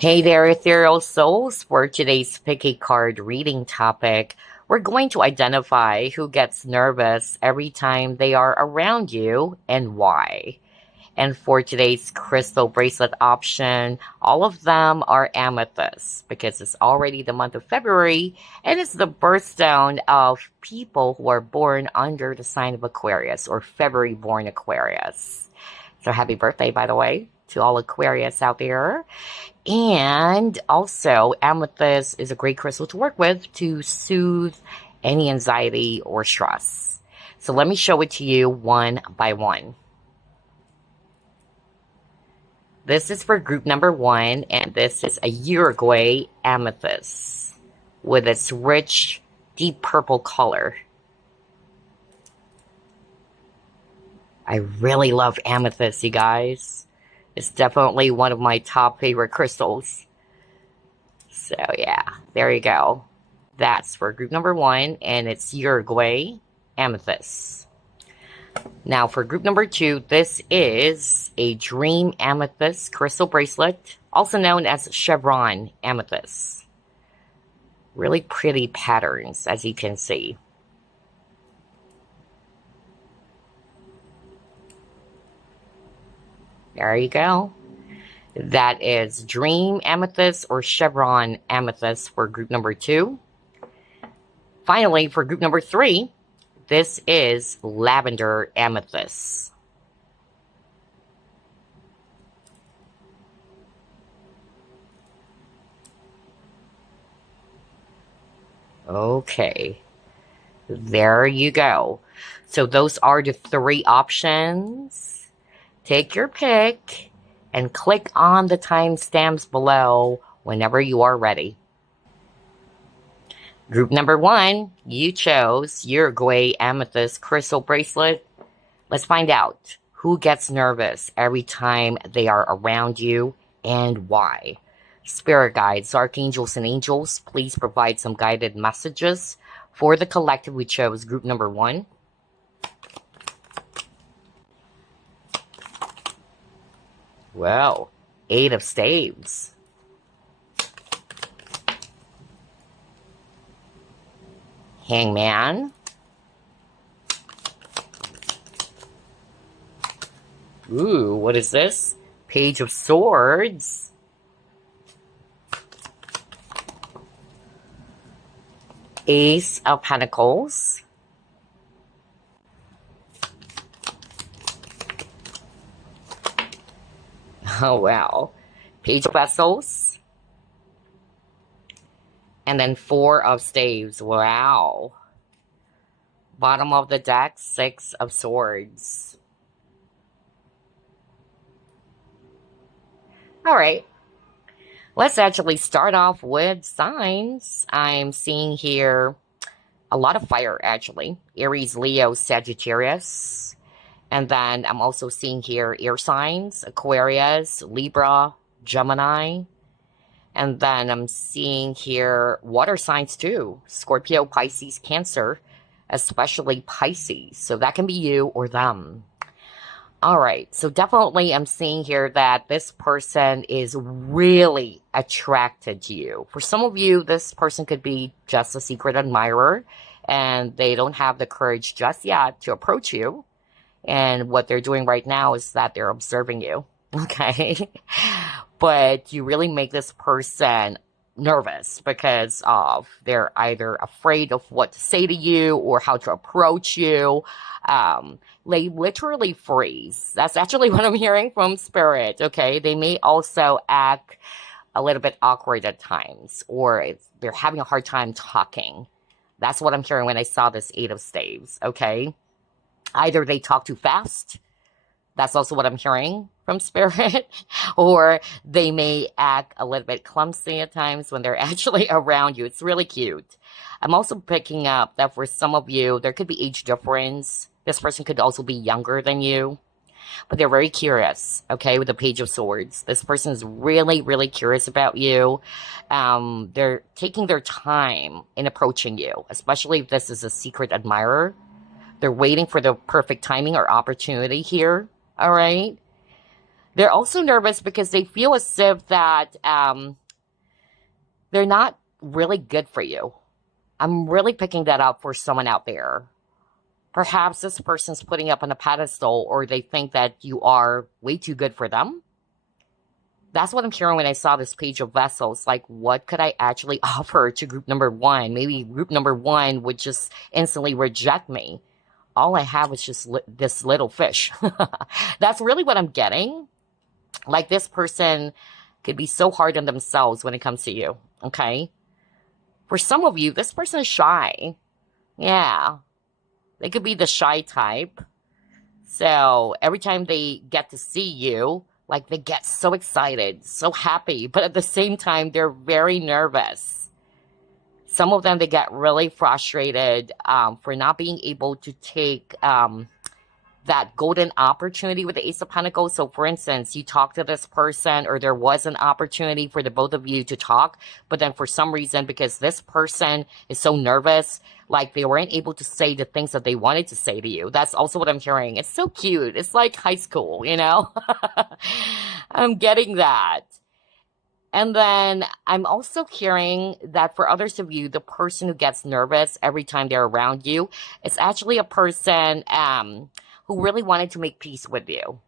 Hey there, Ethereal Souls. For today's pick a card reading topic, we're going to identify who gets nervous every time they are around you and why. And for today's crystal bracelet option, all of them are amethyst because it's already the month of February and it's the birthstone of people who are born under the sign of Aquarius or February born Aquarius. So happy birthday, by the way, to all Aquarius out there. And also, amethyst is a great crystal to work with to soothe any anxiety or stress. So let me show it to you one by one. This is for group number one, and this is a Uruguay amethyst with its rich, deep purple color. I really love amethyst, you guys. It's definitely one of my top favorite crystals. So yeah, there you go. That's for group number one, and it's Uruguay amethyst. Now for group number two, this is a dream amethyst crystal bracelet, also known as Chevron amethyst. Really pretty patterns, as you can see. There you go. That is Dream Amethyst or Chevron Amethyst for group number two. Finally, for group number three, this is Lavender Amethyst. Okay, there you go. So those are the three options. Take your pick and click on the timestamps below whenever you are ready. Group number one, you chose Uruguay Amethyst Crystal Bracelet. Let's find out who gets nervous every time they are around you and why. Spirit guides, archangels, and angels, please provide some guided messages for the collective who chose group number one. Well, 8 of Staves. Hangman. Ooh, what is this? Page of Swords. Ace of Pentacles. Oh, wow. Page of Vessels. And then 4 of Staves. Wow. Bottom of the deck, 6 of Swords. All right. Let's actually start off with signs. I'm seeing here a lot of fire, actually. Aries, Leo, Sagittarius. And then I'm also seeing here air signs, Aquarius, Libra, Gemini. And then I'm seeing here water signs too, Scorpio, Pisces, Cancer, especially Pisces. So that can be you or them. All right, so definitely I'm seeing here that this person is really attracted to you. For some of you, this person could be just a secret admirer, and they don't have the courage just yet to approach you. And what they're doing right now is that they're observing you, okay? But you really make this person nervous because of they're either afraid of what to say to you or how to approach you. They literally freeze. That's actually what I'm hearing from Spirit, okay? They may also act a little bit awkward at times, or they're having a hard time talking. That's what I'm hearing when I saw this 8 of Staves, okay? Either they talk too fast, that's also what I'm hearing from Spirit, or they may act a little bit clumsy at times when they're actually around you. It's really cute. I'm also picking up that for some of you, there could be age difference. This person could also be younger than you, but they're very curious, okay, with the Page of Swords. This person is really, really curious about you. They're taking their time in approaching you, especially if this is a secret admirer. They're waiting for the perfect timing or opportunity here, all right? They're also nervous because they feel as if that they're not really good for you. I'm really picking that up for someone out there. Perhaps this person's putting up on a pedestal, or they think that you are way too good for them. That's what I'm hearing when I saw this page of vessels. Like, what could I actually offer to group number one? Maybe group number one would just instantly reject me. All I have is just this little fish. That's really what I'm getting. Like, this person could be so hard on themselves when it comes to you, okay? For some of you, this person is shy. Yeah. They could be the shy type. So every time they get to see you, like, they get so excited, so happy, but at the same time, they're very nervous. Some of them, they get really frustrated for not being able to take that golden opportunity with the Ace of Pentacles. So, for instance, you talk to this person, or there was an opportunity for the both of you to talk, but then for some reason, because this person is so nervous, like, they weren't able to say the things that they wanted to say to you. That's also what I'm hearing. It's so cute. It's like high school, you know? I'm getting that. And then I'm also hearing that for others of you, the person who gets nervous every time they're around you, it's actually a person who really wanted to make peace with you.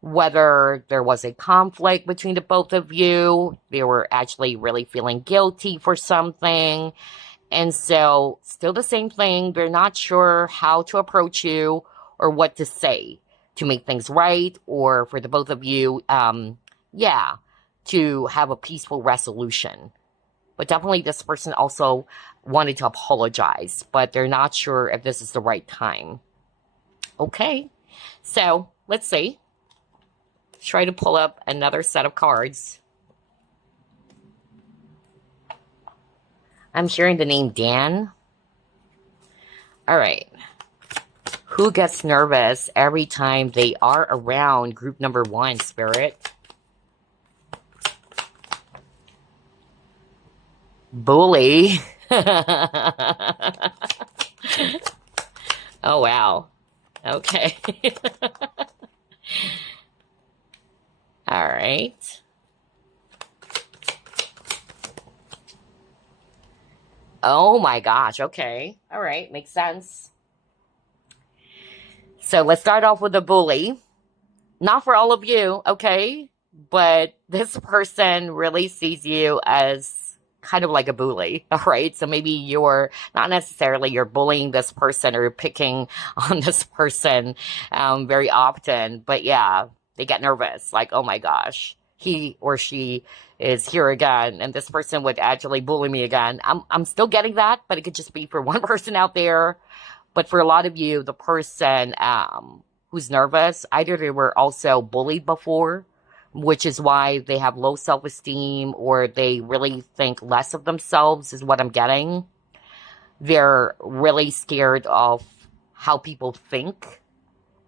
Whether there was a conflict between the both of you, they were actually really feeling guilty for something. And so, still the same thing, they're not sure how to approach you or what to say to make things right, or for the both of you, to have a peaceful resolution. But definitely this person also wanted to apologize, but they're not sure if this is the right time. Okay, so let's see. Try to pull up another set of cards. I'm hearing the name Dan. All right. Who gets nervous every time they are around group number one, Spirit? Bully. Oh, wow. Okay. All right. Oh my gosh. Okay. All right. Makes sense. So let's start off with the bully. Not for all of you, okay? But this person really sees you as kind of like a bully, all right? So maybe you're not necessarily you're bullying this person or picking on this person very often, but yeah, they get nervous. Like, oh my gosh, he or she is here again, and this person would actually bully me again. I'm still getting that, but it could just be for one person out there. But for a lot of you, the person who's nervous, either they were also bullied before, which is why they have low self-esteem, or they really think less of themselves, is what I'm getting. They're really scared of how people think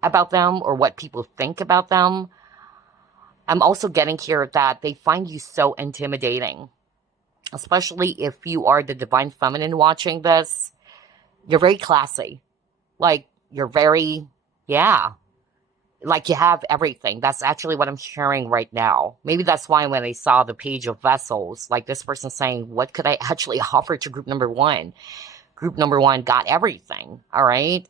about them, or what people think about them. I'm also getting here that they find you so intimidating, especially if you are the Divine Feminine watching this. You're very classy. Like, you're very, like you have everything. That's actually what I'm hearing right now. Maybe that's why when I saw the page of vessels, like this person saying, what could I actually offer to group number one? Group number one got everything, all right?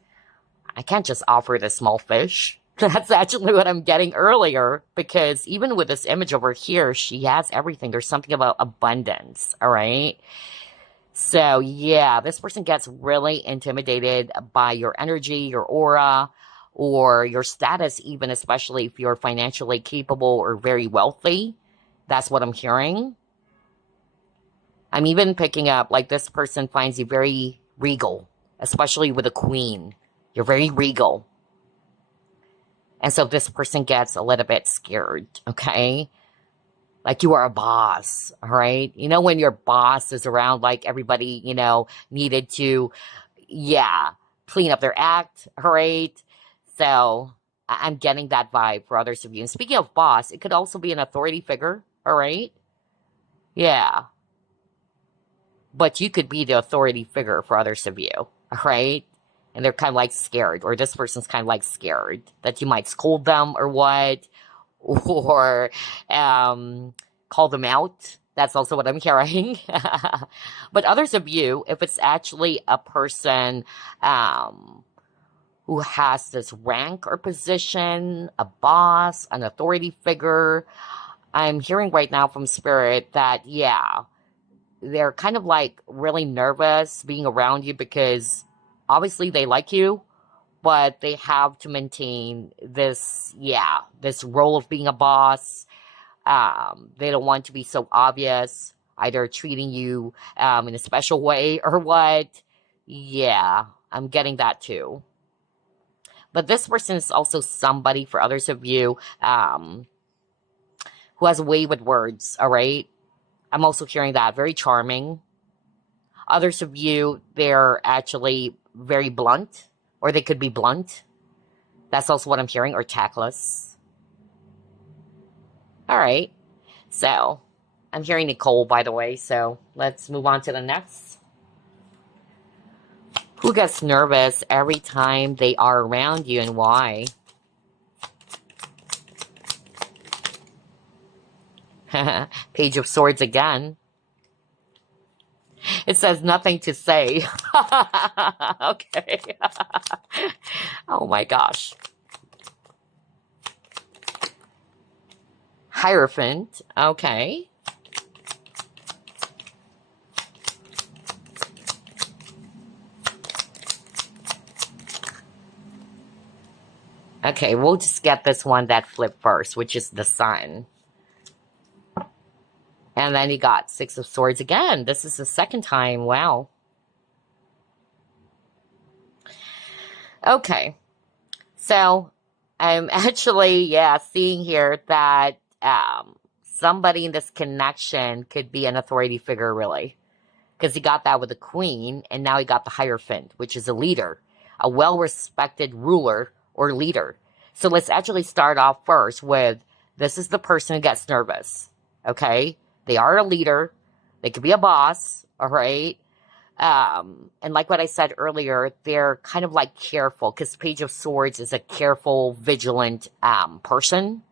I can't just offer this small fish. That's actually what I'm getting earlier, because even with this image over here, she has everything. There's something about abundance, all right? So, yeah, this person gets really intimidated by your energy, your aura, or your status even, especially if you're financially capable or very wealthy. That's what I'm hearing. I'm even picking up, like, this person finds you very regal, especially with a queen. You're very regal. And so this person gets a little bit scared, okay? Like, you are a boss, all right? You know, when your boss is around, like, everybody, you know, needed to, clean up their act, all right? So I'm getting that vibe for others of you. And speaking of boss, it could also be an authority figure, all right? Yeah. But you could be the authority figure for others of you, all right? And they're kind of like scared, or this person's kind of like scared that you might scold them or what, or call them out. That's also what I'm hearing. But others of you, if it's actually a person um, who has this rank or position, a boss, an authority figure, I'm hearing right now from Spirit that, yeah, they're kind of like really nervous being around you because obviously they like you, but they have to maintain this, yeah, this role of being a boss. They don't want to be so obvious, either treating you in a special way or what. Yeah, I'm getting that too. But this person is also somebody for others of you who has a way with words, all right? I'm also hearing that. Very charming. Others of you, they're actually very blunt, or they could be blunt. That's also what I'm hearing, or tactless. All right. So, I'm hearing Nicole, by the way, so let's move on to the next. Who gets nervous every time they are around you and why? Page of Swords again. It says nothing to say. Okay. Oh my gosh. Hierophant. Okay. Okay, we'll just get this one that flipped first, which is the Sun. And then you got Six of Swords again. This is the second time. Wow. Okay. So, I'm actually, yeah, seeing here that somebody in this connection could be an authority figure, really. Because he got that with the Queen, and now he got the Hierophant, which is a leader, a well-respected ruler or leader. So let's actually start off first with, this is the person who gets nervous, okay? They are a leader. They could be a boss, all right? And like what I said earlier, they're kind of like careful, because Page of Swords is a careful, vigilant person.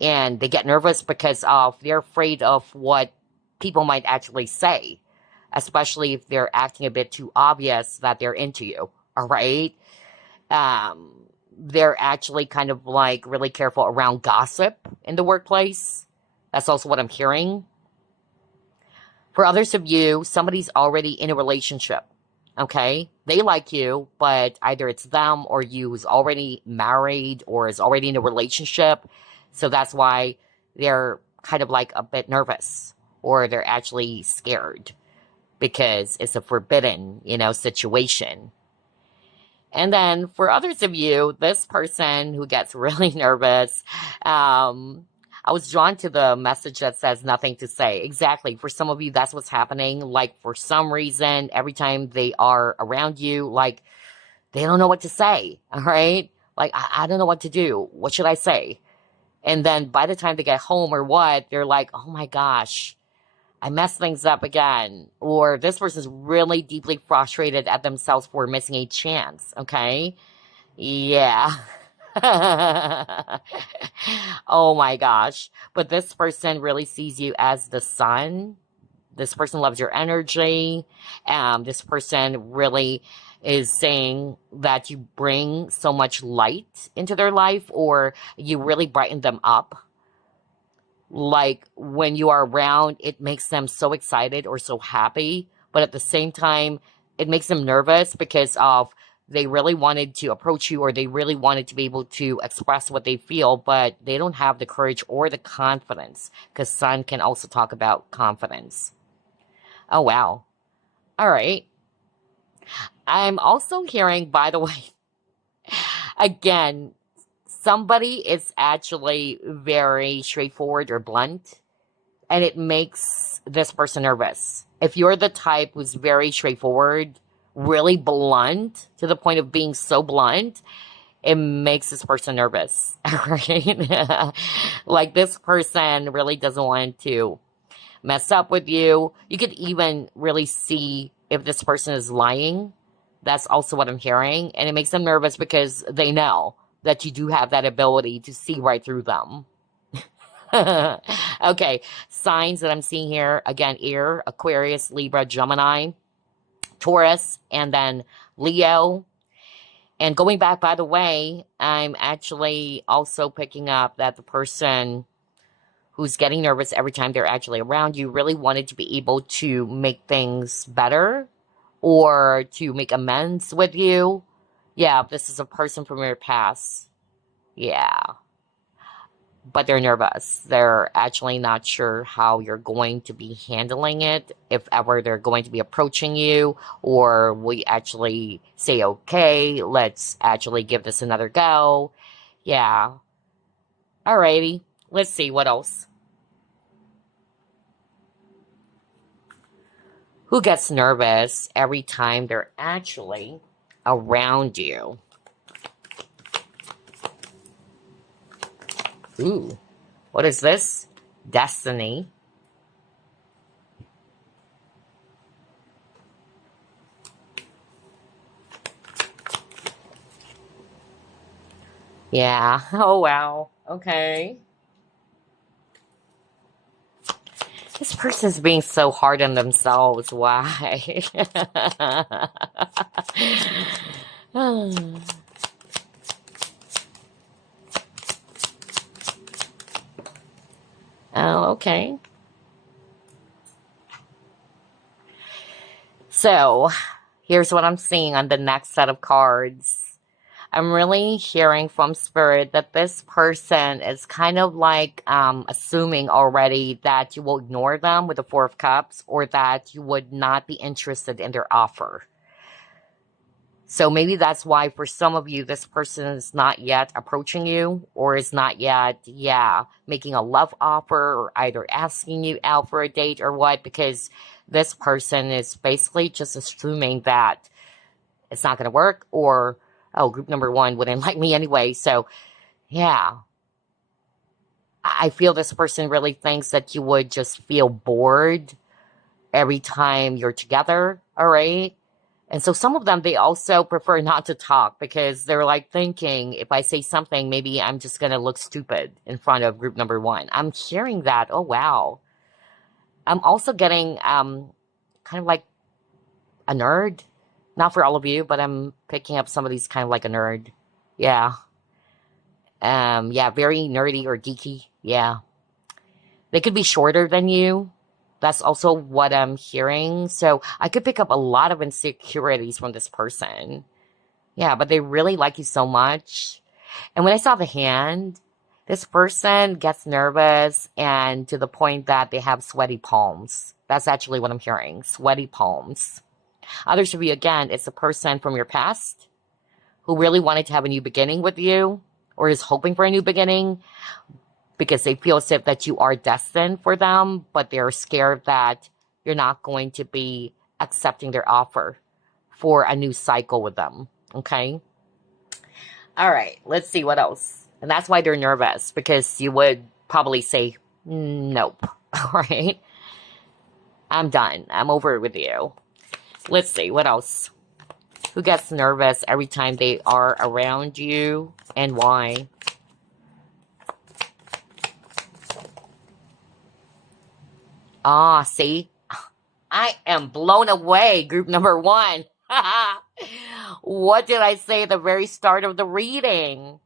And they get nervous because they're afraid of what people might actually say, especially if they're acting a bit too obvious that they're into you, all right? They're actually kind of like really careful around gossip in the workplace. That's also what I'm hearing. For others of you, somebody's already in a relationship, okay? They like you, but either it's them or you who's already married or is already in a relationship. So that's why they're kind of like a bit nervous, or they're actually scared because it's a forbidden, situation. And then for others of you, this person who gets really nervous, I was drawn to the message that says nothing to say. Exactly. For some of you, that's what's happening. Like, for some reason, every time they are around you, like, they don't know what to say. All right? Like, I don't know what to do. What should I say? And then by the time they get home or what, they're like, oh my gosh, I messed things up again. Or this person's really deeply frustrated at themselves for missing a chance. Okay? Yeah. Oh my gosh. But this person really sees you as the sun. This person loves your energy. This person really is saying that you bring so much light into their life, or you really brighten them up. Like, when you are around, it makes them so excited or so happy. But at the same time, it makes them nervous because of they really wanted to approach you, or they really wanted to be able to express what they feel, but they don't have the courage or the confidence, because Sun can also talk about confidence. Oh, wow. All right. I'm also hearing, by the way, again, somebody is actually very straightforward or blunt, and it makes this person nervous. If you're the type who's very straightforward, really blunt, to the point of being so blunt, it makes this person nervous, right? Like, this person really doesn't want to mess up with you. You could even really see if this person is lying. That's also what I'm hearing. And it makes them nervous because they know that you do have that ability to see right through them. Okay, signs that I'm seeing here again: Air, Aquarius, Libra, Gemini, Taurus, and then Leo. And going back, by the way, I'm actually also picking up that the person who's getting nervous every time they're actually around you really wanted to be able to make things better or to make amends with you. Yeah, this is a person from your past. Yeah, but they're nervous. They're actually not sure how you're going to be handling it, if ever they're going to be approaching you, or we actually say, okay, let's actually give this another go. Yeah. Alrighty. Let's see what else. Who gets nervous every time they're actually around you? Ooh. What is this? Destiny. Yeah. Oh, wow. Okay. This person's being so hard on themselves. Why? Oh, okay. So, here's what I'm seeing on the next set of cards. I'm really hearing from Spirit that this person is kind of like assuming already that you will ignore them with the Four of Cups, or that you would not be interested in their offer. So maybe that's why for some of you, this person is not yet approaching you, or is not yet, yeah, making a love offer, or either asking you out for a date or what, because this person is basically just assuming that it's not going to work, or, oh, group number one wouldn't like me anyway. So, yeah, I feel this person really thinks that you would just feel bored every time you're together, all right? And so some of them, they also prefer not to talk because they're like thinking, if I say something, maybe I'm just going to look stupid in front of group number one. I'm hearing that. Oh, wow. I'm also getting kind of like a nerd. Not for all of you, but I'm picking up somebody's kind of like a nerd. Yeah. Yeah, very nerdy or geeky. Yeah. They could be shorter than you. That's also what I'm hearing. So I could pick up a lot of insecurities from this person. Yeah, but they really like you so much. And when I saw the hand, this person gets nervous and to the point that they have sweaty palms. That's actually what I'm hearing. Sweaty palms. Others of you, again, it's a person from your past who really wanted to have a new beginning with you, or is hoping for a new beginning, because they feel as if that you are destined for them, but they're scared that you're not going to be accepting their offer for a new cycle with them. Okay? All right, let's see what else. And that's why they're nervous, because you would probably say, nope. All right? I'm done. I'm over it with you. Let's see what else. Who gets nervous every time they are around you, and why? Ah, see? I am blown away, group number one. What did I say at the very start of the reading?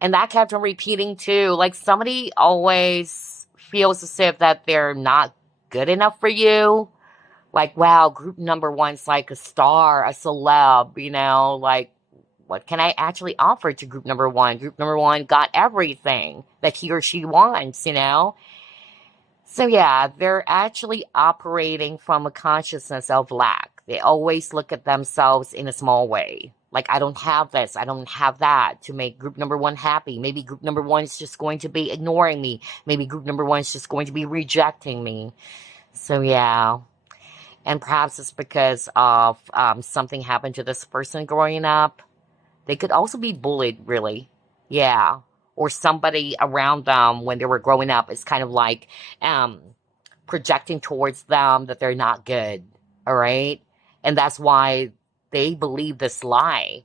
And that kept on repeating too. Like somebody always feels as if that they're not good enough for you. Like, wow, group number one's like a star, a celeb, like, what can I actually offer to group number one? Group number one got everything that he or she wants. So yeah, they're actually operating from a consciousness of lack. They always look at themselves in a small way. Like, I don't have this, I don't have that to make group number one happy. Maybe group number one is just going to be ignoring me. Maybe group number one is just going to be rejecting me. So yeah. And perhaps it's because of something happened to this person growing up. They could also be bullied, really. Yeah. Or somebody around them when they were growing up is kind of like projecting towards them that they're not good. All right? And that's why they believe this lie.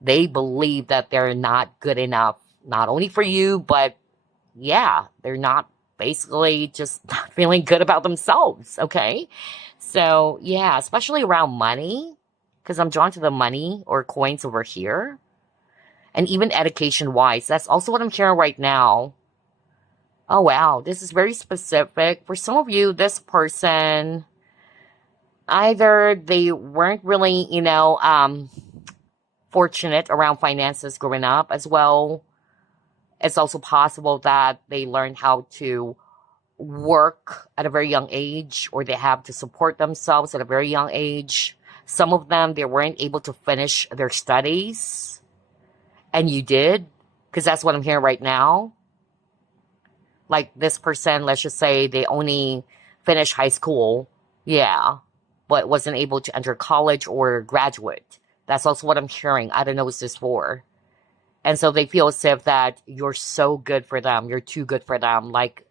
They believe that they're not good enough, not only for you, but yeah, they're not basically just not feeling good about themselves, okay? So, yeah, especially around money, because I'm drawn to the money or coins over here. And even education wise, that's also what I'm hearing right now. Oh, wow, this is very specific. For some of you, this person, either they weren't really, fortunate around finances growing up as well. It's also possible that they learned how to work at a very young age, or they have to support themselves at a very young age. Some of them, they weren't able to finish their studies, and you did, because that's what I'm hearing right now. Like this person, let's just say they only finished high school, yeah, but wasn't able to enter college or graduate. That's also what I'm hearing. I don't know what's this for. And so they feel as if that you're so good for them. You're too good for them. Like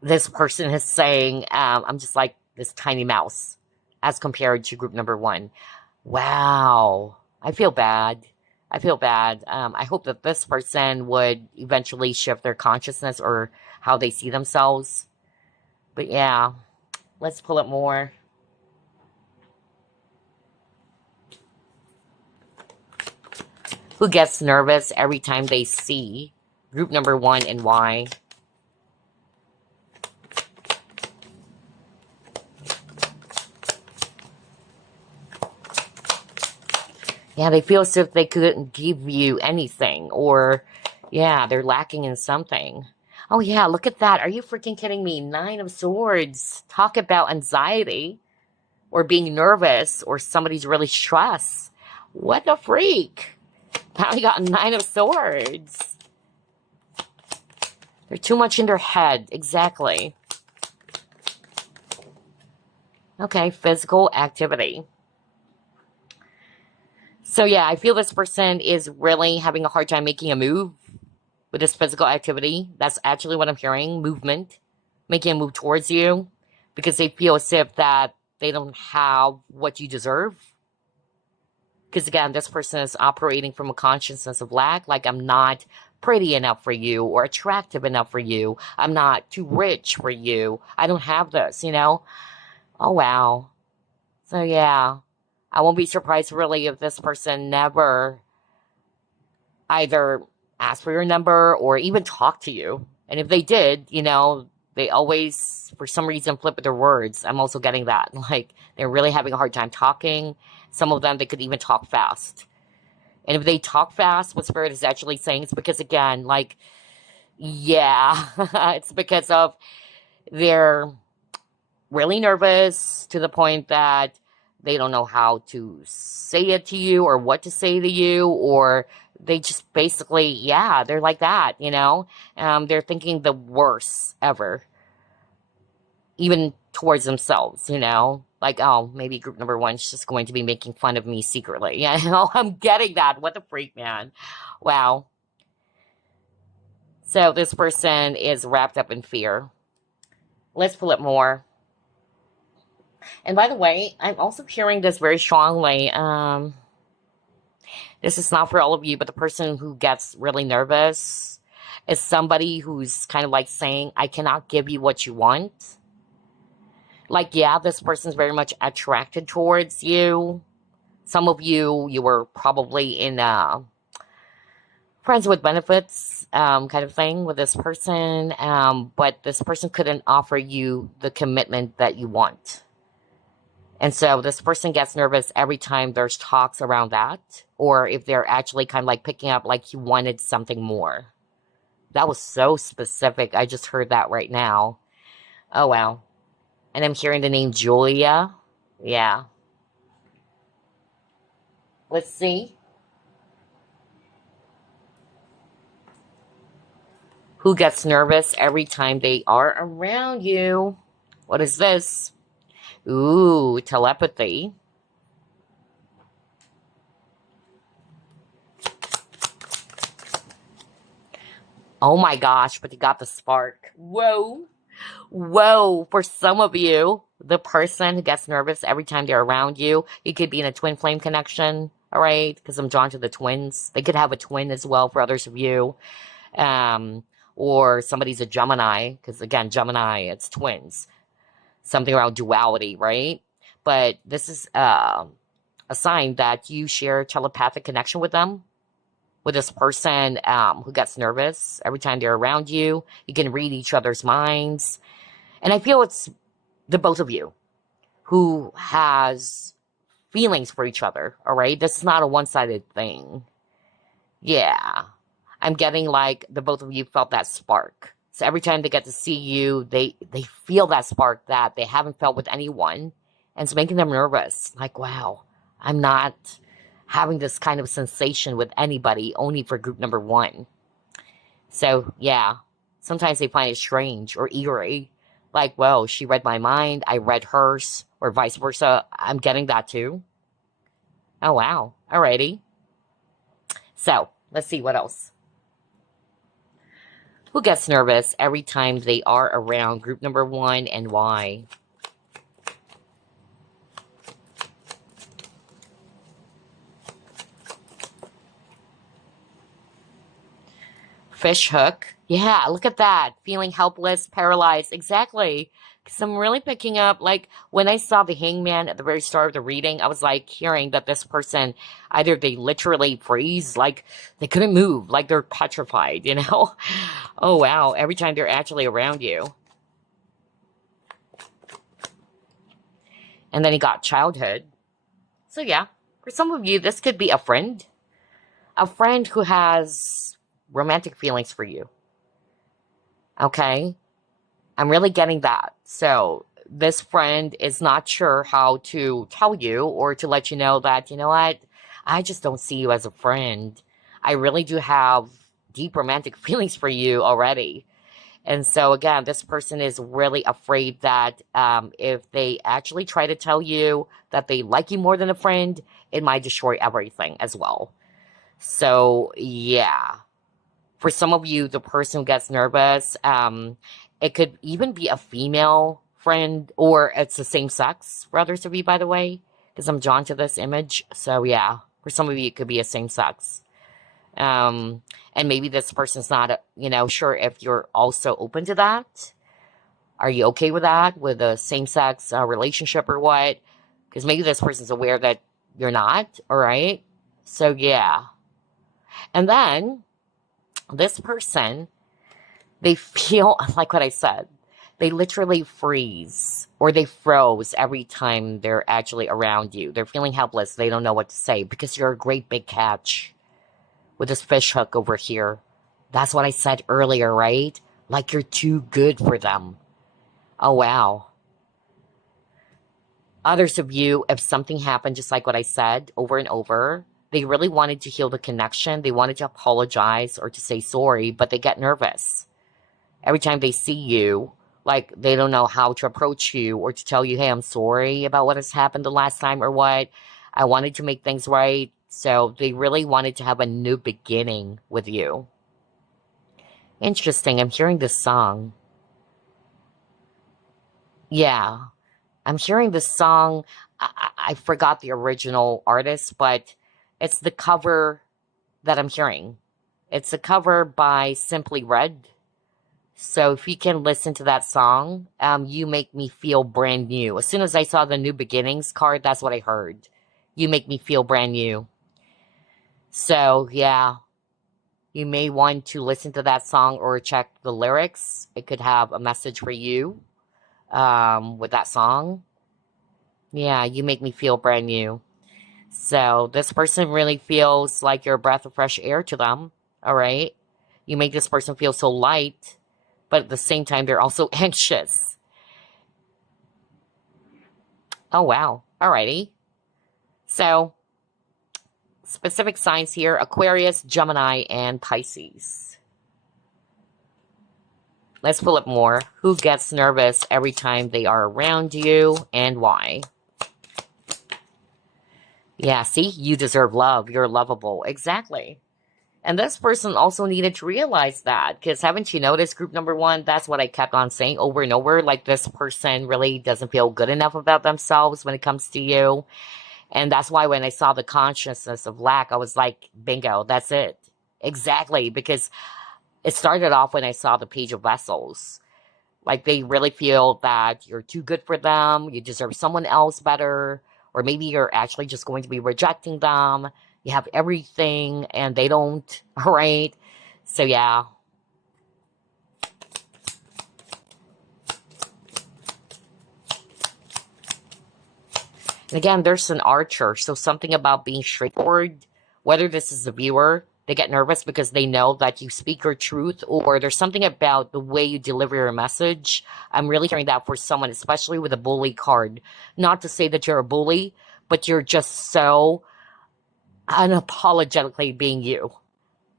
this person is saying, I'm just like this tiny mouse as compared to group number one. Wow. I feel bad. I feel bad. I hope that this person would eventually shift their consciousness or how they see themselves. But yeah, let's pull up more. Who gets nervous every time they see group number one and why? Yeah, they feel as if they couldn't give you anything, or yeah, they're lacking in something. Oh yeah, look at that. Are you freaking kidding me? Nine of Swords. Talk about anxiety or being nervous or somebody's really stressed. What the freak? Now we got Nine of Swords. They're too much in their head. Exactly. Okay, physical activity. So yeah, I feel this person is really having a hard time making a move with this physical activity. That's actually what I'm hearing. Movement. Making a move towards you. Because they feel as if that they don't have what you deserve. Because again, this person is operating from a consciousness of lack. Like, I'm not pretty enough for you or attractive enough for you. I'm not too rich for you. I don't have this, Oh, wow. So yeah, I won't be surprised really if this person never either asked for your number or even talked to you. And if they did, they always, for some reason, flip with their words. I'm also getting that. Like, they're really having a hard time talking. Some of them, they could even talk fast. And if they talk fast, what Spirit is actually saying is because, again, like, yeah, it's because of they're really nervous to the point that they don't know how to say it to you or what to say to you, or they just basically, yeah, they're like that, they're thinking the worst ever, even towards themselves, like, oh, maybe group number one's just going to be making fun of me secretly. Yeah, I'm getting that. What the freak, man. Wow. So this person is wrapped up in fear. Let's pull it more. And by the way, I'm also hearing this very strongly. This is not for all of you, but the person who gets really nervous is somebody who's kind of like saying, I cannot give you what you want. Like, yeah, this person's very much attracted towards you. Some of you were probably in friends with benefits kind of thing with this person, but this person couldn't offer you the commitment that you want. And so this person gets nervous every time there's talks around that, or if they're actually kind of like picking up like you wanted something more. That was so specific. I just heard that right now. Oh, wow. And I'm hearing the name Julia. Yeah. Let's see. Who gets nervous every time they are around you? What is this? Ooh, telepathy. Oh my gosh, but you got the spark. Whoa. Whoa. For some of you, the person who gets nervous every time they're around you, you could be in a twin flame connection All right, because I'm drawn to the twins. They could have a twin as well for others of you. Um, or somebody's a Gemini, because again, Gemini, it's twins. Something around duality, right? But this is a sign that you share telepathic connection with them, with this person who gets nervous every time they're around you. You can read each other's minds. And I feel it's the both of you who has feelings for each other, all right? This is not a one-sided thing. Yeah. I'm getting like the both of you felt that spark. So every time they get to see you, they feel that spark that they haven't felt with anyone. And it's making them nervous. Like, wow, I'm not having this kind of sensation with anybody, only for group number one. So, yeah, sometimes they find it strange or eerie. Like, well, she read my mind, I read hers, or vice versa. I'm getting that too. Oh, wow. Alrighty. So, let's see what else. Who gets nervous every time they are around group number one and why? Fish hook. Yeah, look at that. Feeling helpless, paralyzed. Exactly. Because I'm really picking up, like, when I saw the hangman at the very start of the reading, I was, like, hearing that this person, either they literally freeze, like, they couldn't move, like they're petrified, you know? Oh, wow. Every time they're actually around you. And then he got childhood. So, yeah. For some of you, this could be a friend. A friend who has romantic feelings for you. Okay? I'm really getting that. So this friend is not sure how to tell you or to let you know that, you know what, I just don't see you as a friend. I really do have deep romantic feelings for you already. And so again, this person is really afraid that if they actually try to tell you that they like you more than a friend, it might destroy everything as well. So yeah. For some of you, the person who gets nervous, it could even be a female friend, or it's the same sex for others of you, by the way, because I'm drawn to this image. So yeah, for some of you, it could be a same sex. And maybe this person's not, sure if you're also open to that. Are you okay with that, with a same sex relationship or what? Because maybe this person's aware that you're not, all right? So yeah. And then this person, they feel like what I said. They literally freeze or they froze every time they're actually around you. They're feeling helpless. They don't know what to say because you're a great big catch with this fish hook over here. That's what I said earlier, right? Like you're too good for them. Oh, wow. Others of you, if something happened, just like what I said over and over, they really wanted to heal the connection. They wanted to apologize or to say sorry, but they get nervous. Every time they see you, like they don't know how to approach you or to tell you, hey, I'm sorry about what has happened the last time or what. I wanted to make things right. So they really wanted to have a new beginning with you. Interesting. I'm hearing this song. Yeah. I'm hearing this song. I forgot the original artist, but it's the cover that I'm hearing. It's a cover by Simply Red. So if you can listen to that song, You Make Me Feel Brand New. As soon as I saw the New Beginnings card, that's what I heard. You Make Me Feel Brand New. So, yeah, you may want to listen to that song or check the lyrics. It could have a message for you with that song. Yeah, you make me feel brand new. So this person really feels like you're a breath of fresh air to them, all right? You make this person feel so light, but at the same time, they're also anxious. Oh, wow. Alrighty. So, specific signs here, Aquarius, Gemini, and Pisces. Let's pull up more. Who gets nervous every time they are around you and why? Yeah, see? You deserve love. You're lovable. Exactly. And this person also needed to realize that, because haven't you noticed, group number one, that's what I kept on saying over and over, like this person really doesn't feel good enough about themselves when it comes to you. And that's why when I saw the consciousness of lack, I was like, bingo, that's it. Exactly. Because it started off when I saw the Page of Vessels. Like they really feel that you're too good for them, you deserve someone else better, or maybe you're actually just going to be rejecting them. You have everything and they don't, right? So yeah. And again, there's an archer, so something about being straightforward, whether this is a viewer, they get nervous because they know that you speak your truth, or there's something about the way you deliver your message. I'm really hearing that for someone, especially with a bully card. Not to say that you're a bully, but you're just so unapologetically being you.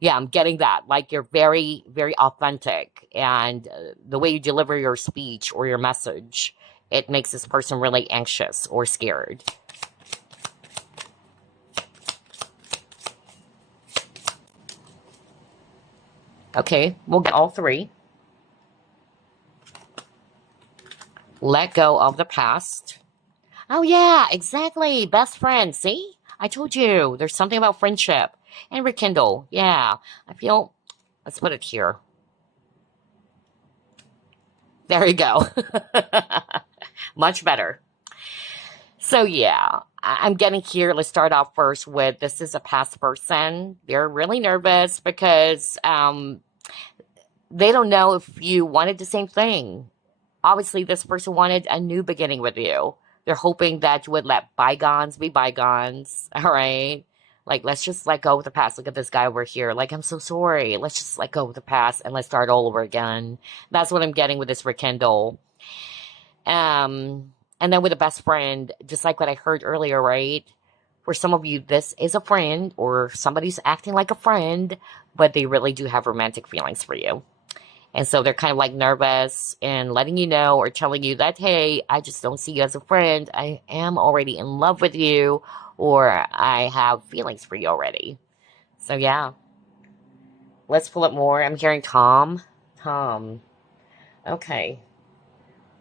Yeah, I'm getting that. Like you're very, very authentic, and the way you deliver your speech or your message, it makes this person really anxious or scared. Okay, we'll get all three. Let go of the past. Oh yeah, exactly. Best friend. See? I told you. There's something about friendship. And rekindle. Yeah. I feel... Let's put it here. There you go. Much better. So yeah, I'm getting here. Let's start off first with this is a past person. They're really nervous because they don't know if you wanted the same thing. Obviously, this person wanted a new beginning with you. They're hoping that you would let bygones be bygones. All right. Like, let's just let go of the past. Look at this guy over here. Like, I'm so sorry. Let's just let go of the past and let's start all over again. That's what I'm getting with this rekindle. And then with a best friend, just like what I heard earlier, right? For some of you, this is a friend or somebody's acting like a friend, but they really do have romantic feelings for you. And so they're kind of like nervous and letting you know or telling you that, hey, I just don't see you as a friend. I am already in love with you, or I have feelings for you already. So yeah, let's pull it more. I'm hearing Tom. Tom. Okay.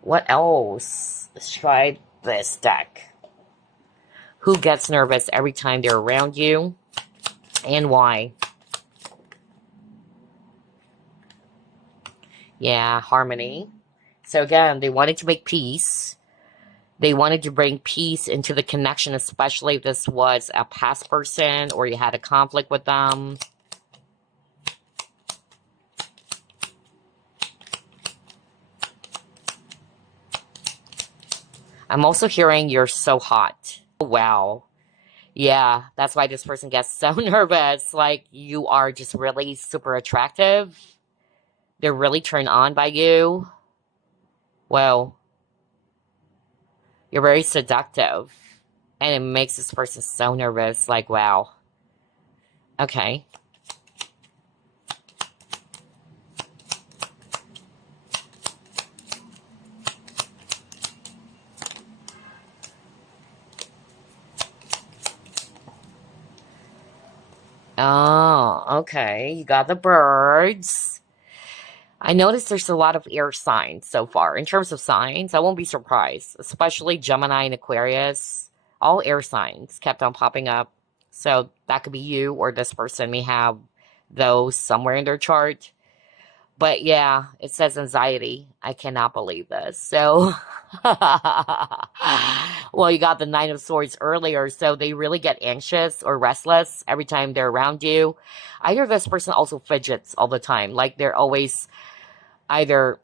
What else? Let's try this deck. Who gets nervous every time they're around you and why? Yeah, harmony. So again, they wanted to make peace. They wanted to bring peace into the connection, especially if this was a past person or you had a conflict with them. I'm also hearing you're so hot. Wow. Yeah, that's why this person gets so nervous. Like, you are just really super attractive. They're really turned on by you. Well, you're very seductive. And it makes this person so nervous. Like, wow. Okay. Oh, okay. You got the birds. I noticed there's a lot of air signs so far. In terms of signs, I won't be surprised. Especially Gemini and Aquarius. All air signs kept on popping up. So that could be you or this person may have those somewhere in their chart. But yeah, it says anxiety. I cannot believe this. So, well, you got the Nine of Swords earlier. So they really get anxious or restless every time they're around you. I hear this person also fidgets all the time. Like they're always either,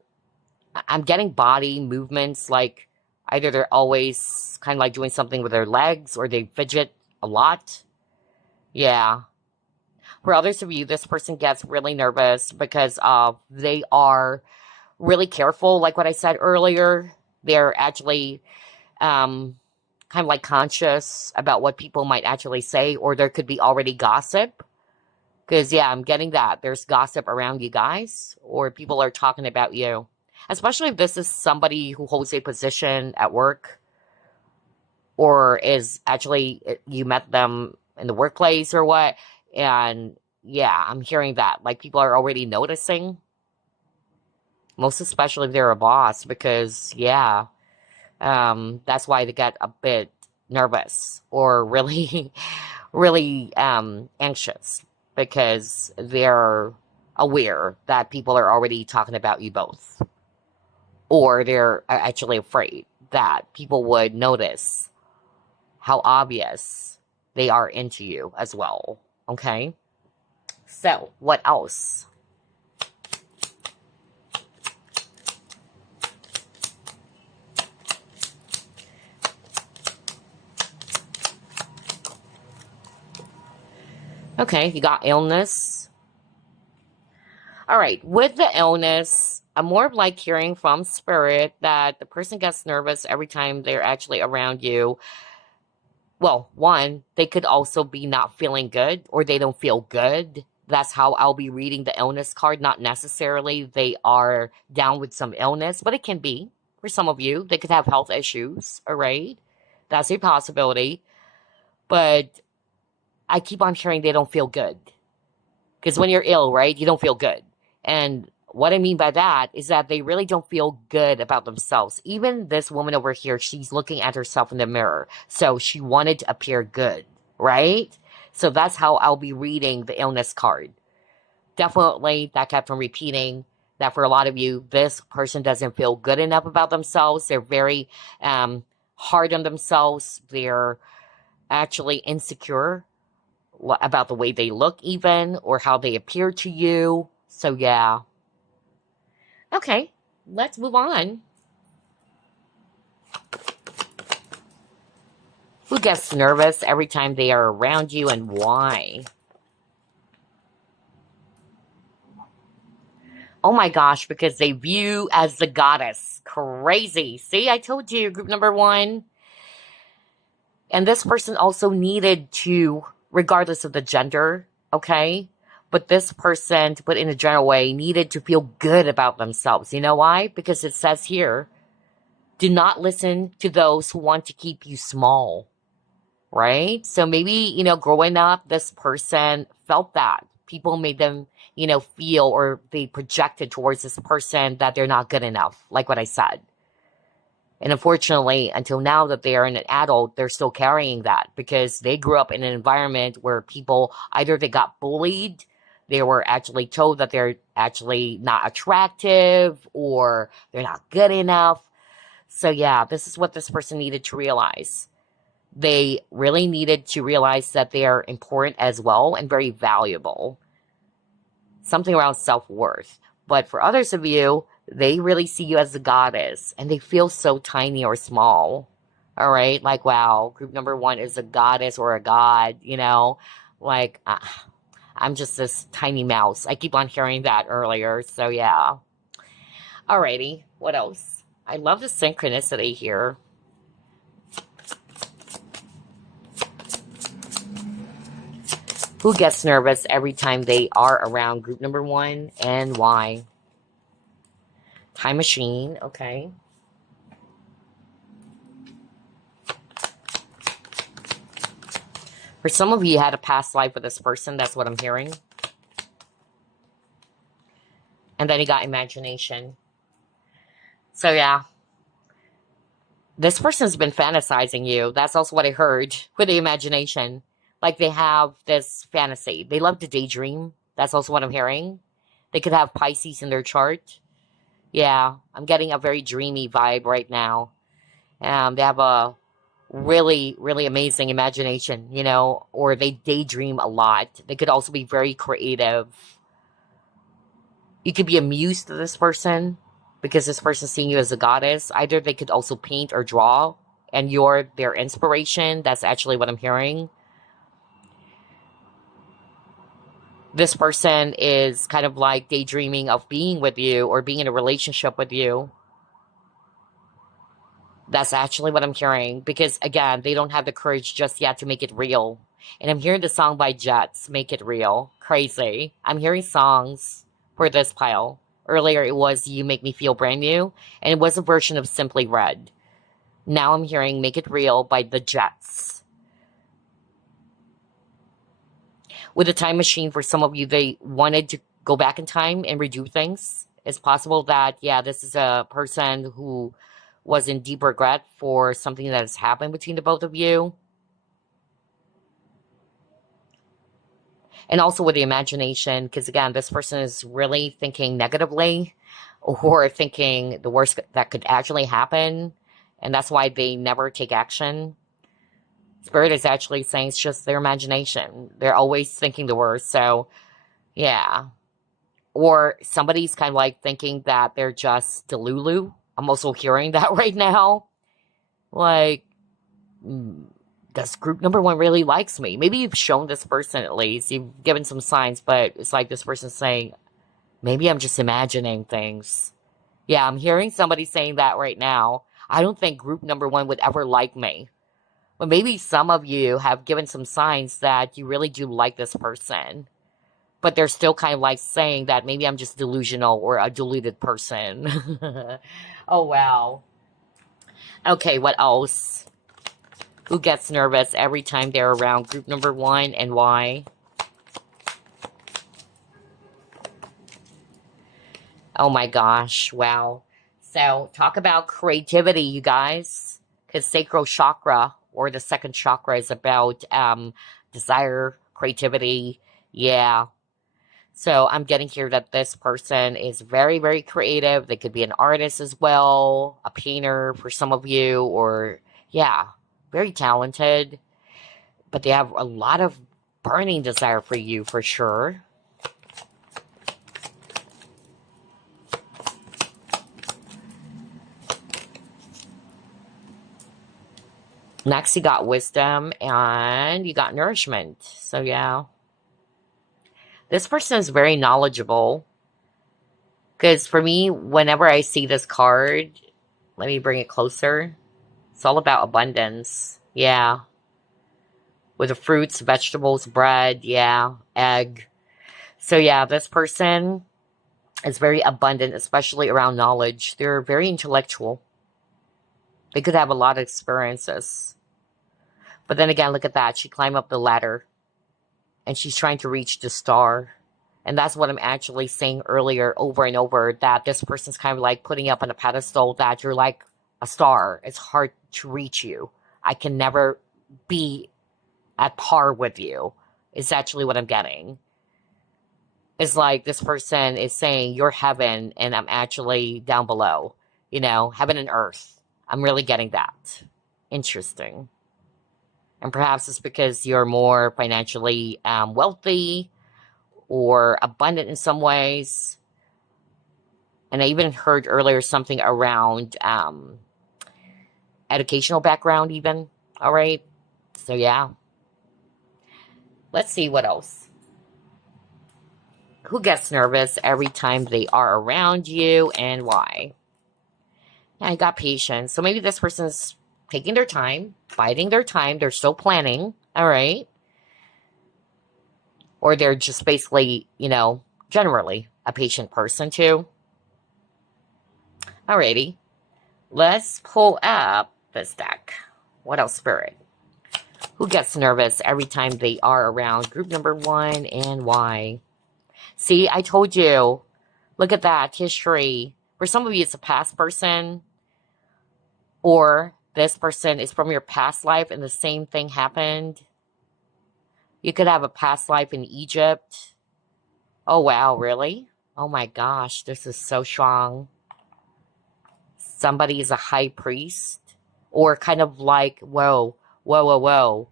I'm getting body movements. Like either they're always kind of like doing something with their legs or they fidget a lot. Yeah. For others of you, this person gets really nervous because they are really careful. Like what I said earlier, they're actually kind of like conscious about what people might actually say, or there could be already gossip. Because, yeah, I'm getting that. There's gossip around you guys, or people are talking about you. Especially if this is somebody who holds a position at work, or is actually, you met them in the workplace or what. And yeah, I'm hearing that. Like people are already noticing. Most especially if they're a boss, because yeah, that's why they get a bit nervous or really, really anxious because they're aware that people are already talking about you both, or they're actually afraid that people would notice how obvious they are into you as well. Okay? So, what else? Okay, you got illness. All right, with the illness, I'm more of like hearing from spirit that the person gets nervous every time they're actually around you. Well, one, they could also be not feeling good or they don't feel good. That's how I'll be reading the illness card. Not necessarily they are down with some illness, but it can be for some of you. They could have health issues, all right? That's a possibility. But I keep on hearing they don't feel good. Because when you're ill, right, you don't feel good. And what I mean by that is that they really don't feel good about themselves. Even this woman over here, she's looking at herself in the mirror. So she wanted to appear good, right? So that's how I'll be reading the illness card. Definitely, that kept on repeating that for a lot of you, this person doesn't feel good enough about themselves. They're very hard on themselves. They're actually insecure about the way they look even, or how they appear to you. So yeah. Okay, let's move on. Who gets nervous every time they are around you and why? Oh my gosh, because they view as the goddess. Crazy. See, I told you, group number one. And this person also needed to, regardless of the gender, okay? But this person, to put it in a general way, needed to feel good about themselves. You know why? Because it says here, do not listen to those who want to keep you small, right? So maybe, growing up, this person felt that. People made them, feel, or they projected towards this person that they're not good enough, like what I said. And unfortunately, until now that they are an adult, they're still carrying that because they grew up in an environment where people, either they got bullied, they were actually told that they're actually not attractive, or they're not good enough. So yeah, this is what this person needed to realize. They really needed to realize that they are important as well and very valuable. Something around self-worth. But for others of you, they really see you as a goddess and they feel so tiny or small. All right? Like, wow, group number one is a goddess or a god, Like, I'm just this tiny mouse. I keep on hearing that earlier. So, yeah. Alrighty. What else? I love the synchronicity here. Who gets nervous every time they are around group number one and why? Time machine, okay. For some of you, you had a past life with this person. That's what I'm hearing. And then you got imagination. So yeah. This person's been fantasizing you. That's also what I heard with the imagination. Like they have this fantasy. They love to daydream. That's also what I'm hearing. They could have Pisces in their chart. Yeah, I'm getting a very dreamy vibe right now. They have a really, really amazing imagination, or they daydream a lot. They could also be very creative. You could be amused to this person because this person's seeing you as a goddess. Either they could also paint or draw, and you're their inspiration. That's actually what I'm hearing. This person is kind of like daydreaming of being with you or being in a relationship with you. That's actually what I'm hearing because, again, they don't have the courage just yet to make it real. And I'm hearing the song by Jets, Make It Real. Crazy. I'm hearing songs for this pile. Earlier it was You Make Me Feel Brand New, and it was a version of Simply Red. Now I'm hearing Make It Real by the Jets. With a time machine, for some of you, they wanted to go back in time and redo things. It's possible that, yeah, this is a person who was in deep regret for something that has happened between the both of you. And also with the imagination, because again, this person is really thinking negatively or thinking the worst that could actually happen. And that's why they never take action. Spirit is actually saying it's just their imagination. They're always thinking the worst. So, yeah. Or somebody's kind of like thinking that they're just Delulu. I'm also hearing that right now. Like, does group number one really likes me? Maybe you've shown this person at least. You've given some signs, but it's like this person's saying, maybe I'm just imagining things. Yeah, I'm hearing somebody saying that right now. I don't think group number one would ever like me. But maybe some of you have given some signs that you really do like this person. But they're still kind of like saying that maybe I'm just delusional or a deluded person. Oh, wow. Okay, what else? Who gets nervous every time they're around group number one and why? Oh my gosh, wow. So talk about creativity, you guys. Because sacral chakra or the second chakra is about desire, creativity. Yeah. So I'm getting here that this person is very, very creative. They could be an artist as well, a painter for some of you, or yeah, very talented. But they have a lot of burning desire for you for sure. Next, you got wisdom and you got nourishment. So yeah. This person is very knowledgeable. Because for me, whenever I see this card, let me bring it closer. It's all about abundance. Yeah. With the fruits, vegetables, bread, yeah, egg. So yeah, this person is very abundant, especially around knowledge. They're very intellectual. They could have a lot of experiences. But then again, look at that. She climbed up the ladder. And she's trying to reach the star. And that's what I'm actually saying earlier over and over, that this person's kind of like putting up on a pedestal that you're like a star. It's hard to reach you. I can never be at par with you. Is actually what I'm getting. It's like this person is saying, you're heaven and I'm actually down below. You know, heaven and earth. I'm really getting that. Interesting. And perhaps it's because you're more financially wealthy or abundant in some ways. And I even heard earlier something around educational background even. All right. So yeah. Let's see what else. Who gets nervous every time they are around you and why? Yeah, I got patience. So maybe this person's taking their time, biding their time. They're still planning. All right. Or they're just basically, you know, generally a patient person too. Alrighty. Let's pull up this deck. What else, Spirit? Who gets nervous every time they are around group number one and why? See, I told you. Look at that. History. For some of you, it's a past person. Or this person is from your past life and the same thing happened. You could have a past life in Egypt. Oh, wow. Really? Oh, my gosh. This is so strong. Somebody is a high priest. Or kind of like, whoa, whoa, whoa, whoa.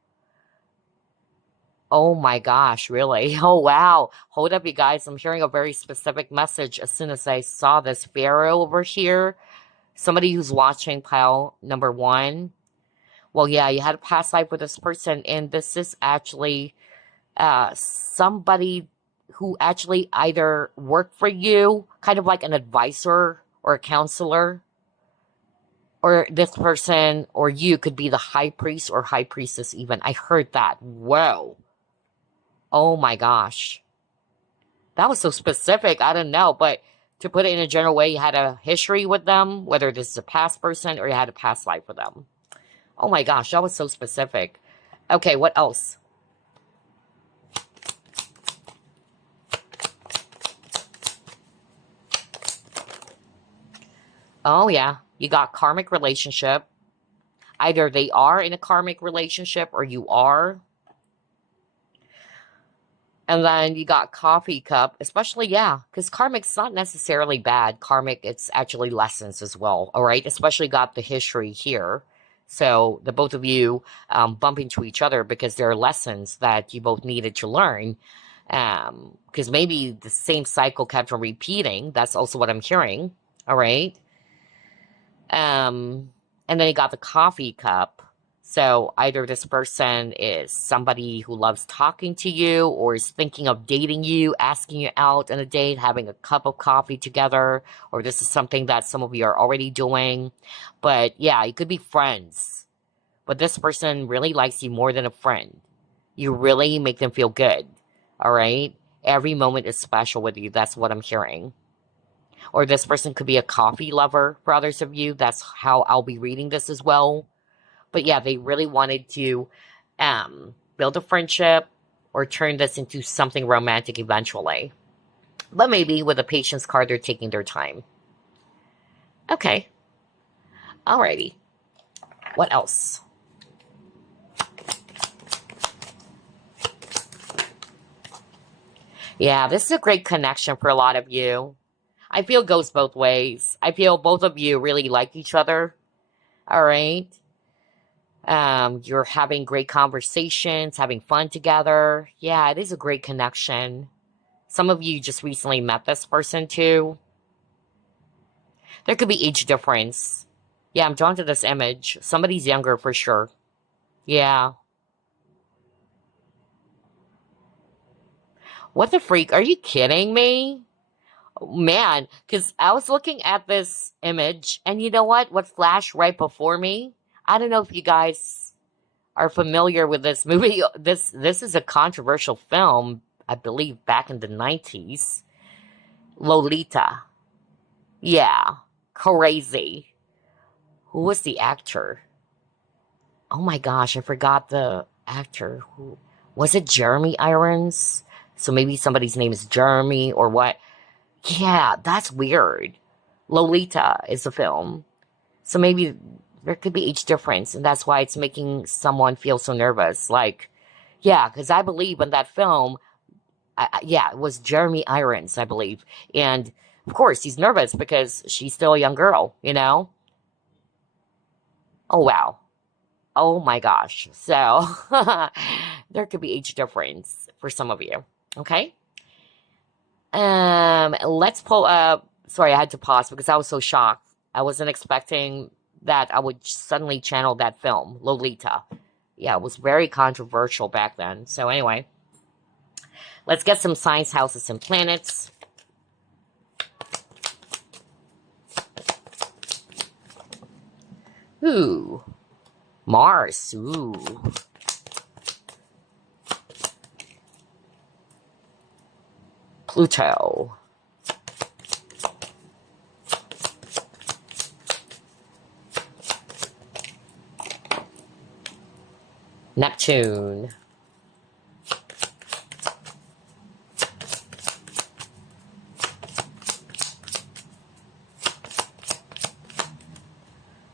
Oh my gosh, really? Oh wow. Hold up, you guys. I'm hearing a very specific message as soon as I saw this Pharaoh over here. Somebody who's watching pile number one. Well, yeah, you had a past life with this person, and this is actually somebody who actually either worked for you, kind of like an advisor or a counselor, or this person or you could be the high priest or high priestess even. I heard that. Whoa. Oh my gosh. That was so specific. I don't know. But to put it in a general way, you had a history with them, whether this is a past person or you had a past life with them. Oh my gosh, that was so specific. Okay, what else? Oh yeah. You got karmic relationship. Either they are in a karmic relationship or you are. And then you got coffee cup, especially, yeah, because karmic's not necessarily bad. Karmic, it's actually lessons as well, all right? Especially got the history here. So the both of you bump into each other because there are lessons that you both needed to learn. Because maybe the same cycle kept on repeating. That's also what I'm hearing, all right? And then you got the coffee cup. So either this person is somebody who loves talking to you or is thinking of dating you, asking you out on a date, having a cup of coffee together, or this is something that some of you are already doing. But yeah, you could be friends. But this person really likes you more than a friend. You really make them feel good. All right? Every moment is special with you. That's what I'm hearing. Or this person could be a coffee lover for others of you. That's how I'll be reading this as well. But yeah, they really wanted to build a friendship or turn this into something romantic eventually. But maybe with a patience card, they're taking their time. Okay. Alrighty. What else? Yeah, this is a great connection for a lot of you. I feel it goes both ways. I feel both of you really like each other. All right. You're having great conversations, having fun together. Yeah, it is a great connection. Some of you just recently met this person too. There could be age difference. Yeah, I'm drawn to this image. Somebody's younger for sure. Yeah. What the freak? Are you kidding me? Man, because I was looking at this image, and you know what? What flashed right before me? I don't know if you guys are familiar with this movie. This is a controversial film, I believe, back in the 90s. Lolita. Yeah, crazy. Who was the actor? Oh my gosh, I forgot the actor. Who was it? Jeremy Irons? So maybe somebody's name is Jeremy or what? Yeah, that's weird. Lolita is a film. So maybe there could be age difference, and that's why it's making someone feel so nervous. Like, yeah, because I believe in that film, yeah, it was Jeremy Irons, I believe. And of course, he's nervous because she's still a young girl, you know? Oh, wow. Oh my gosh. So there could be age difference for some of you. Okay? Let's pull up. Sorry, I had to pause because I was so shocked. I wasn't expecting that I would suddenly channel that film, Lolita. Yeah, it was very controversial back then. So anyway, let's get some signs, houses, and planets. Ooh, Mars. Ooh. Pluto. Neptune.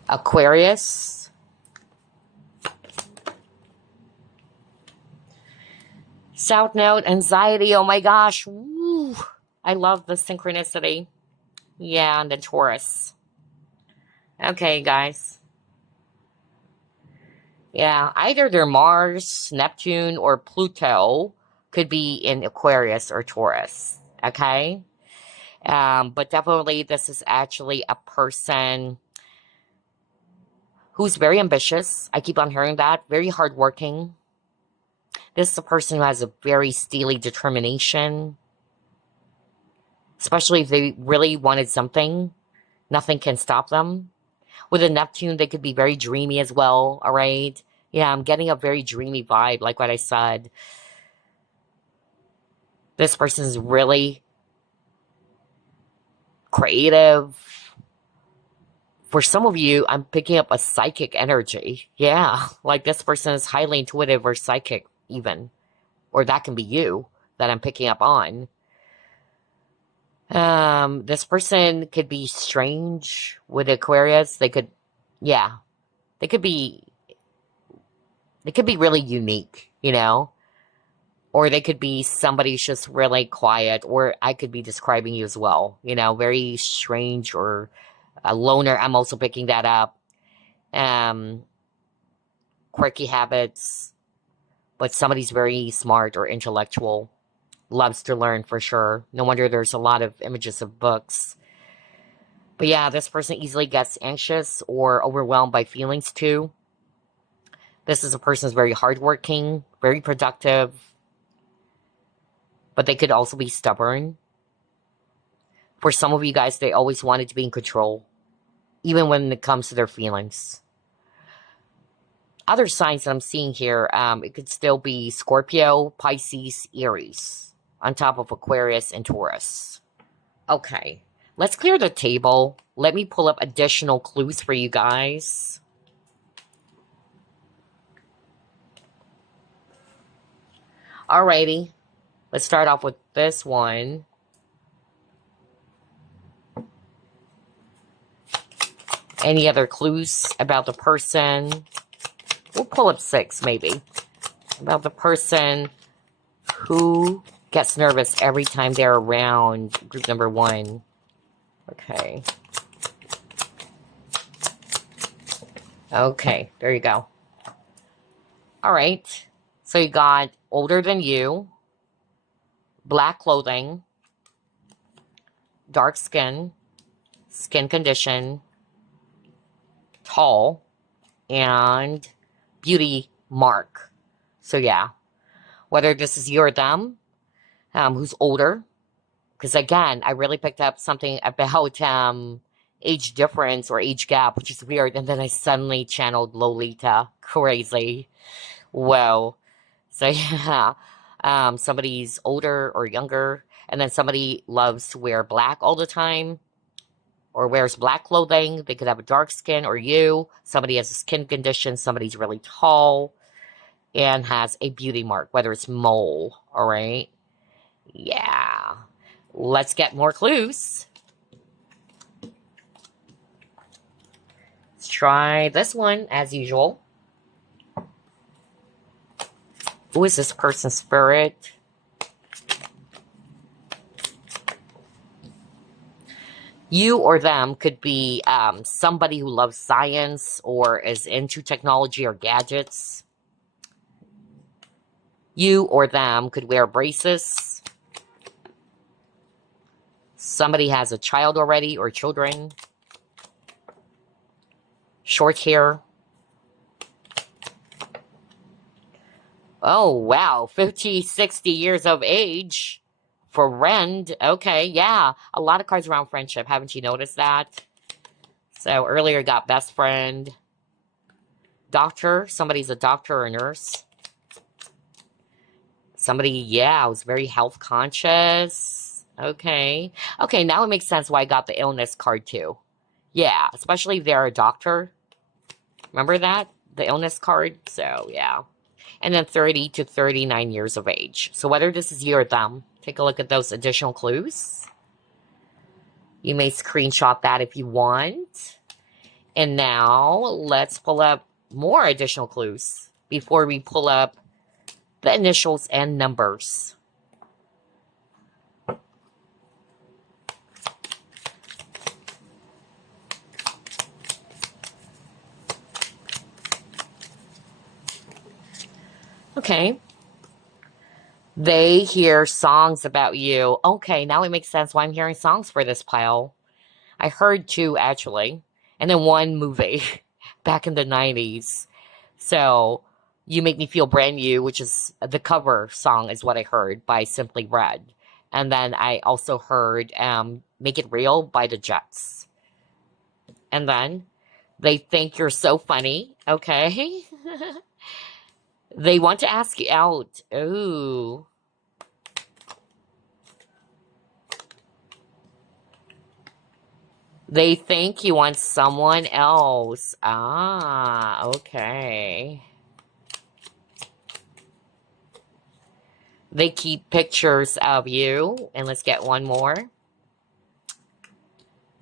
Aquarius. South Node, anxiety. Oh my gosh. Woo. I love the synchronicity. Yeah, and the Taurus. Okay, guys. Yeah, either they're Mars, Neptune, or Pluto could be in Aquarius or Taurus. Okay? But definitely this is actually a person who's very ambitious. I keep on hearing that. Very hardworking. This is a person who has a very steely determination. Especially if they really wanted something. Nothing can stop them. With a Neptune, they could be very dreamy as well, all right? Yeah, I'm getting a very dreamy vibe, like what I said. This person is really creative. For some of you, I'm picking up a psychic energy. Yeah, like this person is highly intuitive or psychic even. Or that can be you that I'm picking up on. This person could be strange with Aquarius. Yeah, they could be, they could be really unique, you know? Or they could be somebody who's just really quiet, or I could be describing you as well, you know, very strange or a loner. I'm also picking that up. Um, Quirky habits, but somebody's very smart or intellectual, loves to learn for sure. No wonder there's a lot of images of books. But yeah, this person easily gets anxious or overwhelmed by feelings too. This is a person who's very hardworking, very productive, but they could also be stubborn. For some of you guys, they always wanted to be in control, even when it comes to their feelings. Other signs that I'm seeing here, it could still be Scorpio, Pisces, Aries, on top of Aquarius and Taurus. Okay, let's clear the table. Let me pull up additional clues for you guys. Alrighty, let's start off with this one. Any other clues about the person? We'll pull up 6, maybe. About the person who gets nervous every time they're around group number 1. Okay. Okay, there you go. All right. So you got older than you, black clothing, dark skin, skin condition, tall, and beauty mark. So yeah, whether this is you or them, who's older, because again, I really picked up something about age difference or age gap, which is weird, and then I suddenly channeled Lolita. Crazy. Whoa. So yeah, somebody's older or younger, and then somebody loves to wear black all the time, or wears black clothing. They could have a dark skin, or you. Somebody has a skin condition, somebody's really tall, and has a beauty mark, whether it's mole, all right? Yeah. Let's get more clues. Let's try this one, as usual. Who is this person's spirit? You or them could be somebody who loves science or is into technology or gadgets. You or them could wear braces. Somebody has a child already or children. Short hair. Oh, wow. 50, 60 years of age. Friend. Okay, yeah. A lot of cards around friendship. Haven't you noticed that? So earlier got best friend. Doctor. Somebody's a doctor or a nurse. Somebody, yeah, was very health conscious. Okay. Okay, now it makes sense why I got the illness card too. Yeah, especially if they're a doctor. Remember that? The illness card? So, yeah. And then 30 to 39 years of age. So whether this is you or them, take a look at those additional clues. You may screenshot that if you want. And now, let's pull up more additional clues before we pull up the initials and numbers. Okay. They hear songs about you. Okay, now it makes sense why I'm hearing songs for this pile. I heard 2, actually. And then 1 movie back in the 90s. So, You Make Me Feel Brand New, which is the cover song, is what I heard by Simply Red. And then I also heard Make It Real by the Jets. And then They Think You're So Funny. Okay. They want to ask you out. Ooh. They think you want someone else. Ah, okay. They keep pictures of you. And let's get one more.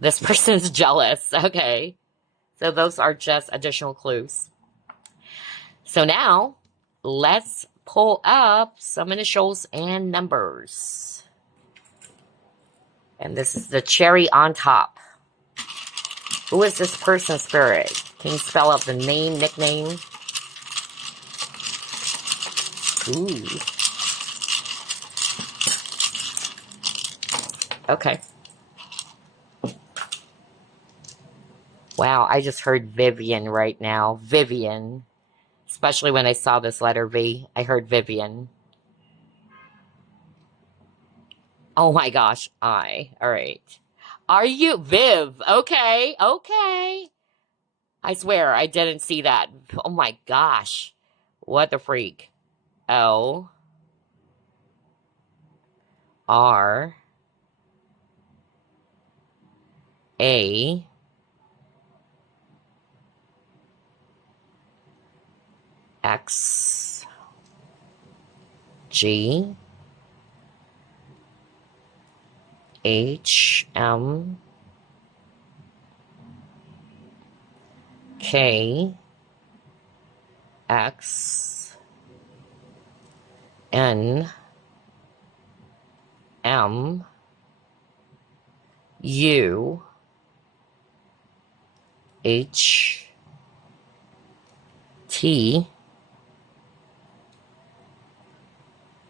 This person's jealous. Okay. So those are just additional clues. So now, let's pull up some initials and numbers. And this is the cherry on top. Who is this person, Spirit? Can you spell out the name, nickname? Ooh. Okay. Wow, I just heard Vivian right now. Vivian. Especially when I saw this letter V. I heard Vivian. Oh my gosh, I. Alright. Are you Viv? Okay, okay. I swear, I didn't see that. Oh my gosh. What the freak. O. R. A. X. G. H. M. K. X. N. M. U. H. T.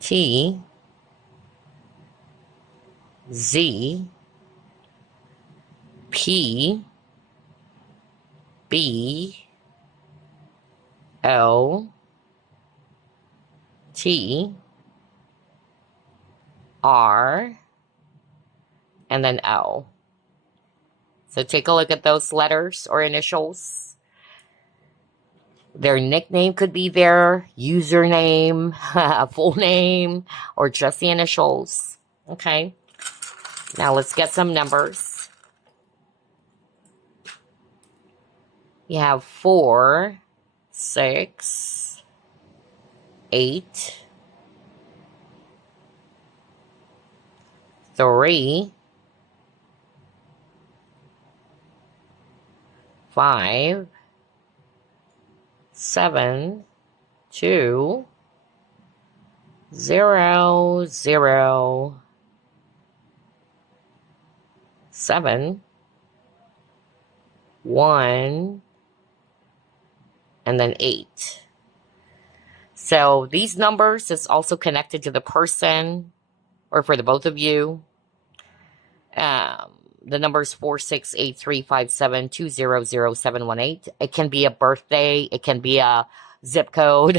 T. Z. P. B. L. T. R. And then O. So take a look at those letters or initials. Their nickname could be their username, full name, or just the initials. Okay. Now let's get some numbers. You have 4, 6, 8, 3, 5, 7, 2, 0, 0, 7, 1, and then 8. So these numbers is also connected to the person, or for the both of you. The numbers 4683572000718. It can be a birthday. It can be a zip code.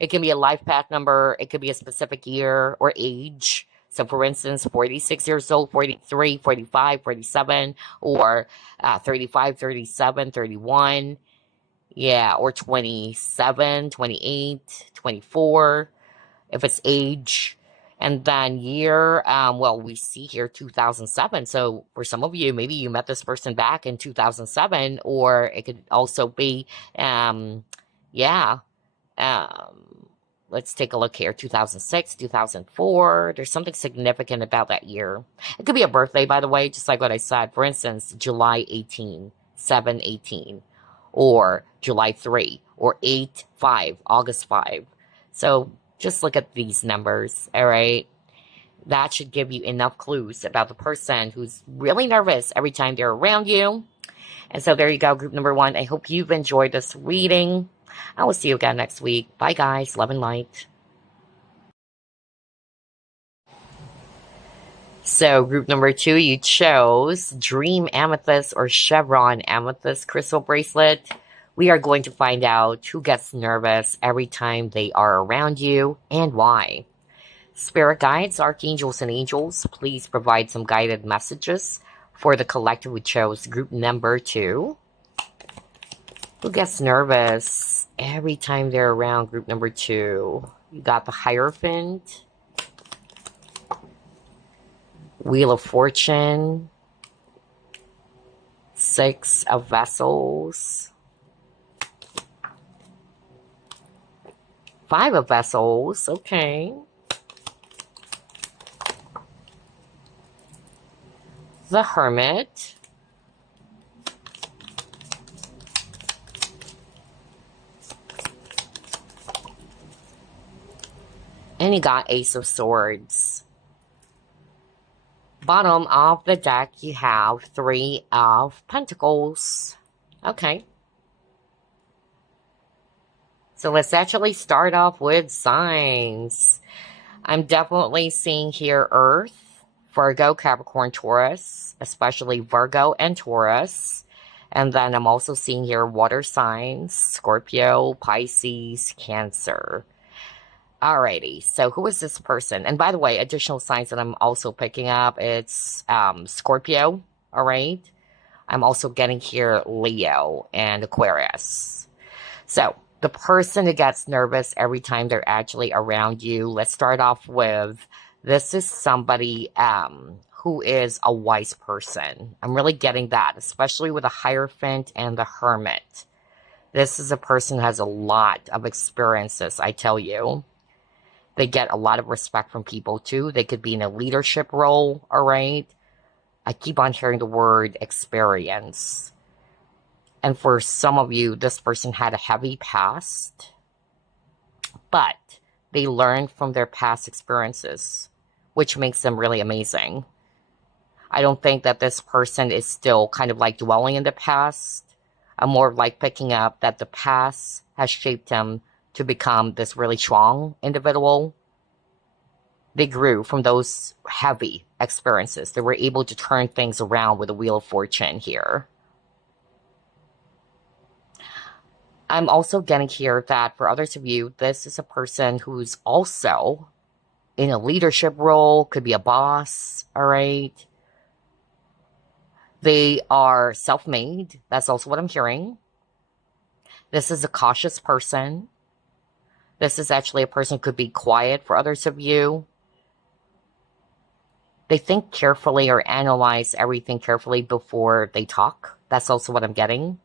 It can be a life path number. It could be a specific year or age. So, for instance, 46 years old, 43, 45, 47, or 35, 37, 31. Yeah, or 27, 28, 24, if it's age. And then year, well, we see here 2007. So for some of you, maybe you met this person back in 2007, or it could also be, yeah, let's take a look here, 2006, 2004. There's something significant about that year. It could be a birthday, by the way, just like what I said. For instance, July 18, 7/18, or July 3, or 8/5, August 5. So just look at these numbers, all right? That should give you enough clues about the person who's really nervous every time they're around you. And so there you go, group number 1. I hope you've enjoyed this reading. I will see you again next week. Bye, guys. Love and light. So group number 2, you chose Dream Amethyst or Chevron Amethyst crystal bracelet. We are going to find out who gets nervous every time they are around you and why. Spirit guides, archangels, and angels, please provide some guided messages for the collective who chose group number 2. Who gets nervous every time they're around group number 2? You got the Hierophant, Wheel of Fortune, 6 of Vessels, 5 of Vessels, okay. The Hermit, And you got Ace of Swords. Bottom of the deck, you have Three of Pentacles. Okay. So let's actually start off with signs. I'm definitely seeing here Earth, Virgo, Capricorn, Taurus, especially Virgo and Taurus. And then I'm also seeing here water signs, Scorpio, Pisces, Cancer. Alrighty, so who is this person? And by the way, additional signs that I'm also picking up, it's Scorpio, all right? I'm also getting here Leo and Aquarius. So, the person that gets nervous every time they're actually around you, let's start off with, this is somebody who is a wise person. I'm really getting that, especially with the Hierophant and the Hermit. This is a person who has a lot of experiences, I tell you. They get a lot of respect from people, too. They could be in a leadership role, all right? I keep on hearing the word experience. And for some of you, this person had a heavy past, but they learned from their past experiences, which makes them really amazing. I don't think that this person is still kind of like dwelling in the past. I'm more like picking up that the past has shaped them to become this really strong individual. They grew from those heavy experiences. They were able to turn things around with the Wheel of Fortune here. I'm also getting here that for others of you, this is a person who's also in a leadership role, could be a boss, all right? They are self-made. That's also what I'm hearing. This is a cautious person. This is actually a person who could be quiet for others of you. They think carefully or analyze everything carefully before they talk. That's also what I'm getting.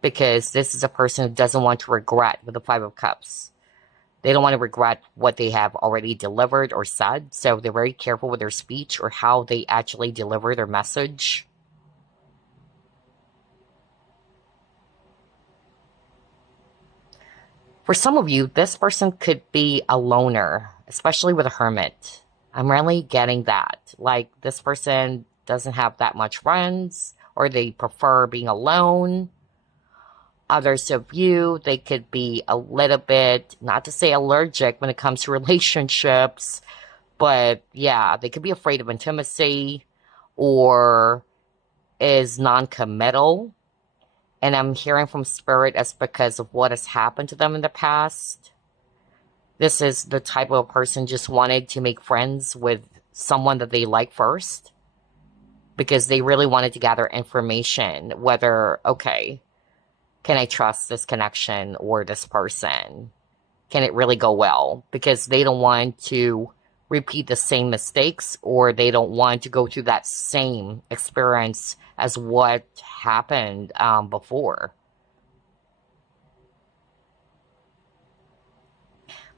Because this is a person who doesn't want to regret with the Five of Cups. They don't want to regret what they have already delivered or said, so they're very careful with their speech or how they actually deliver their message. For some of you, this person could be a loner, especially with a Hermit. I'm really getting that. Like, this person doesn't have that much friends, or they prefer being alone. Others of you, they could be a little bit, not to say allergic when it comes to relationships, but yeah, they could be afraid of intimacy or is non-committal. And I'm hearing from Spirit as because of what has happened to them in the past. This is the type of person just wanted to make friends with someone that they like first. Because they really wanted to gather information, whether, okay, can I trust this connection or this person? Can it really go well? Because they don't want to repeat the same mistakes or they don't want to go through that same experience as what happened before.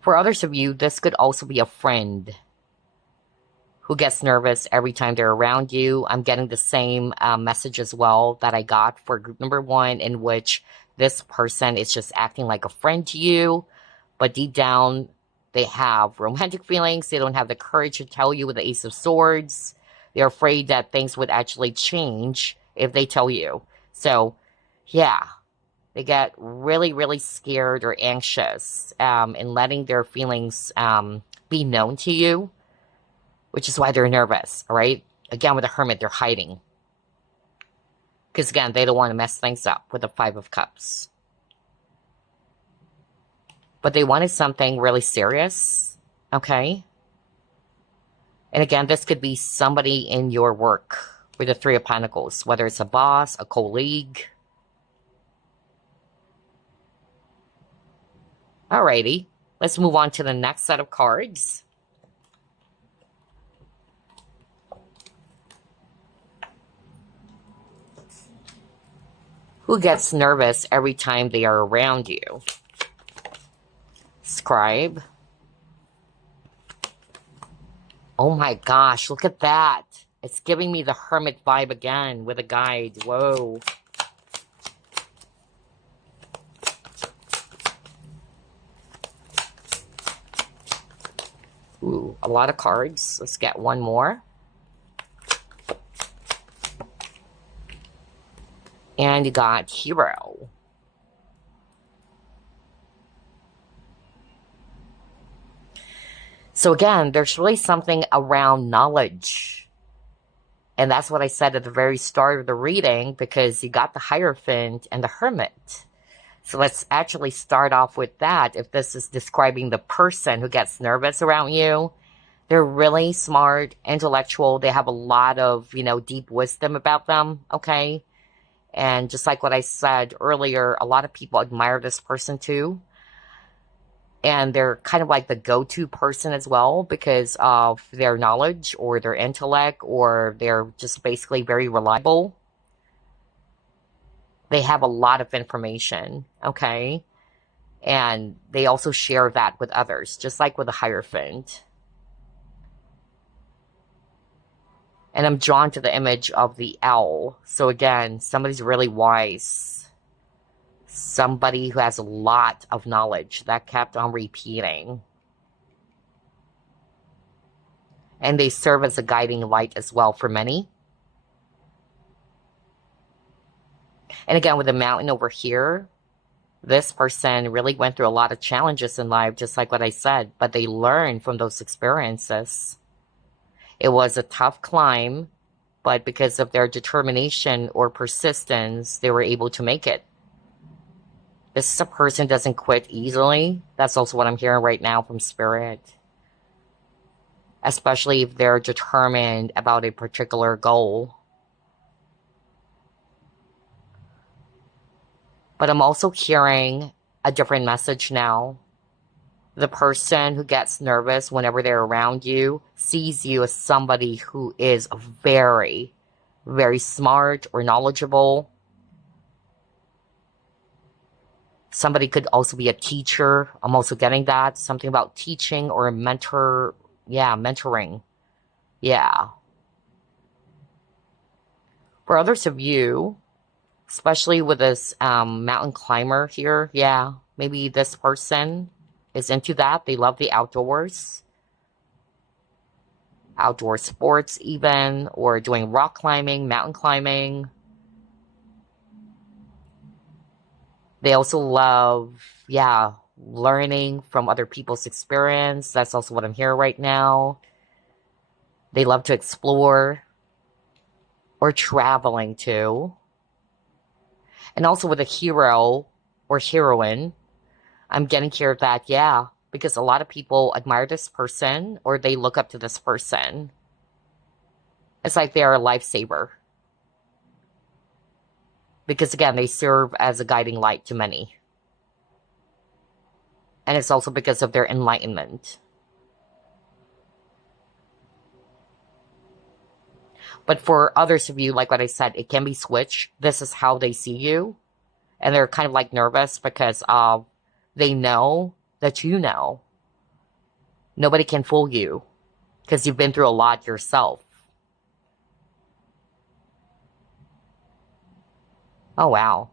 For others of you, this could also be a friend who gets nervous every time they're around you. I'm getting the same message as well that I got for group number 1, in which this person is just acting like a friend to you, but deep down, they have romantic feelings. They don't have the courage to tell you with the Ace of Swords. They're afraid that things would actually change if they tell you. So, yeah, they get really, really scared or anxious in letting their feelings be known to you, which is why they're nervous, all right? Again, with the Hermit, they're hiding. Because, again, they don't want to mess things up with the Five of Cups. But they wanted something really serious, okay? And, again, this could be somebody in your work with the Three of Pentacles, whether it's a boss, a colleague. Alrighty, let's move on to the next set of cards. Who gets nervous every time they are around you? Scribe. Oh my gosh, look at that. It's giving me the Hermit vibe again with a guide. Whoa. Ooh, a lot of cards. Let's get one more. And you got Hero. So again, there's really something around knowledge. And that's what I said at the very start of the reading, because you got the Hierophant and the Hermit. So let's actually start off with that. If this is describing the person who gets nervous around you, they're really smart, intellectual. They have a lot of, deep wisdom about them, okay? And just like what I said earlier, a lot of people admire this person too. And they're kind of like the go-to person as well because of their knowledge or their intellect, or they're just basically very reliable. They have a lot of information, okay? And they also share that with others, just like with the Hierophant. And I'm drawn to the image of the owl. So again, somebody's really wise. Somebody who has a lot of knowledge that kept on repeating. And they serve as a guiding light as well for many. And again, with the mountain over here, this person really went through a lot of challenges in life, just like what I said, but they learned from those experiences. It was a tough climb, but because of their determination or persistence, they were able to make it. This is a person doesn't quit easily. That's also what I'm hearing right now from Spirit. Especially if they're determined about a particular goal. But I'm also hearing a different message now. The person who gets nervous whenever they're around you sees you as somebody who is very, very smart or knowledgeable. Somebody could also be a teacher. I'm also getting that. Something about teaching or a mentor. Yeah, mentoring. Yeah. For others of you, especially with this mountain climber here, yeah, maybe this person is into that. They love the outdoors. Outdoor sports even, or doing rock climbing, mountain climbing. They also love, yeah, learning from other people's experience. That's also what I'm hearing right now. They love to explore or traveling too. And also with a hero or heroine, I'm getting here that, yeah, because a lot of people admire this person or they look up to this person. It's like they're a lifesaver. Because again, they serve as a guiding light to many. And it's also because of their enlightenment. But for others of you, like what I said, it can be switched. This is how they see you. And they're kind of like nervous because they know that you know. Nobody can fool you because you've been through a lot yourself. Oh, wow.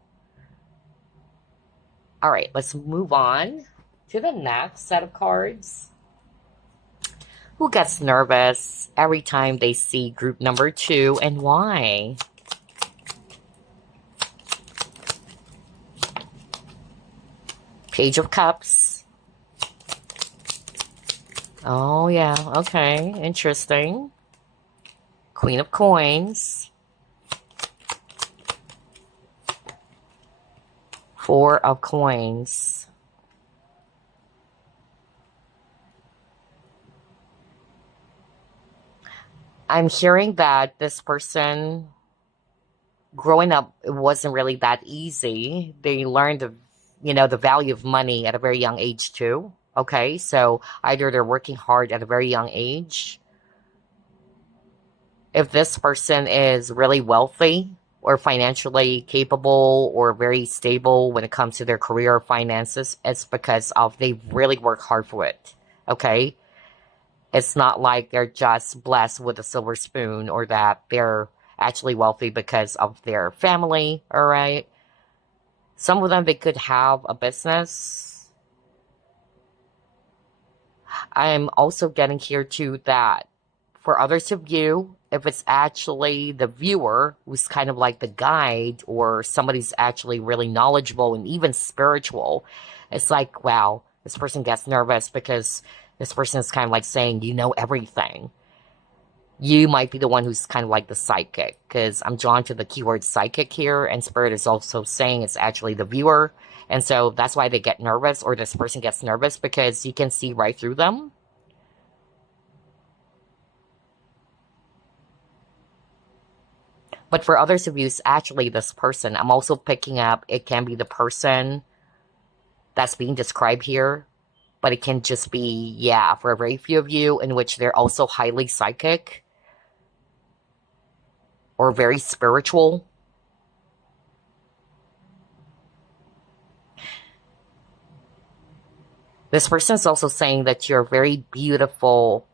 All right, let's move on to the next set of cards. Who gets nervous every time they see group number 2 and why? Page of Cups. Oh, yeah, okay, interesting. Queen of Coins. 4 of Coins. I'm hearing that this person, growing up, it wasn't really that easy. They learned the value of money at a very young age too. Okay, so either they're working hard at a very young age. If this person is really wealthy or financially capable or very stable when it comes to their career or finances, it's because of they really work hard for it. Okay? It's not like they're just blessed with a silver spoon or that they're actually wealthy because of their family, all right? Some of them, they could have a business. I'm also getting here too that for others of you, if it's actually the viewer who's kind of like the guide or somebody's actually really knowledgeable and even spiritual, it's like, wow, this person gets nervous because this person is kind of like saying, you know everything. You might be the one who's kind of like the psychic, because I'm drawn to the keyword psychic here, and Spirit is also saying it's actually the viewer. And so that's why they get nervous, or this person gets nervous, because you can see right through them. But for others of you, it's actually this person. I'm also picking up, it can be the person that's being described here, but it can just be, yeah, for a very few of you, in which they're also highly psychic or very spiritual. This person is also saying that you're very beautiful,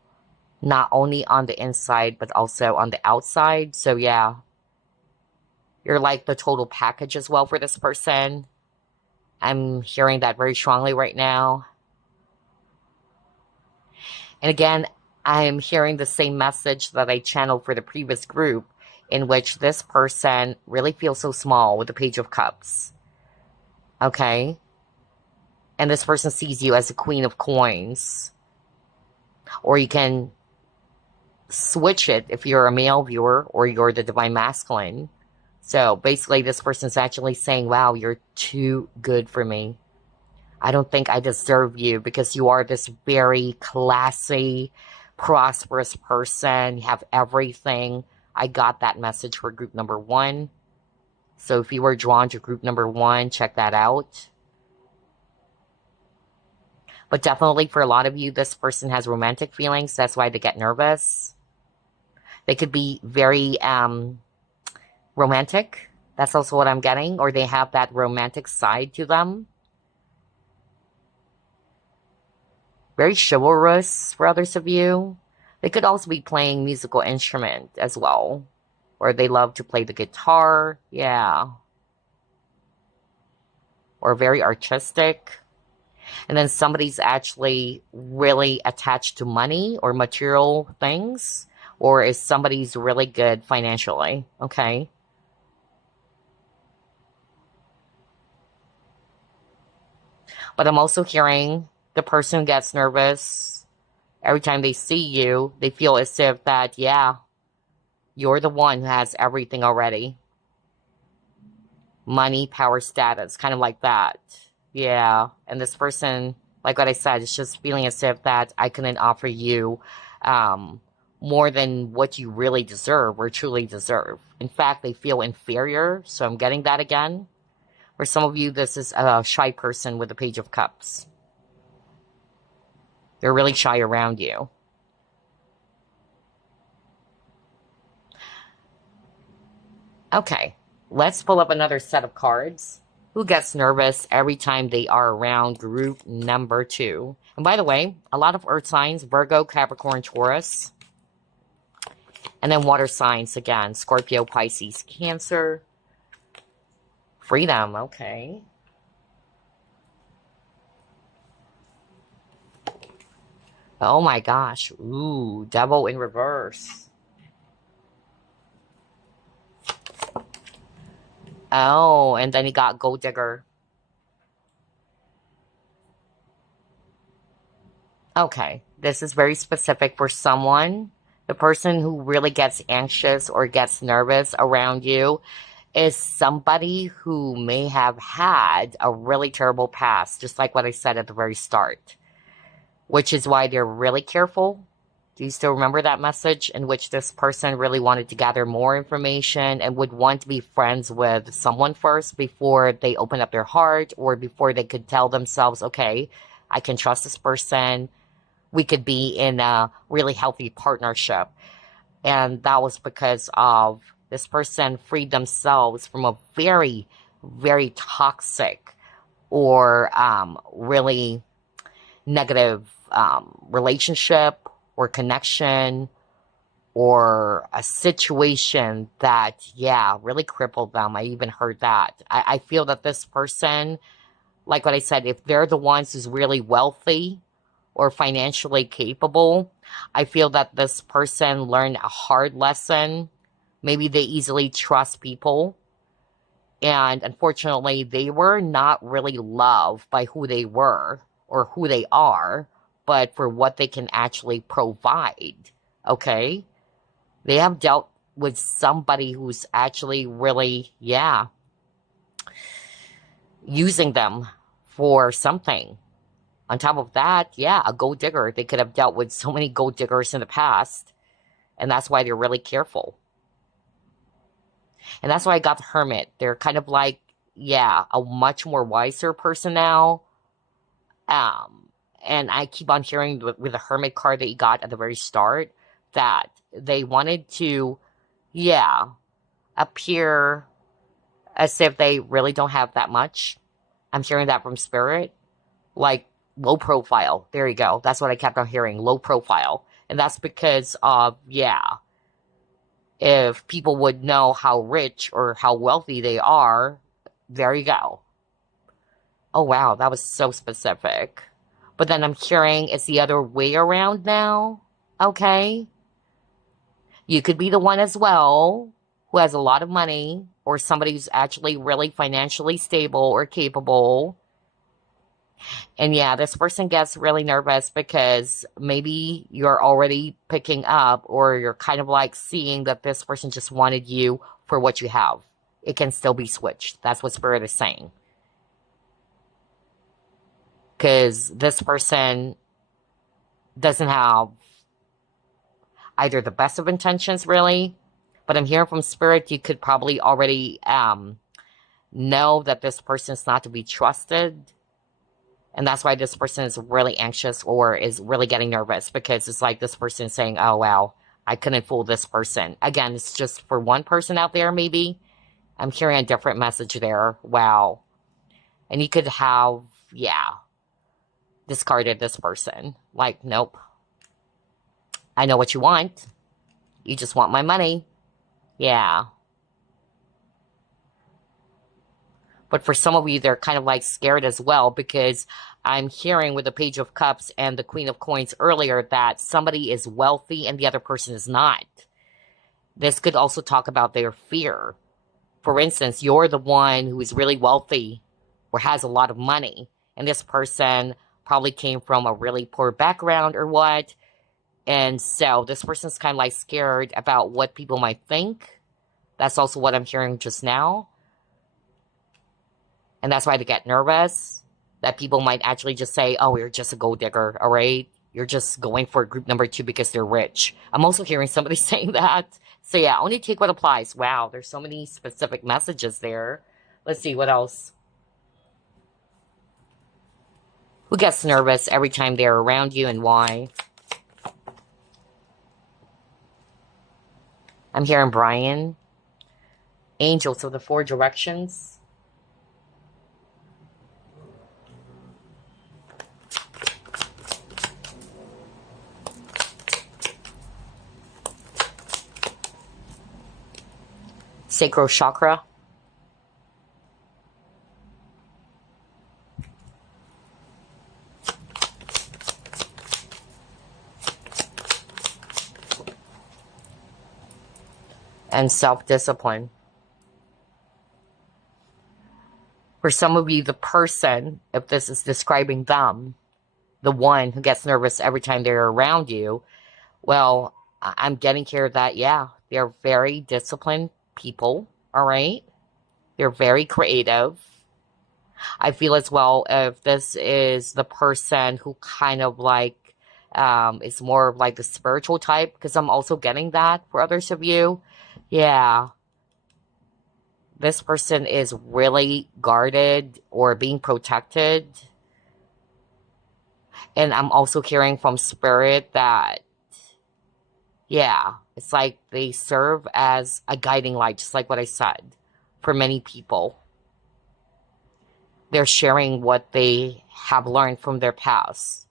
not only on the inside, but also on the outside. So yeah, you're like the total package as well for this person. I'm hearing that very strongly right now. And again, I'm hearing the same message that I channeled for the previous group, in which this person really feels so small with the Page of Cups. Okay? And this person sees you as a Queen of Coins. Or you can switch it if you're a male viewer or you're the Divine Masculine. So basically, this person's actually saying, wow, you're too good for me. I don't think I deserve you, because you are this very classy, prosperous person. You have everything. I got that message for group number 1. So if you were drawn to group number 1, check that out. But definitely for a lot of you, this person has romantic feelings. That's why they get nervous. They could be very romantic. That's also what I'm getting. Or they have that romantic side to them. Very chivalrous for others of you. They could also be playing musical instrument as well. Or they love to play the guitar. Yeah. Or very artistic. And then somebody's actually really attached to money or material things. Or is somebody's really good financially. Okay. But I'm also hearing the person gets nervous every time they see you. They feel as if that, yeah, you're the one who has everything already. Money, power, status, kind of like that. Yeah. And this person, like what I said, is just feeling as if that I couldn't offer you more than what you really deserve or truly deserve. In fact, they feel inferior. So I'm getting that again. For some of you, this is a shy person with the Page of Cups. They're really shy around you. Okay, let's pull up another set of cards. Who gets nervous every time they are around group number 2? And by the way, a lot of earth signs, Virgo, Capricorn, Taurus. And then water signs again, Scorpio, Pisces, Cancer. Freedom, okay. Oh my gosh. Ooh, Devil in reverse. Oh, and then he got Gold Digger. Okay, this is very specific for someone. The person who really gets anxious or gets nervous around you is somebody who may have had a really terrible past, just like what I said at the very start, which is why they're really careful. Do you still remember that message in which this person really wanted to gather more information and would want to be friends with someone first before they open up their heart, or before they could tell themselves, okay, I can trust this person. We could be in a really healthy partnership. And that was because of this person freed themselves from a very, very toxic or really negative relationship or connection or a situation that, yeah, really crippled them. I even heard that. I feel that this person, like what I said, if they're the ones who's really wealthy or financially capable. I feel that this person learned a hard lesson. Maybe they easily trust people. And unfortunately, they were not really loved by who they were or who they are, but for what they can actually provide. Okay? They have dealt with somebody who's actually really, yeah, using them for something. On top of that, yeah, a gold digger. They could have dealt with so many gold diggers in the past, and that's why they're really careful. And that's why I got the Hermit. They're kind of like, yeah, a much more wiser person now. Um, and I keep on hearing with the Hermit card that you got at the very start that they wanted to, yeah, appear as if they really don't have that much. I'm hearing that from Spirit. Like, low profile. There you go. That's what I kept on hearing. Low profile. And that's because of, yeah, if people would know how rich or how wealthy they are, there you go. Oh, wow. That was so specific. But then I'm hearing it's the other way around now. Okay. You could be the one as well who has a lot of money or somebody who's actually really financially stable or capable. And yeah, this person gets really nervous because maybe you're already picking up or you're kind of like seeing that this person just wanted you for what you have. It can still be switched. That's what Spirit is saying. Because this person doesn't have either the best of intentions, really. But I'm hearing from Spirit, you could probably already know that this person is not to be trusted. And that's why this person is really anxious or is really getting nervous, because it's like this person is saying, oh, wow, I couldn't fool this person. Again, it's just for one person out there, maybe. I'm hearing a different message there. Wow. And you could have, yeah, discarded this person. Like, nope. I know what you want. You just want my money. Yeah. But for some of you, they're kind of like scared as well, because I'm hearing with the Page of Cups and the Queen of Coins earlier that somebody is wealthy and the other person is not. This could also talk about their fear. For instance, you're the one who is really wealthy or has a lot of money, and this person probably came from a really poor background or what. And so this person's kind of like scared about what people might think. That's also what I'm hearing just now. And that's why they get nervous, that people might actually just say, oh, you're just a gold digger, all right? You're just going for group number 2 because they're rich. I'm also hearing somebody saying that. So yeah, only take what applies. Wow, there's so many specific messages there. Let's see, what else? Who gets nervous every time they're around you and why? I'm hearing Brian. Angels of the 4 directions. Sacral chakra. And self-discipline. For some of you, the person, if this is describing them, the one who gets nervous every time they're around you, well, I'm getting here that, yeah, they're very disciplined people, all right? They're very creative. I feel as well if this is the person who kind of like is more of like the spiritual type, because I'm also getting that for others of you. Yeah. This person is really guarded or being protected. And I'm also hearing from Spirit that, yeah, it's like they serve as a guiding light, just like what I said, for many people. They're sharing what they have learned from their past.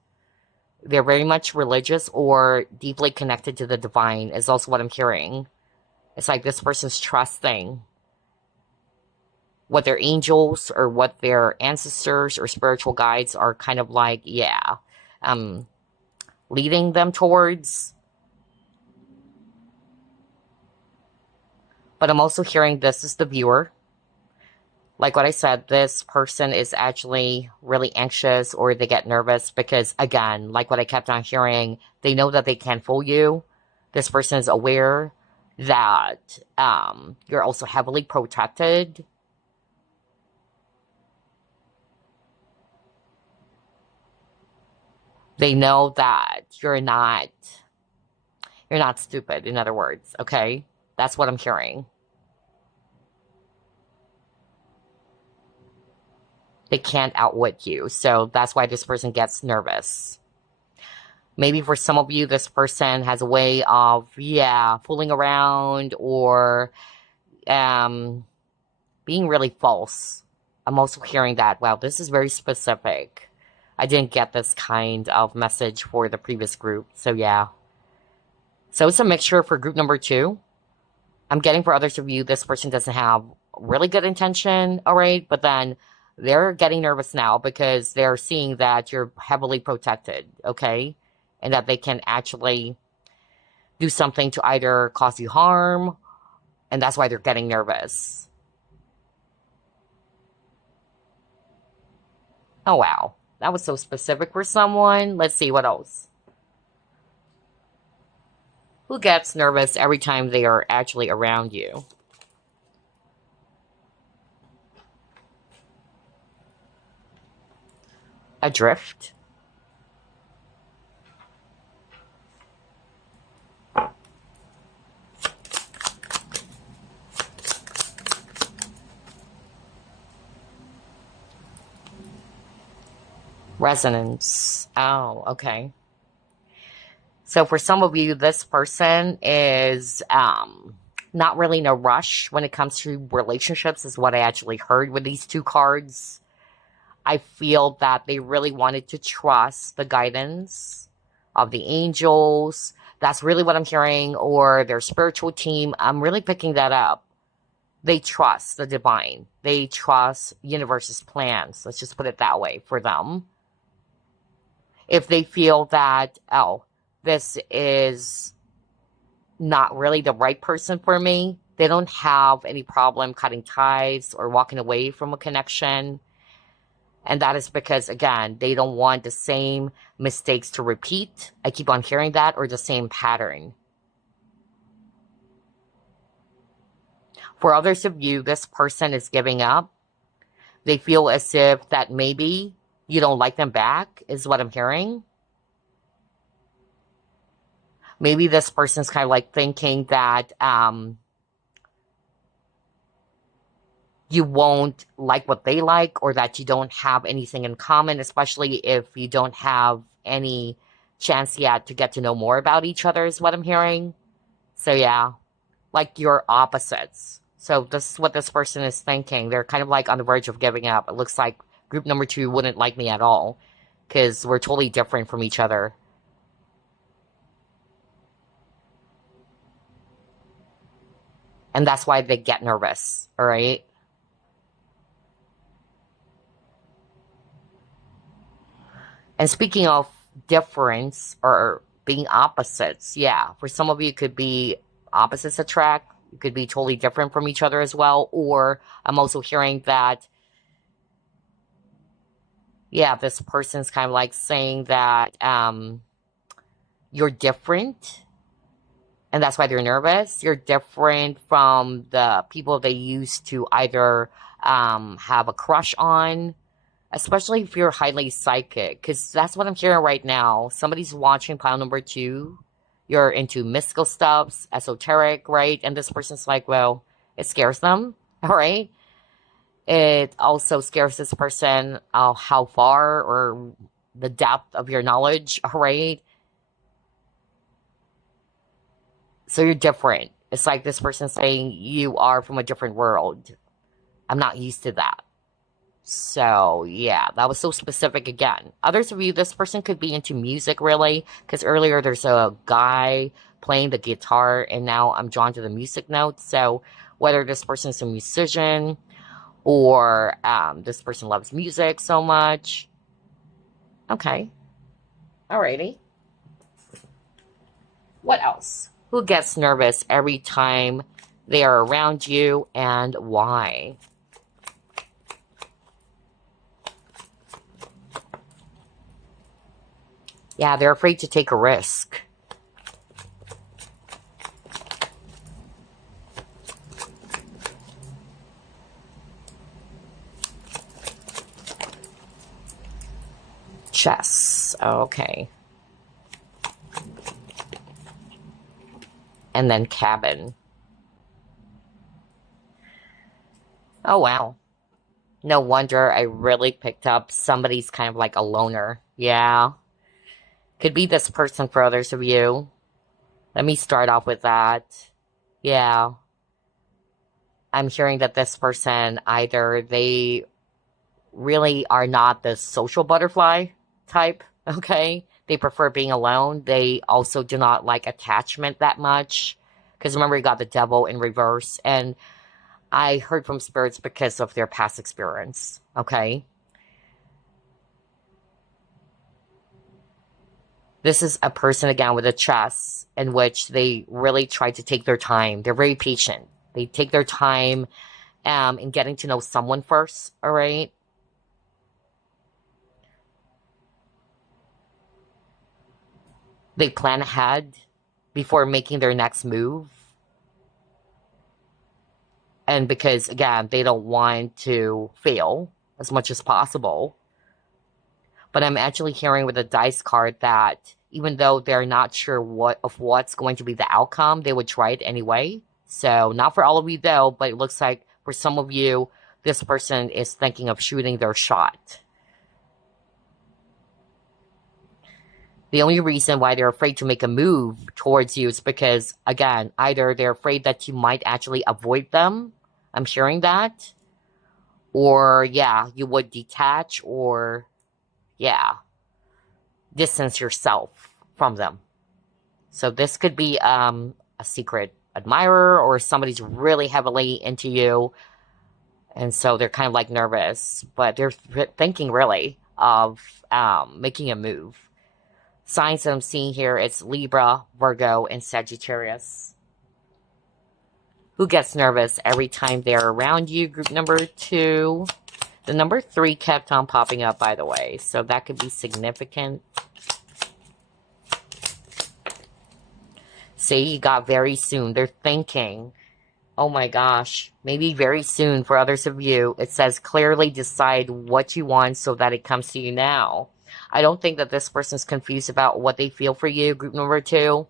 They're very much religious or deeply connected to the divine, is also what I'm hearing. It's like this person's trusting what their angels or what their ancestors or spiritual guides are kind of like, yeah, um, leading them towards. But I'm also hearing this is the viewer. Like what I said, this person is actually really anxious or they get nervous because, again, like what I kept on hearing, they know that they can't fool you. This person is aware that you're also heavily protected. They know that you're not stupid, in other words, okay? That's what I'm hearing. They can't outwit you, so that's why this person gets nervous. Maybe for some of you, this person has a way of, yeah, fooling around or being really false. I'm also hearing that. Wow, this is very specific. I didn't get this kind of message for the previous group, so yeah. So it's a mixture for group number 2. I'm getting for others of you, this person doesn't have really good intention, all right? But then they're getting nervous now because they're seeing that you're heavily protected, okay? And that they can actually do something to either cause you harm, and that's why they're getting nervous. Oh, wow. That was so specific for someone. Let's see, what else? Who gets nervous every time they are actually around you? Adrift. Resonance. Oh, okay. So for some of you, this person is not really in a rush when it comes to relationships, is what I actually heard with these 2 cards. I feel that they really wanted to trust the guidance of the angels. That's really what I'm hearing, or their spiritual team. I'm really picking that up. They trust the divine. They trust universe's plans. Let's just put it that way for them. If they feel that, oh, this is not really the right person for me, they don't have any problem cutting ties or walking away from a connection. And that is because, again, they don't want the same mistakes to repeat. I keep on hearing that, or the same pattern. For others of you, this person is giving up. They feel as if that maybe you don't like them back, is what I'm hearing. Maybe this person's kind of like thinking that you won't like what they like, or that you don't have anything in common, especially if you don't have any chance yet to get to know more about each other, is what I'm hearing. So yeah, like you're opposites. So this is what this person is thinking. They're kind of like on the verge of giving up. It looks like group number 2 wouldn't like me at all because we're totally different from each other. And that's why they get nervous, all right? And speaking of difference or being opposites, yeah, for some of you, it could be opposites attract. It could be totally different from each other as well. Or I'm also hearing that, yeah, this person's kind of like saying that you're different. And that's why they're nervous. You're different from the people they used to either have a crush on, especially if you're highly psychic, because that's what I'm hearing right now. Somebody's watching pile number 2. You're into mystical stuffs, esoteric, right? And this person's like, well, it scares them, all right? It also scares this person how far or the depth of your knowledge, all right? So you're different. It's like this person saying you are from a different world. I'm not used to that. So, yeah, that was so specific again. Others of you, this person could be into music, really, because earlier there's a guy playing the guitar, and now I'm drawn to the music notes. So, whether this person is a musician or this person loves music so much. Okay. Alrighty. What else? Who gets nervous every time they are around you and why? Yeah, they're afraid to take a risk. Chess. Okay. And then cabin. Oh, wow. No wonder I really picked up somebody's kind of like a loner. Yeah. Could be this person for others of you. Let me start off with that. Yeah. I'm hearing that this person, either they really are not the social butterfly type, okay? They prefer being alone. They also do not like attachment that much. Because remember, you got the devil in reverse. And I heard from spirits because of their past experience, okay? This is a person, again, with a chess in which they really try to take their time. They're very patient. They take their time in getting to know someone first, all right? They plan ahead before making their next move. And because, again, they don't want to fail as much as possible. But I'm actually hearing with the dice card that even though they're not sure what's going to be the outcome, they would try it anyway. So not for all of you though, but it looks like for some of you, this person is thinking of shooting their shot. The only reason why they're afraid to make a move towards you is because, again, either they're afraid that you might actually avoid them. I'm hearing that. Or, yeah, you would detach or, yeah, distance yourself from them. So this could be a secret admirer or somebody's really heavily into you. And so they're kind of like nervous, but they're thinking really of making a move. Signs that I'm seeing here, it's Libra, Virgo, and Sagittarius. Who gets nervous every time they're around you? Group number 2. The number 3 kept on popping up, by the way, so that could be significant. See, you got very soon. They're thinking, oh my gosh, maybe very soon for others of you. It says clearly decide what you want so that it comes to you now. I don't think that this person's confused about what they feel for you, group number 2.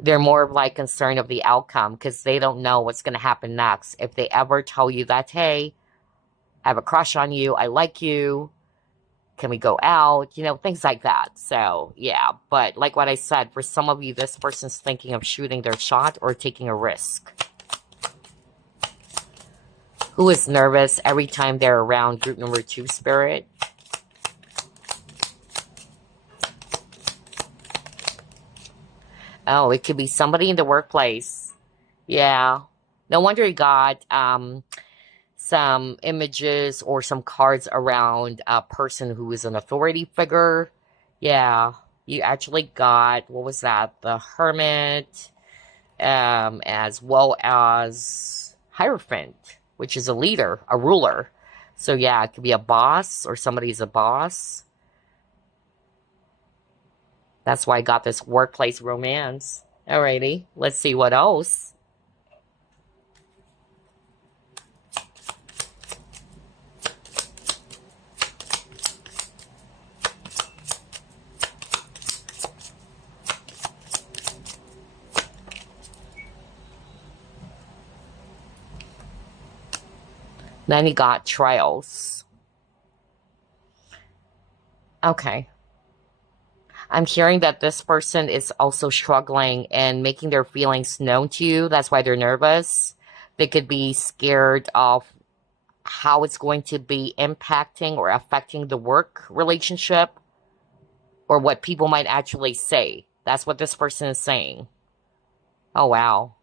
They're more like concerned of the outcome because they don't know what's going to happen next. If they ever tell you that, hey, I have a crush on you, I like you, can we go out? You know, things like that. So, yeah. But like what I said, for some of you, this person's thinking of shooting their shot or taking a risk. Who is nervous every time they're around group number 2 spirit? Oh, it could be somebody in the workplace. Yeah. No wonder you got some images or some cards around a person who is an authority figure. Yeah. You actually got, what was that? The Hermit, as well as Hierophant, which is a leader, a ruler. So yeah, it could be a boss or somebody's a boss. That's why I got this workplace romance. Alrighty, let's see what else. Then you got trials. Okay. I'm hearing that this person is also struggling and making their feelings known to you. That's why they're nervous. They could be scared of how it's going to be impacting or affecting the work relationship or what people might actually say. That's what this person is saying. Oh, wow.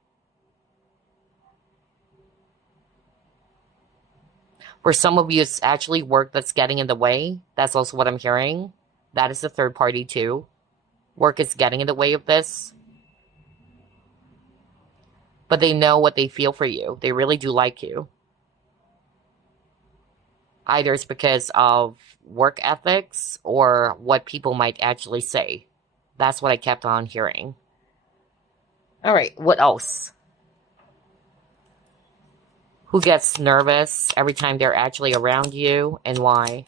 For some of you, it's actually work that's getting in the way. That's also what I'm hearing. That is a third party too. Work is getting in the way of this. But they know what they feel for you. They really do like you. Either it's because of work ethics or what people might actually say. That's what I kept on hearing. All right, what else? Who gets nervous every time they're actually around you and why?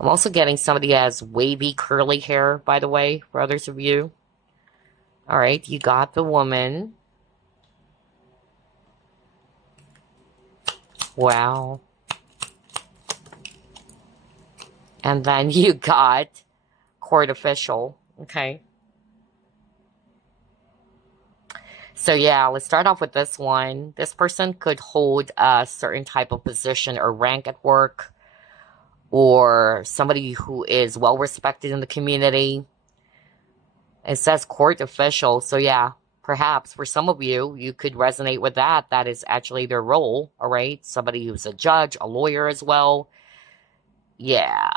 I'm also getting somebody that has wavy, curly hair, by the way, for others of you. All right, you got the woman. Wow. And then you got court official. Okay. So yeah, let's start off with this one. This person could hold a certain type of position or rank at work, or somebody who is well respected in the community. It says court official, so yeah, perhaps for some of you, you could resonate with that. That is actually their role, all right? Somebody who's a judge, a lawyer as well. Yeah.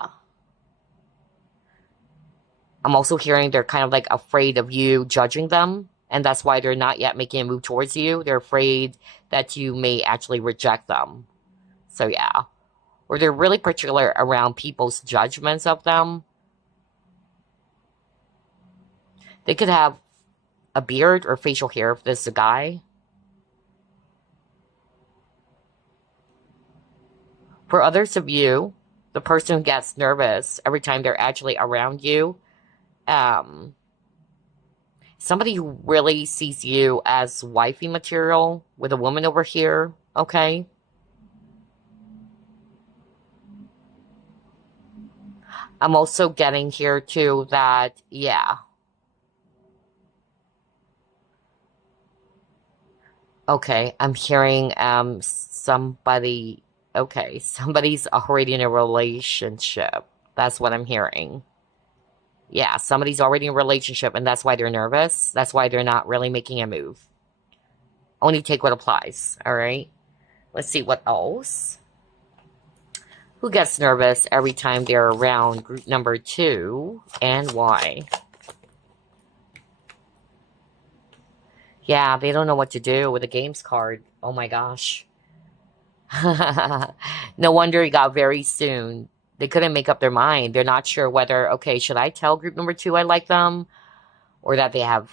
I'm also hearing they're kind of like afraid of you judging them, and that's why they're not yet making a move towards you. They're afraid that you may actually reject them. So yeah. Or they're really particular around people's judgments of them. They could have a beard or facial hair if this is a guy. For others of you, the person who gets nervous every time they're actually around you, somebody who really sees you as wifey material with a woman over here, okay? I'm also getting here too that, yeah. Okay, I'm hearing somebody, okay, somebody's already in a relationship. That's what I'm hearing. Yeah, somebody's already in a relationship and that's why they're nervous. That's why they're not really making a move. Only take what applies, all right? Let's see what else. Who gets nervous every time they're around group number 2 and why? Yeah, they don't know what to do with a games card. Oh my gosh. No wonder he got very soon. They couldn't make up their mind. They're not sure whether, okay, should I tell group number 2 I like them? Or that they have,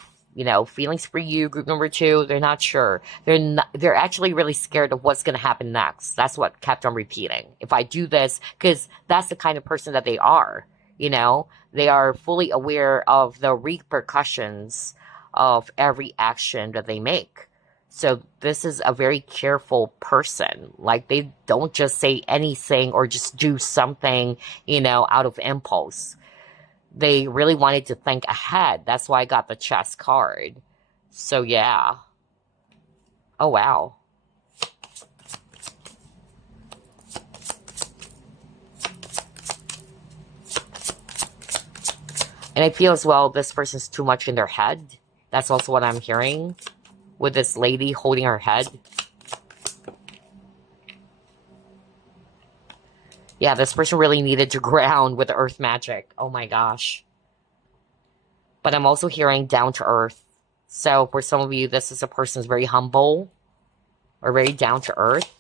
feelings for you, group number 2. They're not sure. They're actually really scared of what's going to happen next. That's what kept on repeating. If I do this, because that's the kind of person that they are, they are fully aware of the repercussions of every action that they make. So this is a very careful person. Like, they don't just say anything or just do something, out of impulse. They really wanted to think ahead. That's why I got the chess card. So yeah. Oh, wow. And I feel as well this person's too much in their head. That's also what I'm hearing with this lady holding her head. Yeah, this person really needed to ground with the earth magic. Oh my gosh. But I'm also hearing down to earth. So for some of you, this is a person who's very humble or very down to earth.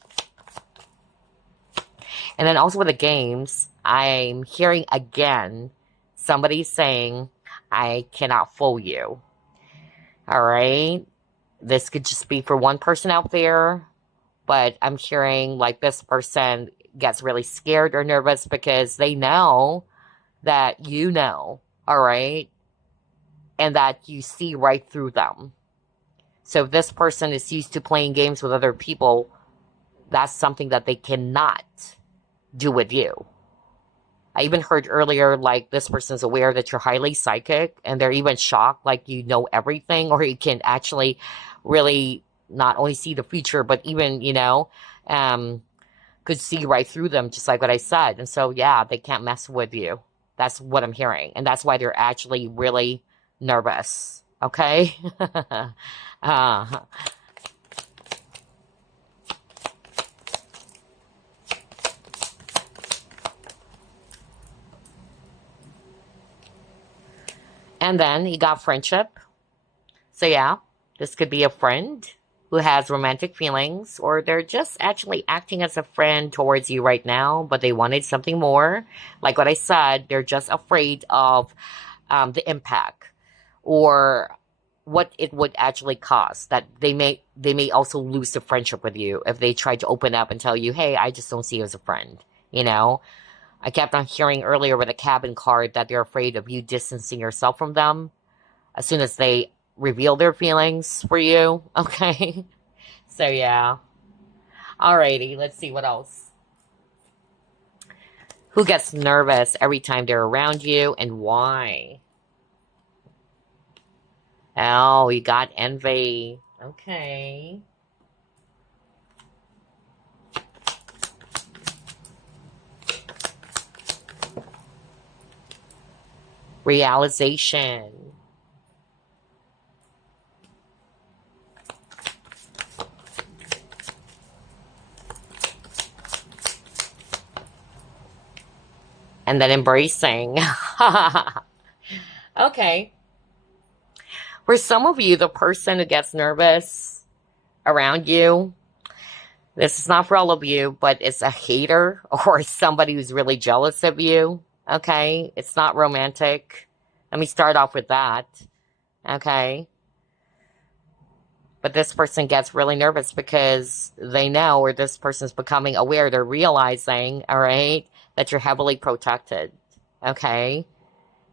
And then also with the games, I'm hearing again somebody saying, I cannot fool you. All right? This could just be for one person out there, but I'm hearing like this person gets really scared or nervous because they know that all right? And that you see right through them. So if this person is used to playing games with other people, that's something that they cannot do with you. I even heard earlier, like, this person's aware that you're highly psychic, and they're even shocked, like, you know everything, or you can actually really not only see the future, but even, could see right through them, just like what I said. And so, yeah, they can't mess with you. That's what I'm hearing. And that's why they're actually really nervous. Okay? uh, And then you got friendship. So yeah, this could be a friend who has romantic feelings, or they're just actually acting as a friend towards you right now, but they wanted something more. Like what I said, they're just afraid of the impact or what it would actually cost. That they may also lose the friendship with you if they try to open up and tell you, hey, I just don't see you as a friend. You know, I kept on hearing earlier with a cabin card that they're afraid of you distancing yourself from them as soon as they reveal their feelings for you. Okay. So yeah. Alrighty, let's see what else. Who gets nervous every time they're around you and why? Oh, you got envy. Okay. Realization. And then embracing. Okay. For some of you, the person who gets nervous around you, this is not for all of you, but it's a hater or somebody who's really jealous of you. Okay. It's not romantic. Let me start off with that. Okay. But this person gets really nervous because they know, or this person's becoming aware, they're realizing, all right, that you're heavily protected. Okay.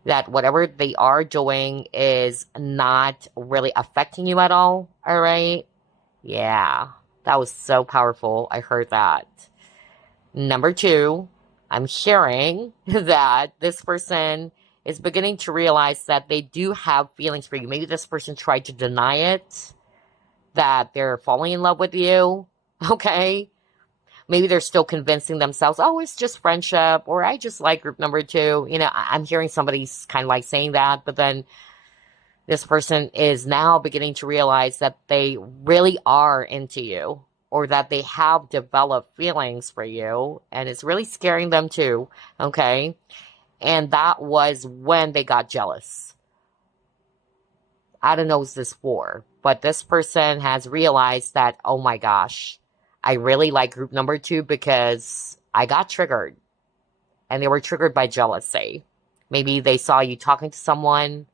That whatever they are doing is not really affecting you at all. All right. Yeah. That was so powerful. I heard that. Number two, I'm hearing that this person is beginning to realize that they do have feelings for you. Maybe this person tried to deny it, that they're falling in love with you. Okay. Maybe they're still convincing themselves, oh, it's just friendship, or I just like group number two. You know, I'm hearing somebody's kind of like saying that, but then this person is now beginning to realize that they really are into you, or that they have developed feelings for you, and it's really scaring them too. Okay. And that was when they got jealous. I don't know who's this for, but this person has realized that, oh my gosh, I really like group number two because I got triggered, and they were triggered by jealousy. Maybe they saw you talking to someone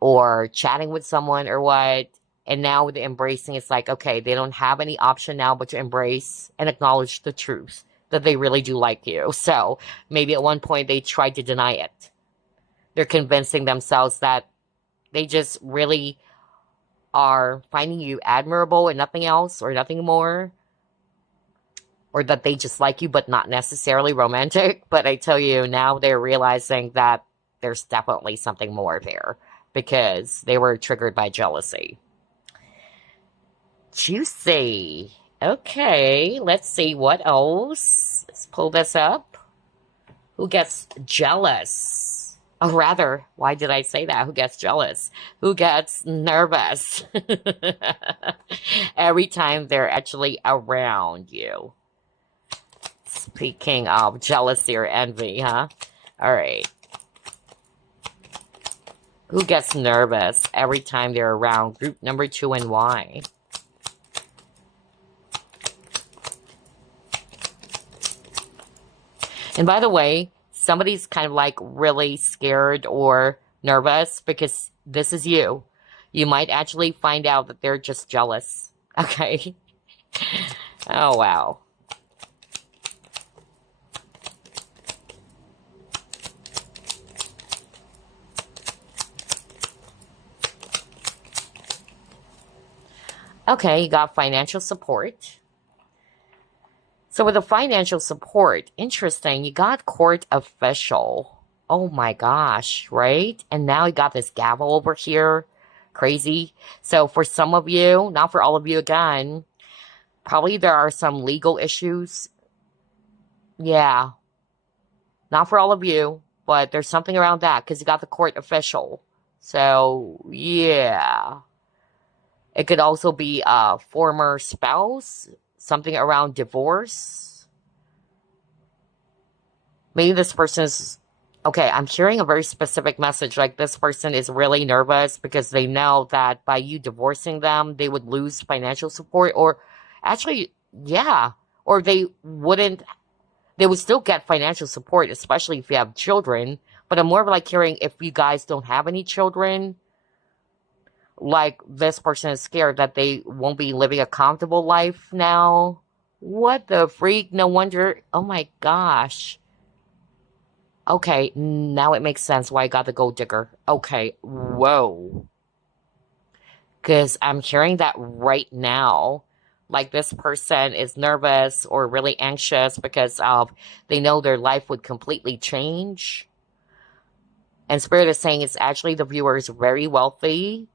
or chatting with someone or what, and now with the embracing, it's like, okay, they don't have any option now but to embrace and acknowledge the truth that they really do like you. So maybe at one point they tried to deny it. They're convincing themselves that they just really are finding you admirable and nothing else or nothing more, or that they just like you but not necessarily romantic. But I tell you, now they're realizing that there's definitely something more there because they were triggered by jealousy. Juicy. Okay, let's see what else. Let's pull this up. Who gets jealous? Oh, rather, why did I say that? Who gets jealous? Who gets nervous every time they're actually around you? Speaking of jealousy or envy, huh? All right. Who gets nervous every time they're around group number two and why? And by the way, somebody's kind of like really scared or nervous because this is you. You might actually find out that they're just jealous. Okay. Oh, wow. Okay, you got financial support. So with the financial support, interesting, you got court official. Oh my gosh, right? And now you got this gavel over here. Crazy. So for some of you, not for all of you again, probably there are some legal issues. Yeah, not for all of you, but there's something around that because you got the court official. So yeah. It could also be a former spouse, something around divorce. Maybe this person's Okay, I'm hearing a very specific message. Like this person is really nervous because they know that by you divorcing them, they would lose financial support, or actually, yeah, or they would still get financial support, especially if you have children. But I'm more of like hearing if you guys don't have any children, like this person is scared that they won't be living a comfortable life now. What the freak? No wonder. Oh my gosh. Okay, now it makes sense why I got the gold digger. Okay, whoa. Because I'm hearing that right now. Like this person is nervous or really anxious because of they know their life would completely change. And Spirit is saying it's actually the viewer is very wealthy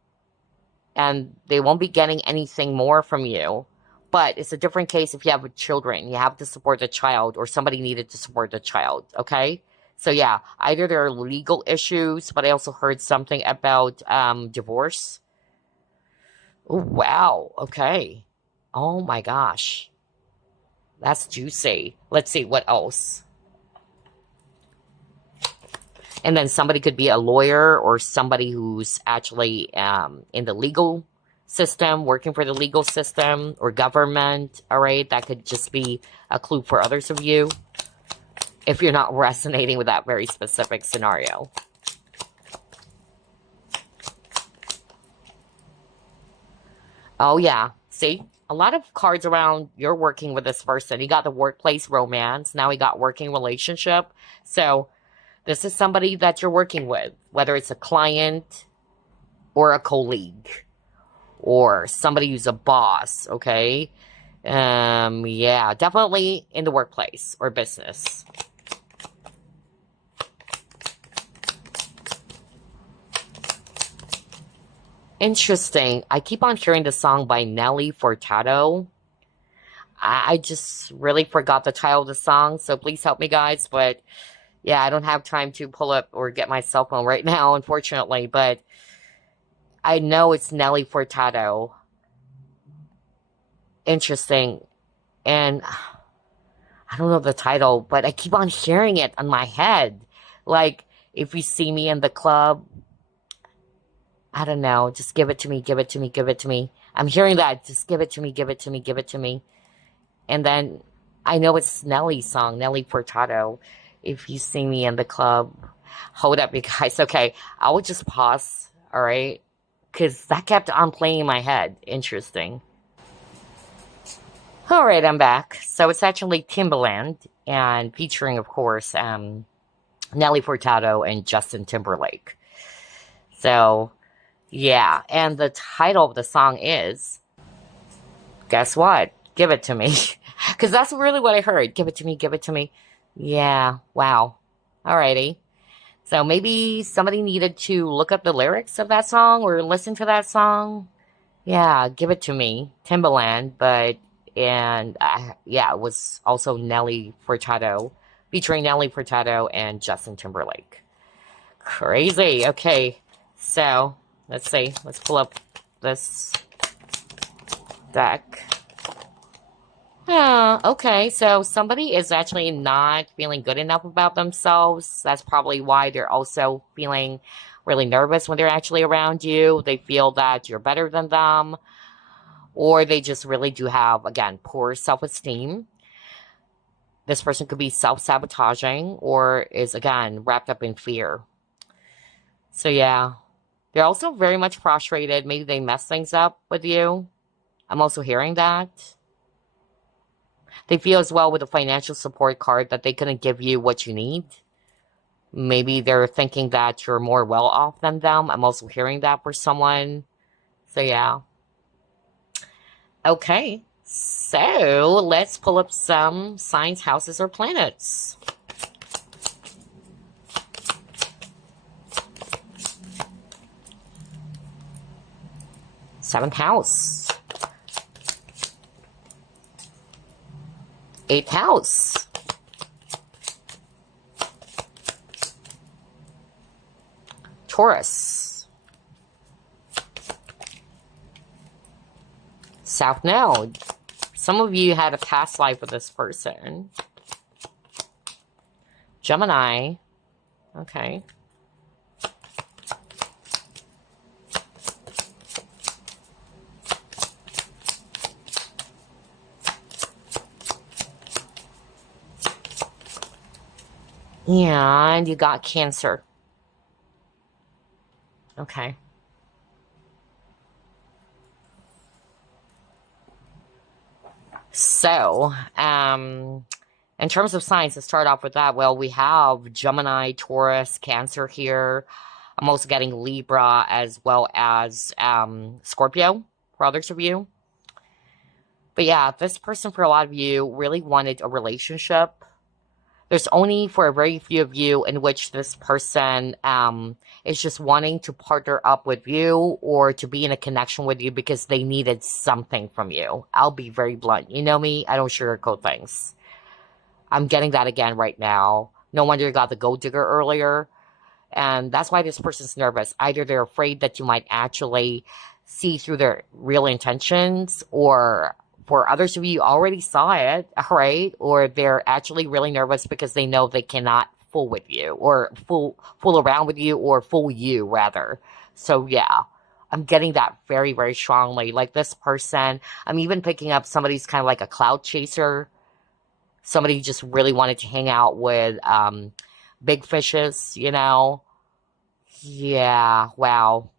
and they won't be getting anything more from you. But it's a different case if you have children. You have to support the child, or somebody needed to support the child, okay? So yeah, either there are legal issues, but I also heard something about divorce. Oh, wow, okay. Oh my gosh. That's juicy. Let's see, what else? And then somebody could be a lawyer or somebody who's actually in the legal system, working for the legal system or government, all right? That could just be a clue for others of you if you're not resonating with that very specific scenario. Oh, yeah. See? A lot of cards around you're working with this person. You got the workplace romance. Now we got working relationship. So this is somebody that you're working with, whether it's a client or a colleague or somebody who's a boss, okay? Yeah, definitely in the workplace or business. Interesting. I keep on hearing the song by Nelly Furtado. I just really forgot the title of the song, so please help me, guys. But yeah, I don't have time to pull up or get my cell phone right now, unfortunately. But I know it's Nelly Furtado. Interesting. And I don't know the title, but I keep on hearing it on my head. Like, if you see me in the club, I don't know, just give it to me, give it to me, give it to me. I'm hearing that, just give it to me, give it to me, give it to me. And then I know it's Nelly's song, Nelly Furtado. If you see me in the club, hold up, you guys. Okay, I will just pause, all right? Because that kept on playing in my head. Interesting. All right, I'm back. So it's actually Timbaland, and featuring, of course, Nelly Furtado and Justin Timberlake. So, yeah, and the title of the song is, guess what? Give it to me. Because that's really what I heard. Give it to me, give it to me. Yeah, wow. Alrighty. So maybe somebody needed to look up the lyrics of that song or listen to that song. Yeah, give it to me. Timbaland, but, and yeah, it was also Nelly Furtado, featuring Nelly Furtado and Justin Timberlake. Crazy. Okay, so let's see. Let's pull up this deck. Okay, so somebody is actually not feeling good enough about themselves. That's probably why they're also feeling really nervous when they're actually around you. They feel that you're better than them, or they just really do have, again, poor self-esteem. This person could be self-sabotaging or is, again, wrapped up in fear. So, yeah. They're also very much frustrated. Maybe they mess things up with you. I'm also hearing that. They feel as well with the financial support card that they couldn't give you what you need. Maybe they're thinking that you're more well off than them. I'm also hearing that for someone. So, yeah. Okay. So, let's pull up some signs, houses, or planets. Seventh house. Eighth house. Taurus. South Node. Some of you had a past life with this person. Gemini. Okay. And you got Cancer. Okay. So, in terms of signs, to start off with that, well, we have Gemini, Taurus, Cancer here. I'm also getting Libra as well as Scorpio for others of you. But yeah, this person for a lot of you really wanted a relationship. There's only for a very few of you in which this person is just wanting to partner up with you or to be in a connection with you because they needed something from you. I'll be very blunt. You know me, I don't sugarcoat things. I'm getting that again right now. No wonder you got the gold digger earlier. And that's why this person's nervous. Either they're afraid that you might actually see through their real intentions, or for others of you already saw it, right? Or they're actually really nervous because they know they cannot fool with you, or fool around with you, or fool you rather. So yeah, I'm getting that very, very strongly. Like this person, I'm even picking up somebody's kind of like a cloud chaser. Somebody who just really wanted to hang out with big fishes, you know? Yeah, wow.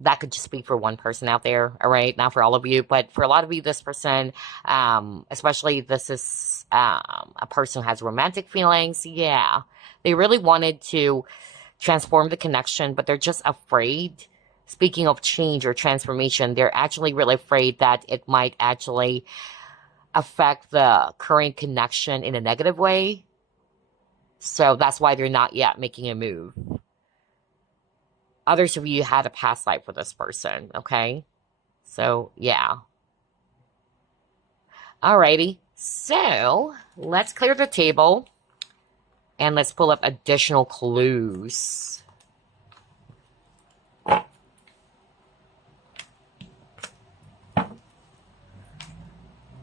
That could just be for one person out there, all right? Not for all of you, but for a lot of you, this person, especially this is a person who has romantic feelings, yeah. They really wanted to transform the connection, but they're just afraid. Speaking of change or transformation, they're actually really afraid that it might actually affect the current connection in a negative way. So that's why they're not yet making a move. Others of you had a past life with this person, okay? So, yeah. Alrighty. So, let's clear the table. And let's pull up additional clues.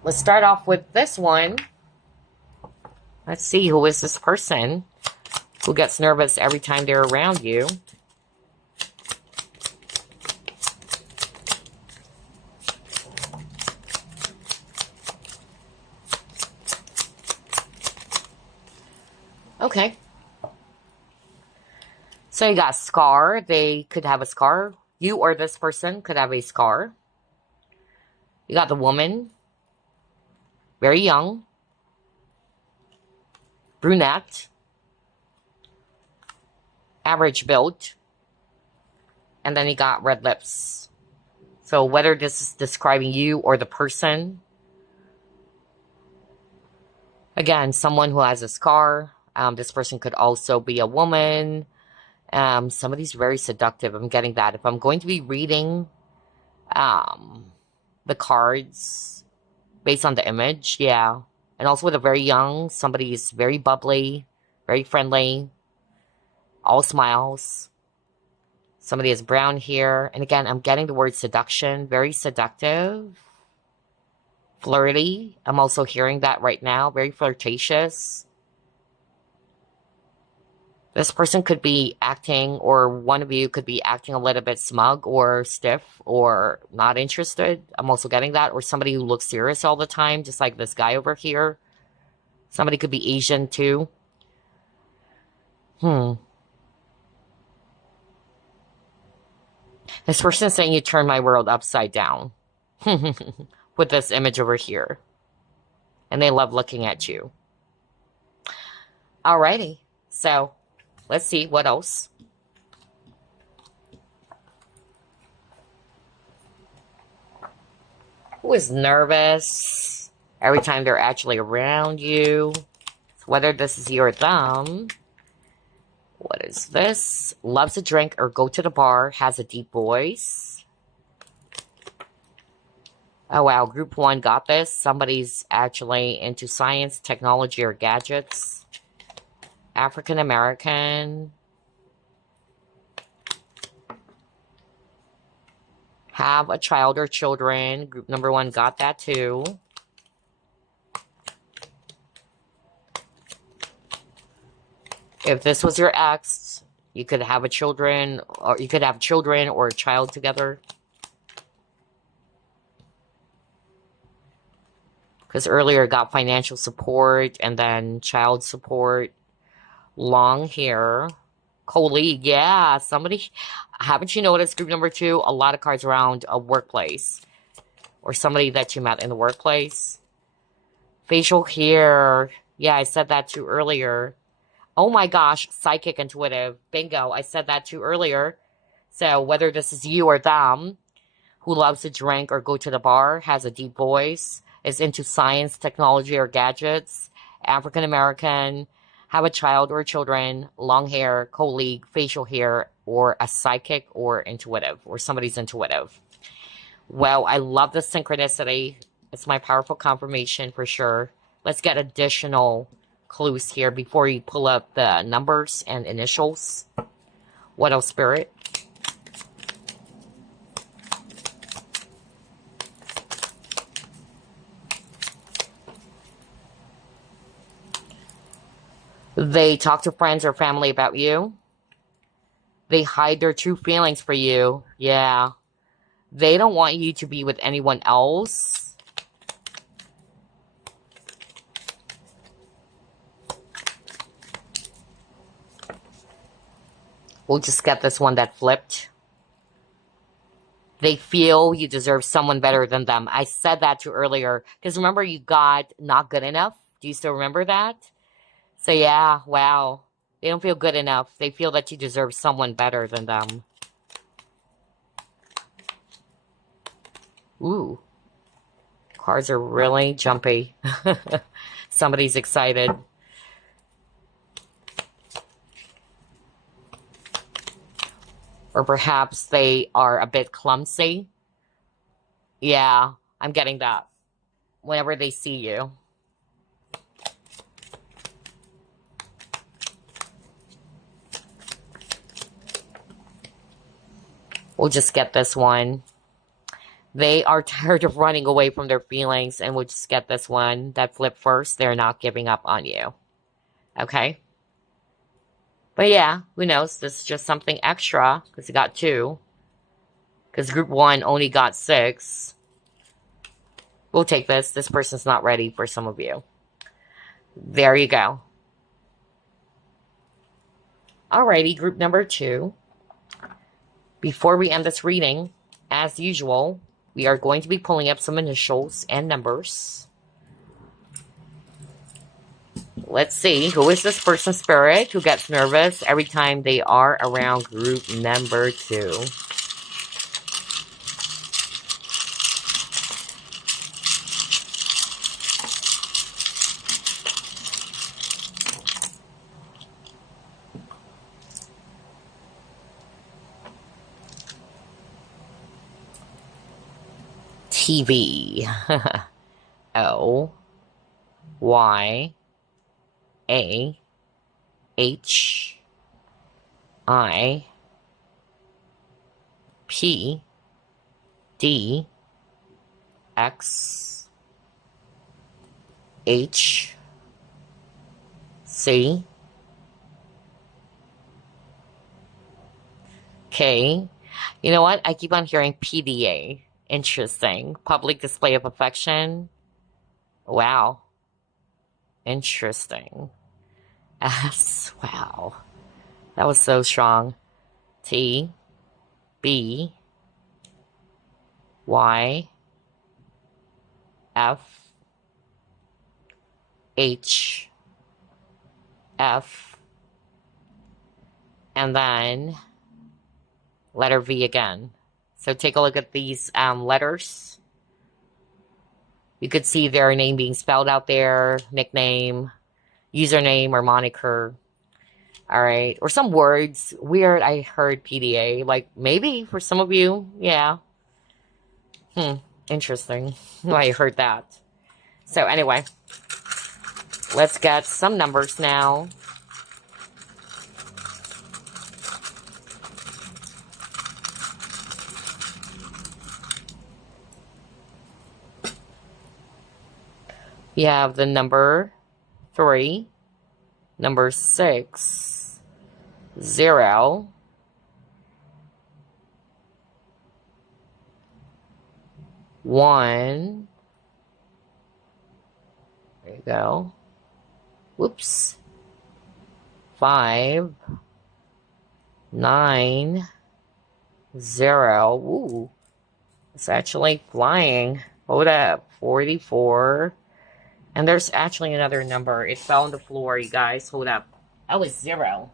Let's start off with this one. Let's see, who is this person who gets nervous every time they're around you? Okay. So you got scar. They could have a scar. You or this person could have a scar. You got the woman. Very young. Brunette. Average build. And then you got red lips. So whether this is describing you or the person. Again, someone who has a scar. This person could also be a woman. Somebody's very seductive. I'm getting that. If I'm going to be reading the cards based on the image, yeah. And also with a very young, somebody is very bubbly, very friendly, all smiles. Somebody has brown hair. And again, I'm getting the word seduction, very seductive, flirty. I'm also hearing that right now, very flirtatious. This person could be acting, or one of you could be acting a little bit smug or stiff or not interested. I'm also getting that. Or somebody who looks serious all the time, just like this guy over here. Somebody could be Asian too. This person is saying you turn my world upside down. With this image over here. And they love looking at you. Alrighty. So, let's see what else. Who is nervous every time they're actually around you? Whether this is you or them. What is this? Loves to drink or go to the bar. Has a deep voice. Oh wow, group 1 got this. Somebody's actually into science, technology, or gadgets. African American. Have a child or children. Group number 1 got that too. If this was your ex, you could have children or a child together. Because earlier got financial support and then child support. Long hair. Colleague, yeah. Somebody, haven't you noticed, group number 2, a lot of cards around a workplace. Or somebody that you met in the workplace. Facial hair. Yeah, I said that too earlier. Oh my gosh, psychic intuitive. Bingo, I said that too earlier. So whether this is you or them, who loves to drink or go to the bar, has a deep voice, is into science, technology, or gadgets, African American, have a child or children, long hair, colleague, facial hair, or a psychic or intuitive, or somebody's intuitive. Well, I love the synchronicity. It's my powerful confirmation for sure. Let's get additional clues here before you pull up the numbers and initials. What else, Spirit? They talk to friends or family about you. They hide their true feelings for you. Yeah. They don't want you to be with anyone else. We'll just get this one that flipped. They feel you deserve someone better than them. I said that too earlier. Because remember, you got not good enough? Do you still remember that? So yeah, wow. They don't feel good enough. They feel that you deserve someone better than them. Ooh. Cards are really jumpy. Somebody's excited. Or perhaps they are a bit clumsy. Yeah, I'm getting that. Whenever they see you. We'll just get this one. They are tired of running away from their feelings, and we'll just get this one that flipped first. They're not giving up on you. Okay? But yeah, who knows? This is just something extra, because it got 2. Because group 1 only got 6. We'll take this. This person's not ready for some of you. There you go. Alrighty, group number 2. Before we end this reading, as usual, we are going to be pulling up some initials and numbers. Let's see, who is this person, Spirit, who gets nervous every time they are around group number 2? TV. O Y A H I P D X H C K. You know what? I keep on hearing PDA. Interesting. Public display of affection. Wow. Interesting. S. Wow. That was so strong. T. B. Y. F. H. F. And then letter V again. So take a look at these letters. You could see their name being spelled out there, nickname, username, or moniker. All right. Or some words. Weird, I heard PDA. Like, maybe for some of you, yeah. Interesting. I heard that. So anyway, let's get some numbers now. You have the number 3, number 6, 0, 1, there you go, whoops, 5, 9, 0, ooh, it's actually flying, hold up, 44, and there's actually another number, it fell on the floor, you guys, hold up, that was 0,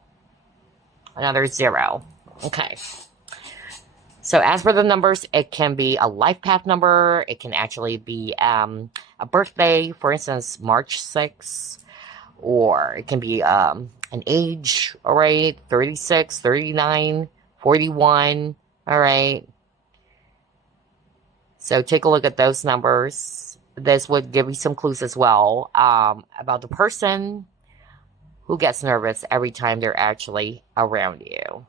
another 0, okay. So as for the numbers, it can be a life path number. It can actually be a birthday, for instance, March 6th. Or it can be an age, all right, 36, 39, 41, all right. So take a look at those numbers. This would give you some clues as well about the person who gets nervous every time they're actually around you.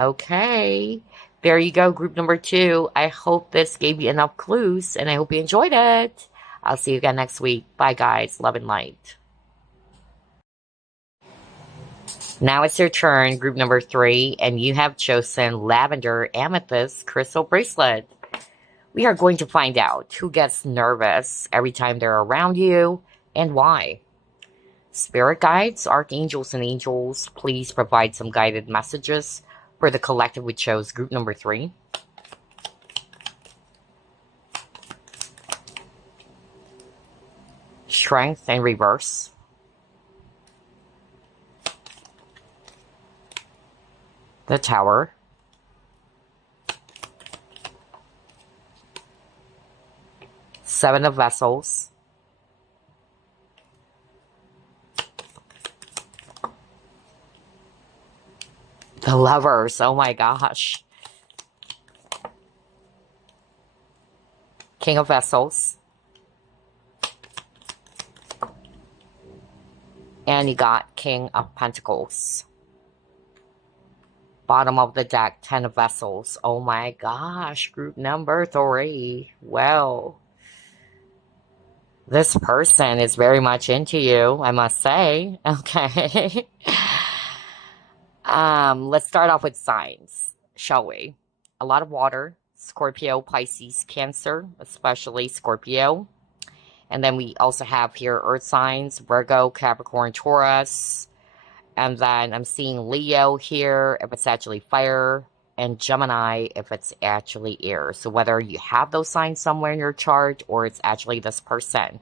Okay, there you go, group number 2. I hope this gave you enough clues, and I hope you enjoyed it. I'll see you again next week. Bye, guys. Love and light. Now it's your turn, group number 3, and you have chosen Lavender Amethyst Crystal Bracelet. We are going to find out who gets nervous every time they're around you and why. Spirit guides, archangels, and angels, please provide some guided messages for the collective we chose, group number 3. Strength and reverse. The Tower. Seven of Vessels. The Lovers, oh my gosh. King of Vessels. And you got King of Pentacles. Bottom of the deck, 10 of Vessels. Oh my gosh, group number 3. Well, this person is very much into you, I must say. Okay. Let's start off with signs, shall we? A lot of water, Scorpio, Pisces, Cancer, especially Scorpio. And then we also have here earth signs, Virgo, Capricorn, Taurus. And then I'm seeing Leo here, if it's actually fire, and Gemini, if it's actually air. So whether you have those signs somewhere in your chart, or it's actually this person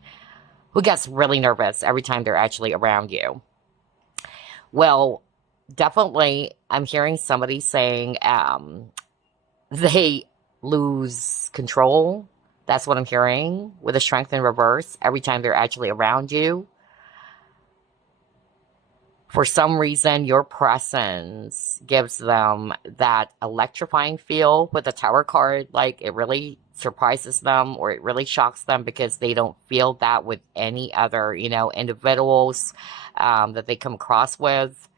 who gets really nervous every time they're actually around you. Well, definitely, I'm hearing somebody saying they lose control. That's what I'm hearing with the strength in reverse every time they're actually around you. For some reason, your presence gives them that electrifying feel with the Tower card. Like, it really surprises them, or it really shocks them, because they don't feel that with any other, individuals that they come across with.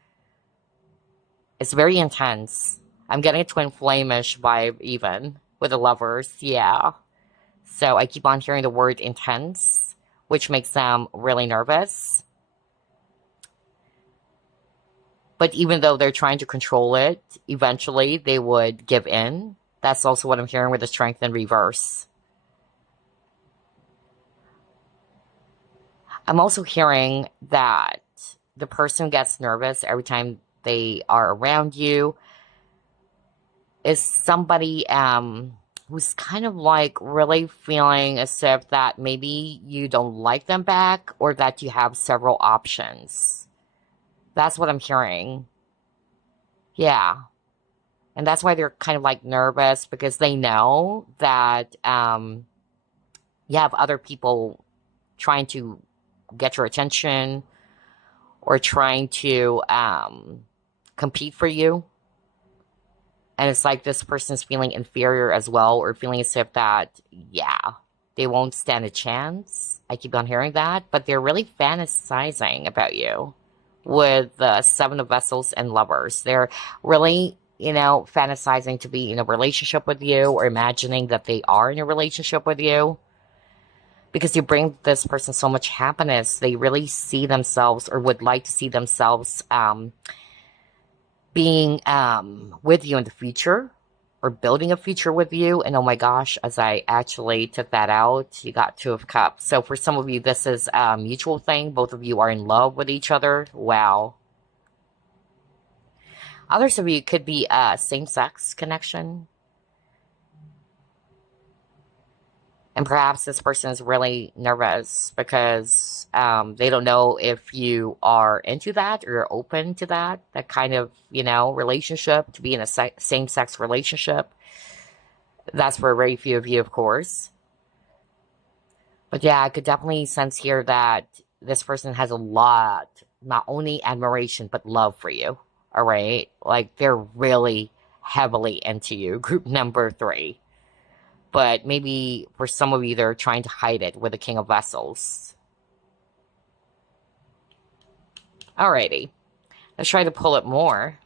It's very intense. I'm getting a twin flame-ish vibe even with the Lovers, yeah. So I keep on hearing the word intense, which makes them really nervous. But even though they're trying to control it, eventually they would give in. That's also what I'm hearing with the strength in reverse. I'm also hearing that the person gets nervous every time they are around you is somebody who's kind of like really feeling as if that maybe you don't like them back, or that you have several options. That's what I'm hearing. Yeah. And that's why they're kind of like nervous, because they know that you have other people trying to get your attention, or trying to compete for you. And it's like this person's feeling inferior as well, or feeling as if that, yeah, they won't stand a chance. I keep on hearing that, but they're really fantasizing about you with the Seven of Vessels and Lovers. They're really, fantasizing to be in a relationship with you, or imagining that they are in a relationship with you, because you bring this person so much happiness. They really see themselves, or would like to see themselves being with you in the future or building a future with you. And oh my gosh, as I actually took that out, you got Two of Cups. So for some of you, this is a mutual thing. Both of you are in love with each other. Wow. Others of you could be a same-sex connection. And perhaps this person is really nervous because they don't know if you are into that or you're open to that kind of, relationship, to be in a same-sex relationship. That's for very few of you, of course. But yeah, I could definitely sense here that this person has a lot, not only admiration, but love for you. All right? Like, they're really heavily into you. Group number 3. But maybe for some of you, they're trying to hide it with the King of Vessels. Alrighty. Let's try to pull it more.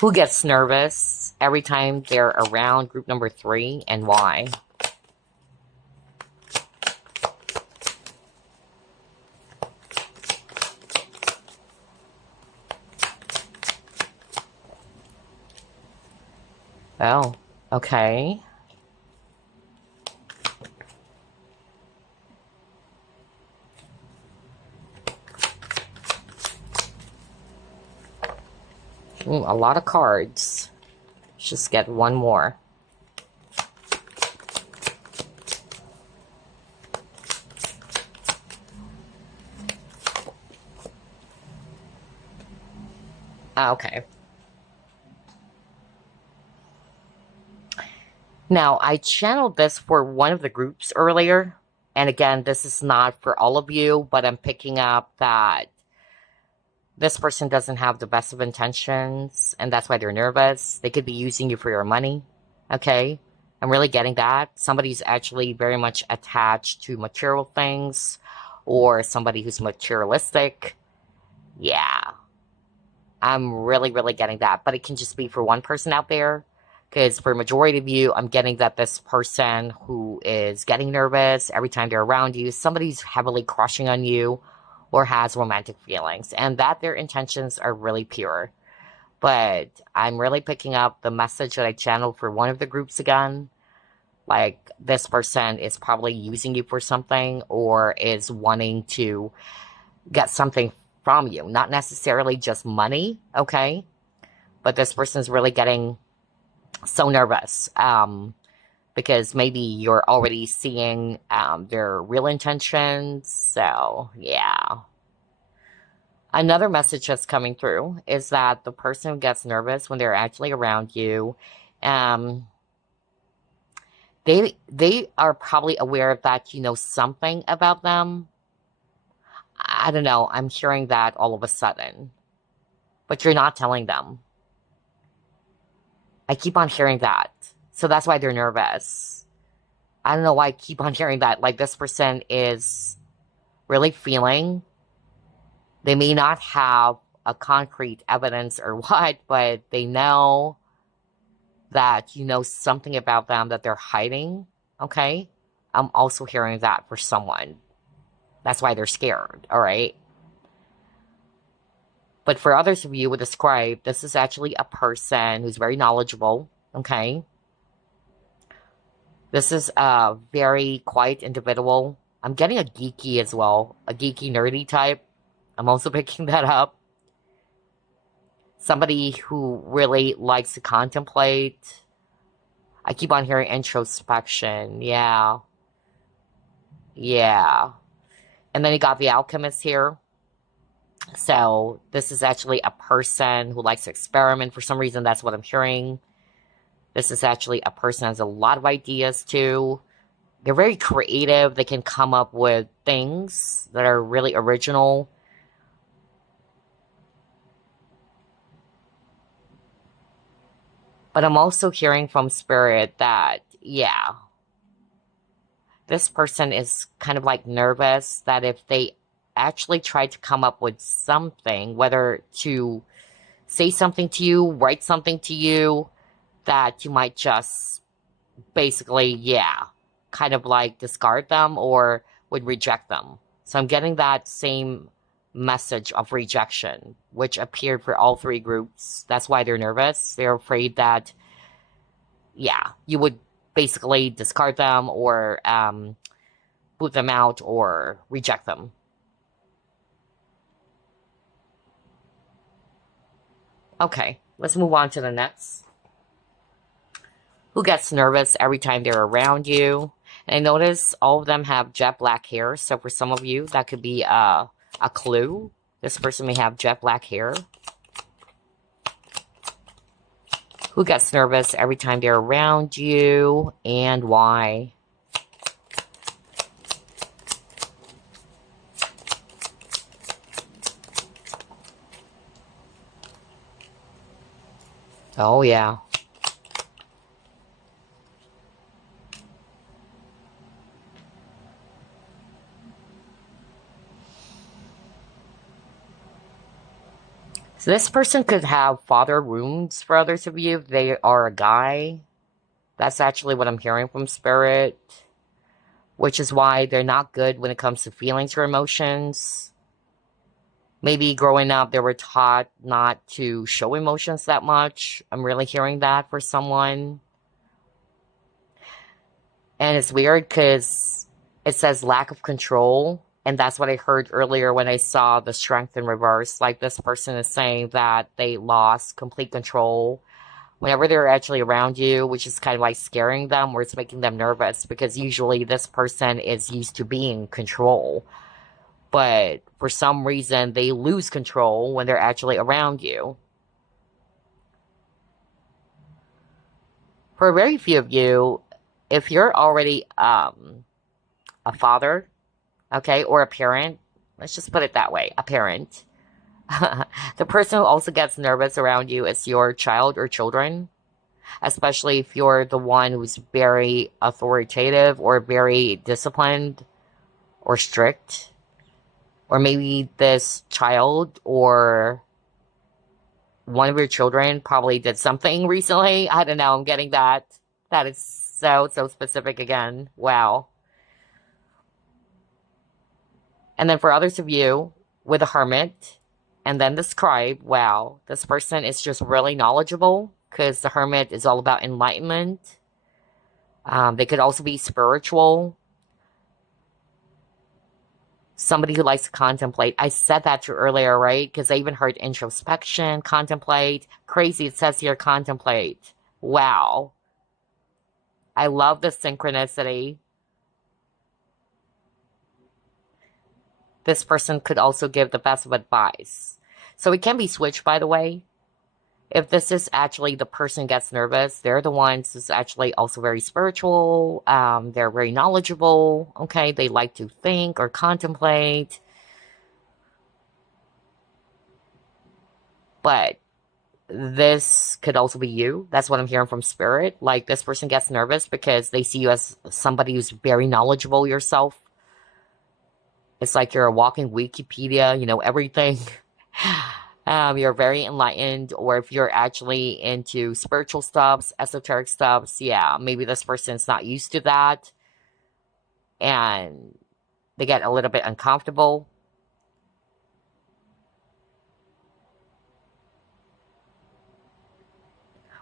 Who gets nervous every time they're around group number 3 and why? Oh, okay. A lot of cards. Let's just get one more. Okay. Now, I channeled this for one of the groups earlier. And again, this is not for all of you, but I'm picking up that this person doesn't have the best of intentions, and that's why they're nervous. They could be using you for your money, okay? I'm really getting that. Somebody's actually very much attached to material things, or somebody who's materialistic. Yeah. I'm really, really getting that. But it can just be for one person out there, because for a majority of you, I'm getting that this person who is getting nervous every time they're around you, somebody's heavily crushing on you, or has romantic feelings, and that their intentions are really pure. But I'm really picking up the message that I channeled for one of the groups again. Like, this person is probably using you for something, or is wanting to get something from you. Not necessarily just money, okay? But this person is really getting so nervous. Because maybe you're already seeing their real intentions. So, yeah. Another message that's coming through is that the person who gets nervous when they're actually around you, they are probably aware that you know something about them. I don't know. I'm hearing that all of a sudden. But you're not telling them. I keep on hearing that. So that's why they're nervous. I don't know why I keep on hearing that. Like, this person is really feeling. They may not have a concrete evidence or what, but they know that you know something about them that they're hiding, okay? I'm also hearing that for someone. That's why they're scared, all right? But for others of you with a scribe, this is actually a person who's very knowledgeable, okay? This is a very quiet individual. I'm getting a geeky as well, a geeky, nerdy type. I'm also picking that up. Somebody who really likes to contemplate. I keep on hearing introspection. Yeah. Yeah. And then you got the alchemist here. So this is actually a person who likes to experiment. For some reason, that's what I'm hearing. This is actually a person who has a lot of ideas too. They're very creative. They can come up with things that are really original. But I'm also hearing from Spirit that, yeah, this person is kind of like nervous that if they actually try to come up with something, whether to say something to you, write something to you, that you might just basically, yeah, kind of like discard them or would reject them. So I'm getting that same message of rejection, which appeared for all three groups. That's why they're nervous. They're afraid that, yeah, you would basically discard them or boot them out or reject them. Okay, let's move on to the next. Who gets nervous every time they're around you? And I notice all of them have jet black hair. So for some of you, that could be a clue. This person may have jet black hair. Who gets nervous every time they're around you and why? Oh, yeah. So this person could have father wounds for others of you if they are a guy. That's actually what I'm hearing from Spirit. Which is why they're not good when it comes to feelings or emotions. Maybe growing up, they were taught not to show emotions that much. I'm really hearing that for someone. And it's weird because it says lack of control. And that's what I heard earlier when I saw the strength in reverse. Like this person is saying that they lost complete control whenever they're actually around you, which is kind of like scaring them or it's making them nervous because usually this person is used to being in control. But for some reason, they lose control when they're actually around you. For very few of you, if you're already a father, okay, or a parent, let's just put it that way, a parent, the person who also gets nervous around you is your child or children, especially if you're the one who's very authoritative or very disciplined or strict. Or maybe this child or one of your children probably did something recently. I don't know. I'm getting that. That is so specific again. Wow. And then for others of you with a hermit and then the scribe, wow, this person is just really knowledgeable because the hermit is all about enlightenment. They could also be spiritual. Somebody who likes to contemplate. I said that to you earlier, right? Because I even heard introspection, contemplate. Crazy, it says here contemplate. Wow. I love the synchronicity. This person could also give the best of advice. So it can be switched, by the way. If this is actually the person gets nervous, they're the ones who's actually also very spiritual. They're very knowledgeable. Okay, they like to think or contemplate. But this could also be you. That's what I'm hearing from Spirit. Like this person gets nervous because they see you as somebody who's very knowledgeable yourself. It's like you're a walking Wikipedia, you know, everything. You're very enlightened, or if you're actually into spiritual stuffs, esoteric stuffs, yeah, maybe this person's not used to that. And they get a little bit uncomfortable.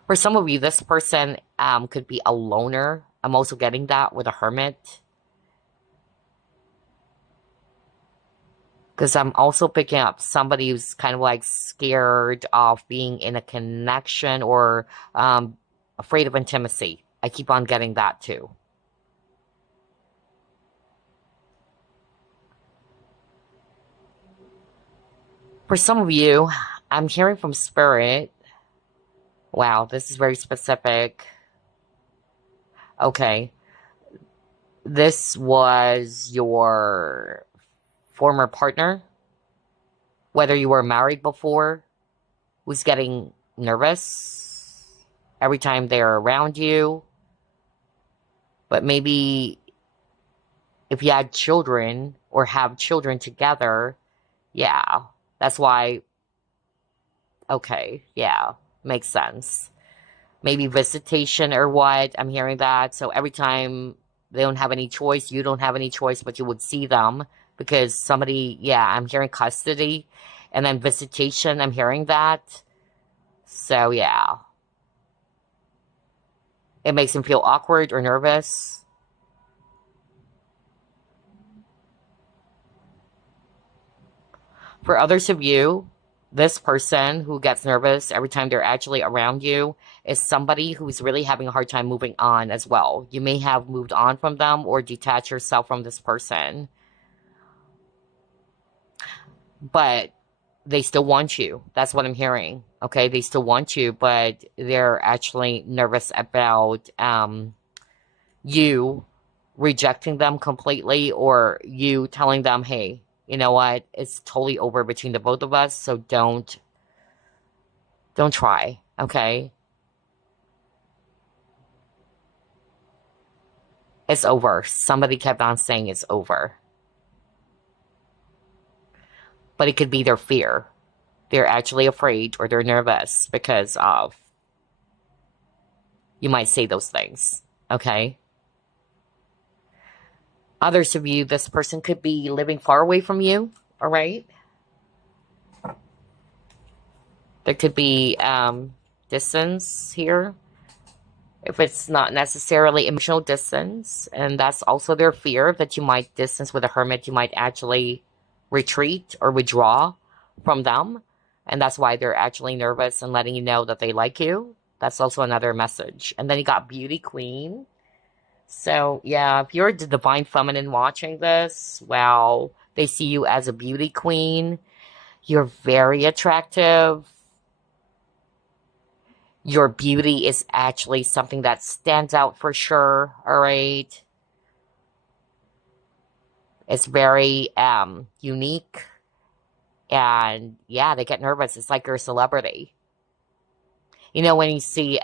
For some of you, this person could be a loner. I'm also getting that with a hermit. Because I'm also picking up somebody who's kind of like scared of being in a connection or afraid of intimacy. I keep on getting that too. For some of you, I'm hearing from Spirit. Wow, this is very specific. Okay. This was your former partner, whether you were married before, who's getting nervous every time they're around you. But maybe if you had children or have children together, yeah, that's why. Okay, yeah, makes sense. maybe visitation or what. I'm hearing that. So every time they don't have any choice, you don't have any choice, but you would see them because somebody, yeah, I'm hearing custody and then visitation. I'm hearing that. So yeah, it makes them feel awkward or nervous. For others of you, this person who gets nervous every time they're actually around you is somebody who's really having a hard time moving on as well. You may have moved on from them or detached yourself from this person, but they still want you. That's what I'm hearing. Okay, they still want you, but they're actually nervous about you rejecting them completely or you telling them, hey, you know what? It's totally over between the both of us, so don't try, okay? It's over. Somebody kept on saying it's over. But it could be their fear. They're actually afraid or they're nervous because of you might say those things, okay? Others of you, this person could be living far away from you, all right? There could be distance here. If it's not necessarily emotional distance, and that's also their fear that you might distance with a hermit, you might actually retreat or withdraw from them. And that's why they're actually nervous and letting you know that they like you. That's also another message. And then you got Beauty Queen. So, yeah, if you're the divine feminine watching this, well, they see you as a beauty queen. You're very attractive. Your beauty is actually something that stands out for sure, all right? It's very unique. And yeah, they get nervous. It's like you're a celebrity. You know, when you see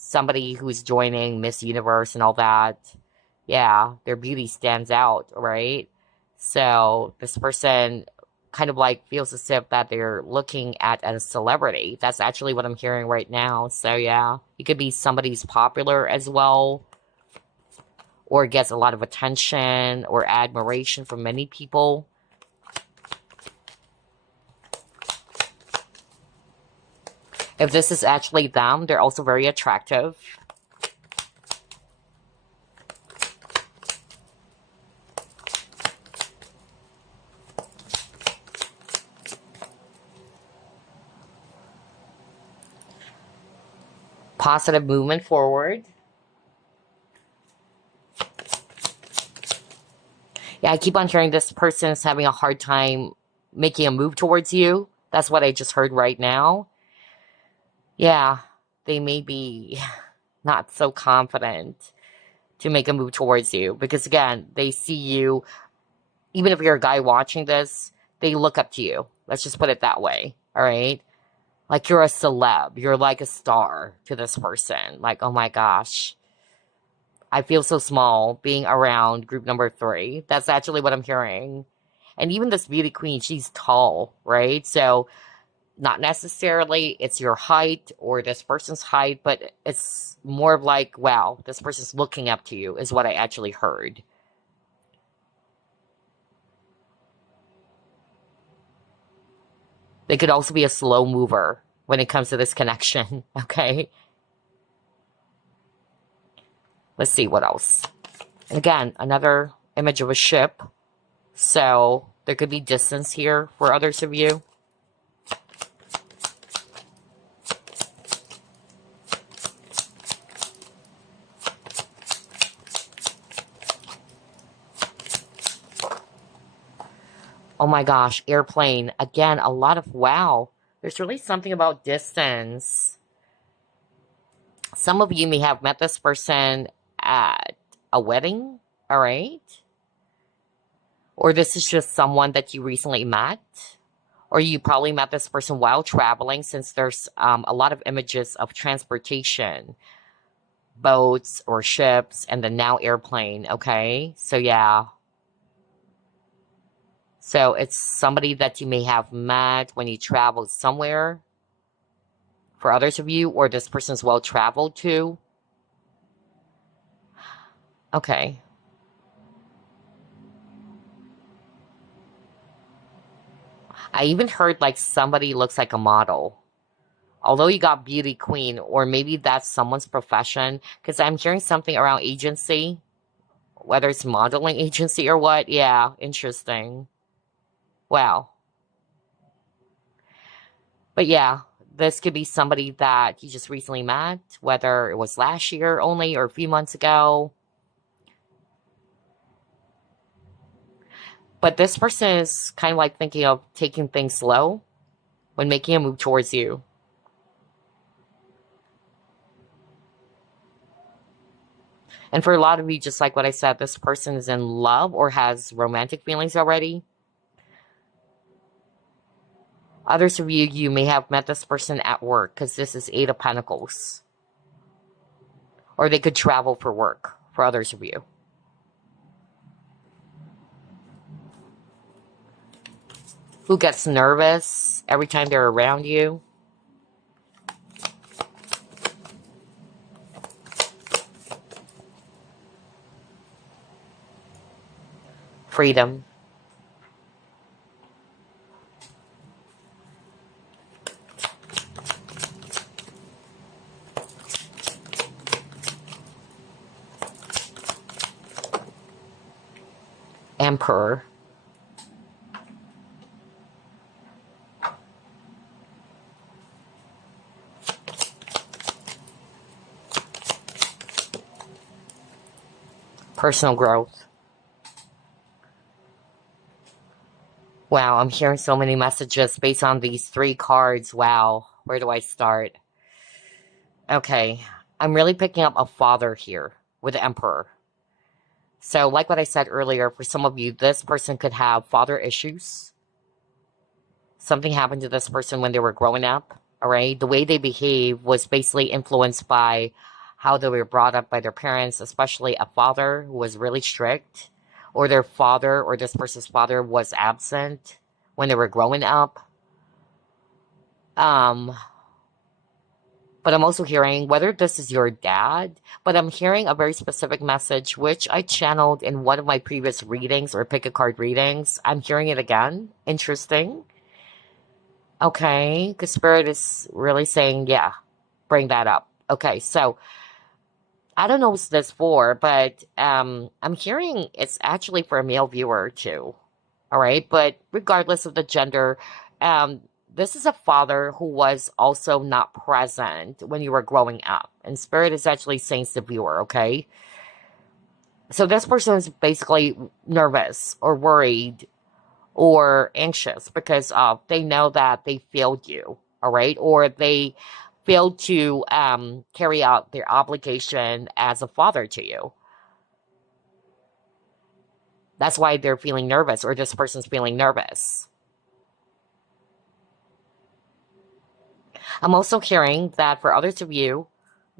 somebody who's joining Miss Universe and all that, yeah, their beauty stands out, right? So this person kind of like feels as if that they're looking at as a celebrity. That's actually what I'm hearing right now. So yeah, it could be somebody who's popular as well, or gets a lot of attention or admiration from many people. If this is actually them, they're also very attractive. Positive movement forward. Yeah, I keep on hearing this person is having a hard time making a move towards you. That's what I just heard right now. Yeah, they may be not so confident to make a move towards you because, again, they see you, even if you're a guy watching this, they look up to you. Let's just put it that way, all right? Like you're a celeb. You're like a star to this person. Like, oh my gosh, I feel so small being around group number 3. That's actually what I'm hearing. And even this beauty queen, she's tall, right? So not necessarily it's your height or this person's height, but it's more of like, wow, this person's looking up to you is what I actually heard. They could also be a slow mover when it comes to this connection, okay? Let's see what else. And again, another image of a ship. So there could be distance here for others of you. Oh my gosh, airplane. Again, a lot of wow. There's really something about distance. Some of you may have met this person at a wedding, all right? Or this is just someone that you recently met. Or you probably met this person while traveling, since there's a lot of images of transportation, boats or ships, and then now airplane, okay? So yeah. So it's somebody that you may have met when you traveled somewhere. for others of you, or this person's well-traveled too. Okay. I even heard like somebody looks like a model. Although you got beauty queen, or maybe that's someone's profession, because I'm hearing something around agency, whether it's modeling agency or what. Yeah, interesting. Wow. But yeah, this could be somebody that you just recently met, whether it was last year only or a few months ago. But this person is kind of like thinking of taking things slow when making a move towards you. And for a lot of you, just like what I said, this person is in love or has romantic feelings already. Others of you, you may have met this person at work, because this is Eight of Pentacles. Or they could travel for work, for others of you. Who gets nervous every time they're around you? Freedom. Emperor. Personal growth. Wow, I'm hearing so many messages based on these three cards. Wow, where do I start? Okay, I'm really picking up a father here with the Emperor. So, like what I said earlier, for some of you, this person could have father issues. Something happened to this person when they were growing up, all right? The way they behave was basically influenced by how they were brought up by their parents, especially a father who was really strict, or their father or this person's father was absent when they were growing up. But I'm also hearing, whether this is your dad, but I'm hearing a very specific message, which I channeled in one of my previous readings or pick a card readings. I'm hearing it again. Interesting. Okay, because Spirit is really saying, yeah, bring that up. Okay, so I don't know what's this for, but I'm hearing it's actually for a male viewer too. All right, but regardless of the gender, this is a father who was also not present when you were growing up. And Spirit is actually saying to the viewer, okay? So this person is basically nervous or worried or anxious because they know that they failed you, all right? Or they failed to carry out their obligation as a father to you. That's why they're feeling nervous, or this person's feeling nervous. I'm also hearing that for others of you,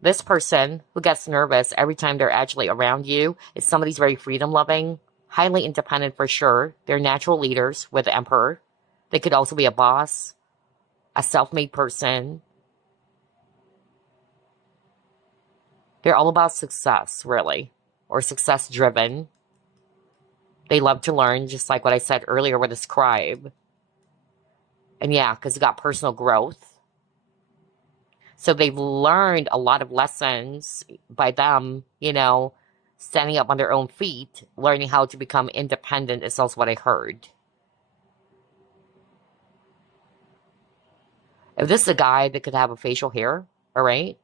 this person who gets nervous every time they're actually around you is somebody's very freedom-loving, highly independent for sure. They're natural leaders with the Emperor. They could also be a boss, a self-made person. They're all about success, really, or success-driven. They love to learn, just like what I said earlier with the scribe. And yeah, because you got personal growth. So they've learned a lot of lessons by them, you know, standing up on their own feet, learning how to become independent is also what I heard. If this is a guy that could have a facial hair, all right?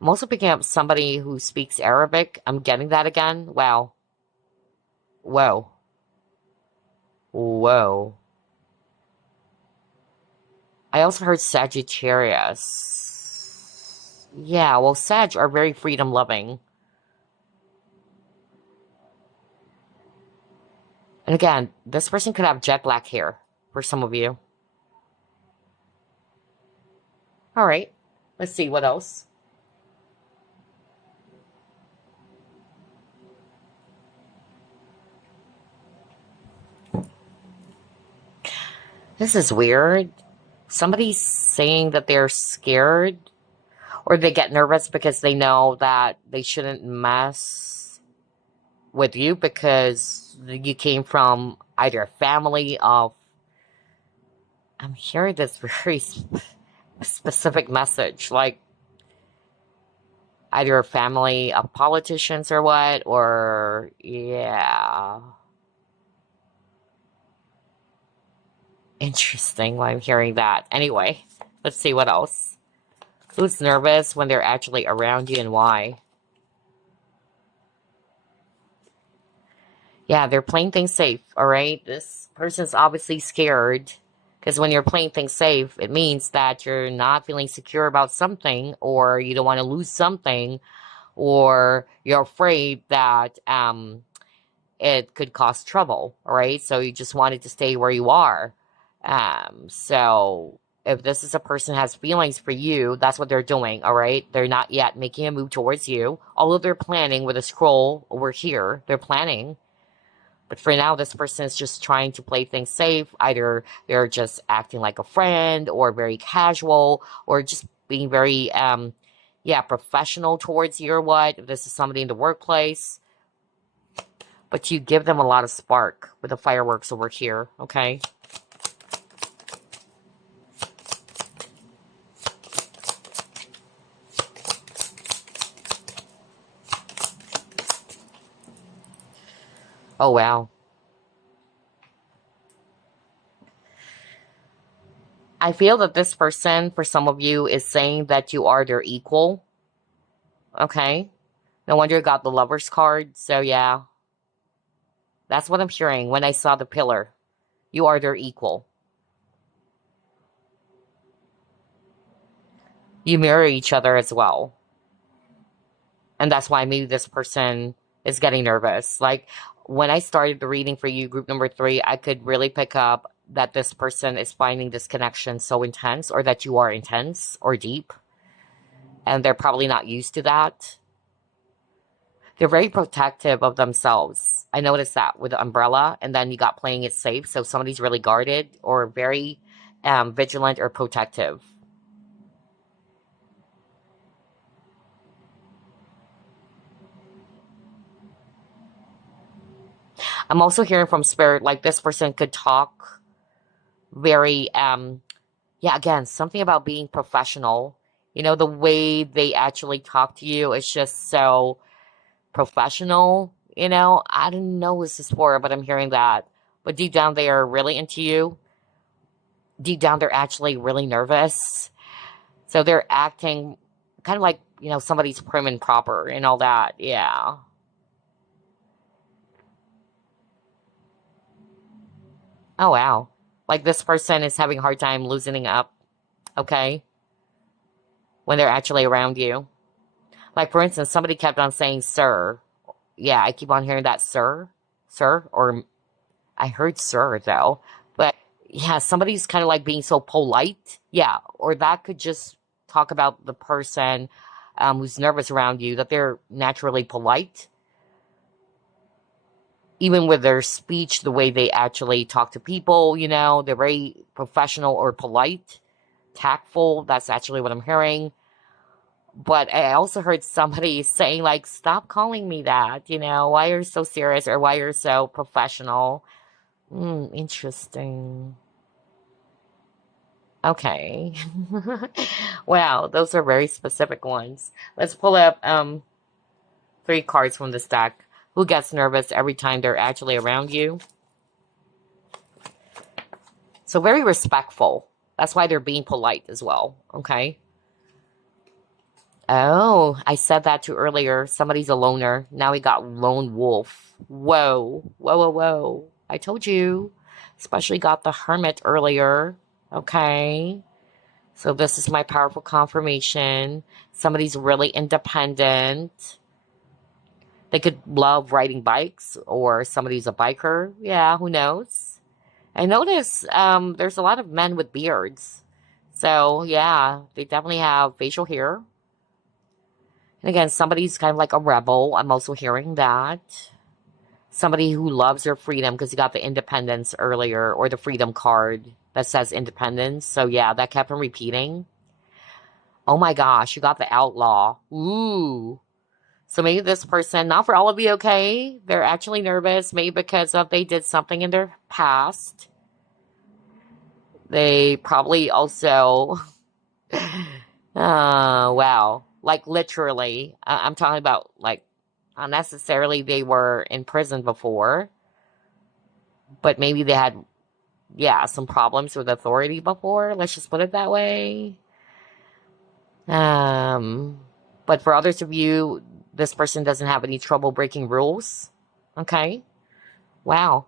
I'm also picking up somebody who speaks Arabic. I'm getting that again. Wow. Whoa. Whoa. I also heard Sagittarius. Yeah, well, Sag are very freedom-loving. And again, this person could have jet black hair for some of you. All right, let's see what else. This is weird. Somebody's saying that they're scared Or they get nervous because they know that they shouldn't mess with you because you came from either a family of, I'm hearing this very specific message, like either a family of politicians or what, or yeah. Interesting why I'm hearing that. Anyway, let's see what else. Who's nervous when they're actually around you and why? Yeah, they're playing things safe, all right? This person's obviously scared because when you're playing things safe, it means that you're not feeling secure about something or you don't want to lose something or you're afraid that it could cause trouble, all right? So you just wanted to stay where you are. So if this is a person who has feelings for you, that's what they're doing, all right? They're not yet making a move towards you, although they're planning with a scroll over here. They're planning. But for now, this person is just trying to play things safe. Either they're just acting like a friend or very casual or just being very, yeah, professional towards you or what. If this is somebody in the workplace. But you give them a lot of spark with the fireworks over here, okay? Oh, wow. I feel that this person, for some of you, is saying that you are their equal, okay? No wonder you got the Lover's card, so yeah. That's what I'm hearing when I saw the pillar. You are their equal. You mirror each other as well. And that's why maybe this person is getting nervous. Like, when I started the reading for you, group number 3, I could really pick up that this person is finding this connection so intense, or that you are intense or deep. And they're probably not used to that. They're very protective of themselves. I noticed that with the umbrella, and then you got playing it safe. So somebody's really guarded or very vigilant or protective. I'm also hearing from spirit, like this person could talk very, yeah, again, something about being professional. You know, the way they actually talk to you is just so professional. You know, I don't know what this is for, but I'm hearing that. But deep down, they are really into you. Deep down, they're actually really nervous. So they're acting kind of like, you know, somebody's prim and proper and all that. Yeah. Oh, wow. Like this person is having a hard time loosening up, okay, when they're actually around you. Like, for instance, somebody kept on saying, sir. Yeah, I keep on hearing that, sir. Sir. Or I heard sir, though. But yeah, somebody's kind of like being so polite. Yeah. Or that could just talk about the person who's nervous around you, that they're naturally polite. Even with their speech, the way they actually talk to people, you know, they're very professional or polite, tactful. That's actually what I'm hearing. But I also heard somebody saying, like, stop calling me that, you know, why you're so serious or why you're so professional. Interesting. Okay. Wow, those are very specific ones. Let's pull up 3 cards from this deck. Who gets nervous every time they're actually around you? So very respectful. That's why they're being polite as well. Okay. Oh, I said that too earlier. Somebody's a loner. Now we got lone wolf. Whoa. Whoa, whoa, whoa. I told you. Especially got the hermit earlier. Okay. So this is my powerful confirmation. Somebody's really independent. They could love riding bikes, or somebody's a biker. Yeah, who knows? I notice there's a lot of men with beards. So, yeah, they definitely have facial hair. And again, somebody's kind of like a rebel. I'm also hearing that. Somebody who loves their freedom, because you got the independence earlier, or the freedom card that says independence. So, yeah, that kept on repeating. Oh my gosh, you got the outlaw. Ooh. So maybe this person, not for all of you, okay? They're actually nervous, maybe because of they did something in their past. They probably also, wow. Like literally, I'm talking about like, not necessarily they were in prison before, but maybe they had, yeah, some problems with authority before. Let's just put it that way. Um, but for others of you, this person doesn't have any trouble breaking rules. Okay. Wow.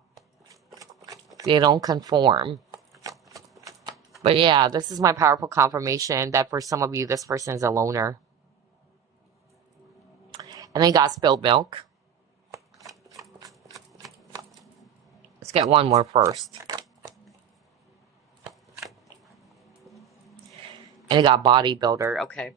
They don't conform. But yeah, this is my powerful confirmation that for some of you, this person is a loner. And they got spilled milk. Let's get one more first. And they got bodybuilder. Okay.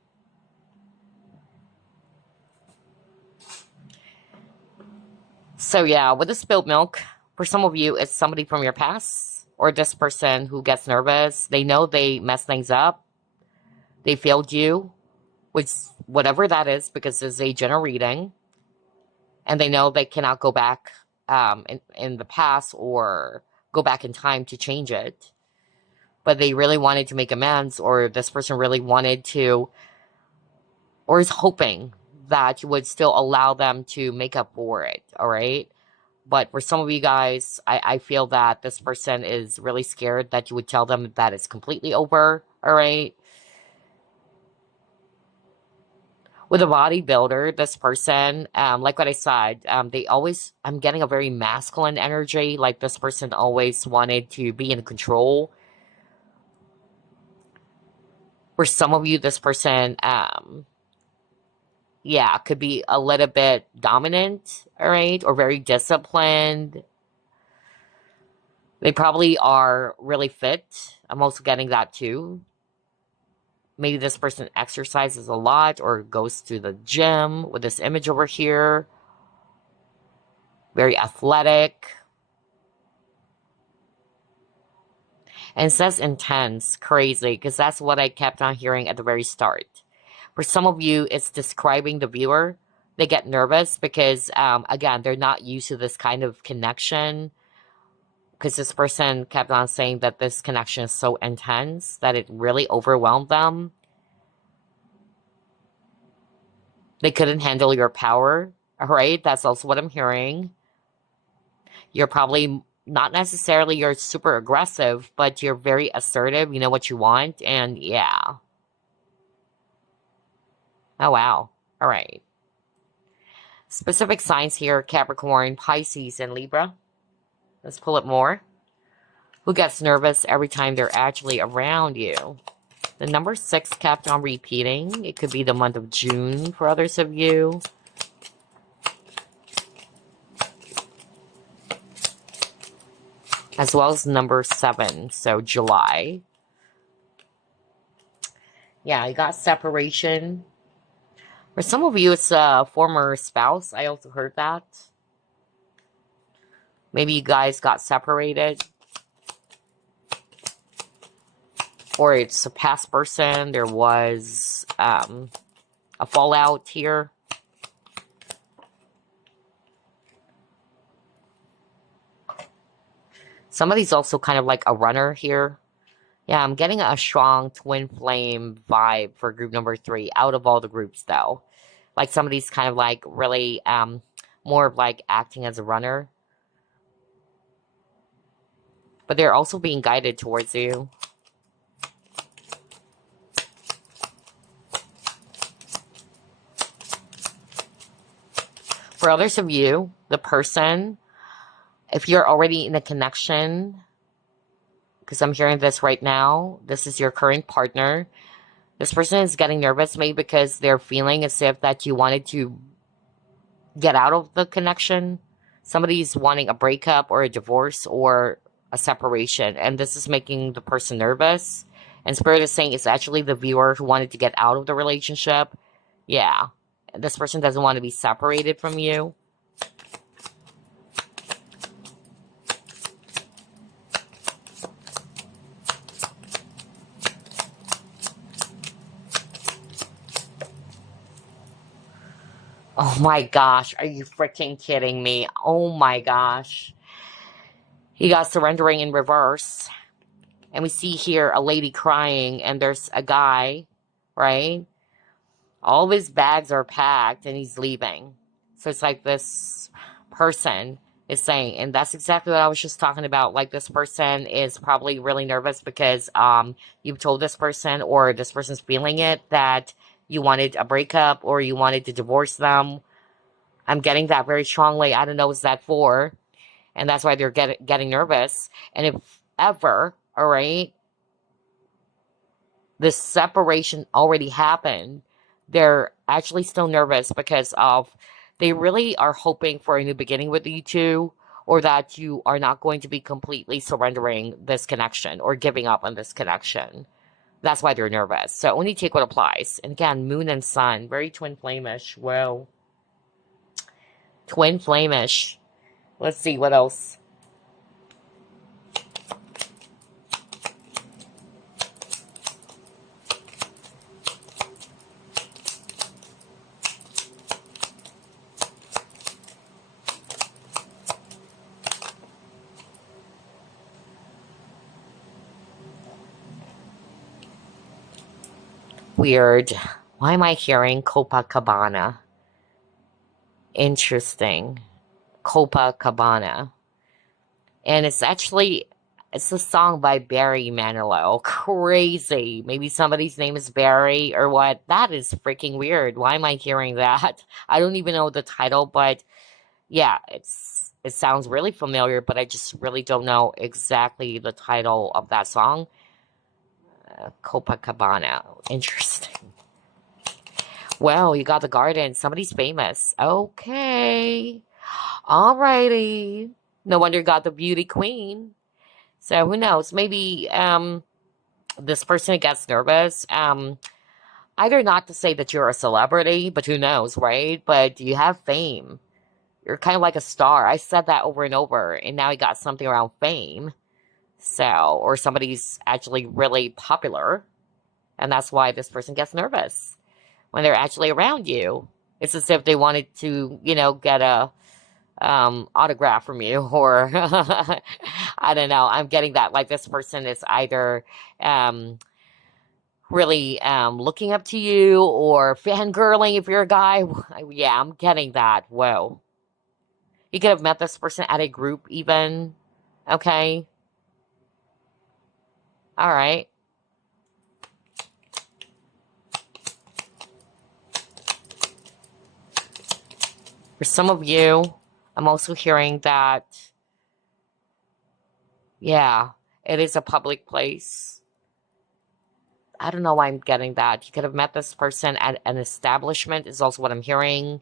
So yeah, with the spilled milk, for some of you, it's somebody from your past. Or this person who gets nervous. They know they messed things up. They failed you. Which, whatever that is, because it's a general reading. And they know they cannot go back in the past or go back in time to change it. But they really wanted to make amends, or this person really wanted to, or is hoping that you would still allow them to make up for it, all right? But for some of you guys, I feel that this person is really scared that you would tell them that it's completely over, all right? With a bodybuilder, this person, like what I said, they always, I'm getting a very masculine energy, like this person always wanted to be in control. For some of you, this person, yeah, could be a little bit dominant, all right, or very disciplined. They probably are really fit. I'm also getting that too. Maybe this person exercises a lot or goes to the gym with this image over here. Very athletic. And it says intense, crazy, because that's what I kept on hearing at the very start. For some of you, it's describing the viewer. They get nervous because, again, they're not used to this kind of connection. Because this person kept on saying that this connection is so intense that it really overwhelmed them. They couldn't handle your power, all right? That's also what I'm hearing. You're probably not necessarily you're super aggressive, but you're very assertive. You know what you want, and yeah. Oh, wow. All right. Specific signs here, Capricorn, Pisces, and Libra. Let's pull it more. Who gets nervous every time they're actually around you? The number 6 kept on repeating. It could be the month of June for others of you. As well as number 7, so July. Yeah, you got separation. For some of you, it's a former spouse. I also heard that. Maybe you guys got separated. Or it's a past person. There was a fallout here. Somebody's also kind of like a runner here. Yeah, I'm getting a strong twin flame vibe for group number 3 out of all the groups, though. Like somebody's kind of like really more of like acting as a runner. But they're also being guided towards you. For others of you, the person, if you're already in a connection, because I'm hearing this right now, this is your current partner. This person is getting nervous maybe because they're feeling as if that you wanted to get out of the connection. Somebody's wanting a breakup or a divorce or a separation, and this is making the person nervous. And Spirit is saying it's actually the viewer who wanted to get out of the relationship. Yeah. This person doesn't want to be separated from you. Oh my gosh, are you freaking kidding me? Oh my gosh. He got surrendering in reverse. And we see here a lady crying, and there's a guy, right? All of his bags are packed, and he's leaving. So it's like this person is saying, and that's exactly what I was just talking about. Like, this person is probably really nervous because you've told this person, or this person's feeling it, that you wanted a breakup or you wanted to divorce them. I'm getting that very strongly. I don't know what's that for. And that's why they're getting nervous. And if ever, all right, this separation already happened, they're actually still nervous because of they really are hoping for a new beginning with you two, or that you are not going to be completely surrendering this connection or giving up on this connection. That's why they're nervous. So only take what applies. And again, moon and sun, very twin flamish. Whoa. Twin flamish. Let's see what else. Weird. Why am I hearing Copacabana? Interesting. Copacabana. And it's a song by Barry Manilow. Crazy. Maybe somebody's name is Barry or what. That is freaking weird. Why am I hearing that? I don't even know the title, but yeah, it sounds really familiar, but I just really don't know exactly the title of that song. Copacabana. Interesting. Well, you got the garden. Somebody's famous. Okay. Alrighty. No wonder you got the beauty queen. So who knows? Maybe this person gets nervous. Either not to say that you're a celebrity, but who knows, right? But you have fame. You're kind of like a star. I said that over and over, and now you got something around fame. So, or somebody's actually really popular, and that's why this person gets nervous when they're actually around you. It's as if they wanted to, get a autograph from you, or I don't know. I'm getting that like this person is either really looking up to you or fangirling if you're a guy. Yeah, I'm getting that. Whoa. You could have met this person at a group even. Okay. All right. For some of you, I'm also hearing that, yeah, it is a public place. I don't know why I'm getting that. You could have met this person at an establishment is also what I'm hearing.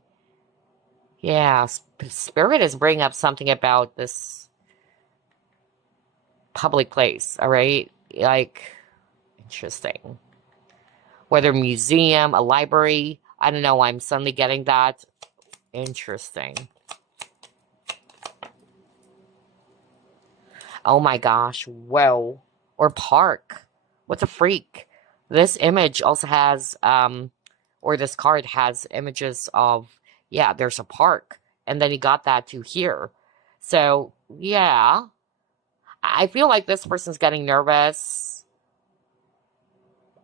Yeah, Spirit is bringing up something about this public place, all right? Like, interesting. Whether museum, a library, I don't know, I'm suddenly getting that. Interesting. Oh my gosh, whoa. Or park. What a freak. This image also has, or this card has images of, yeah, there's a park. And then he got that to here. So, yeah. I feel like this person's getting nervous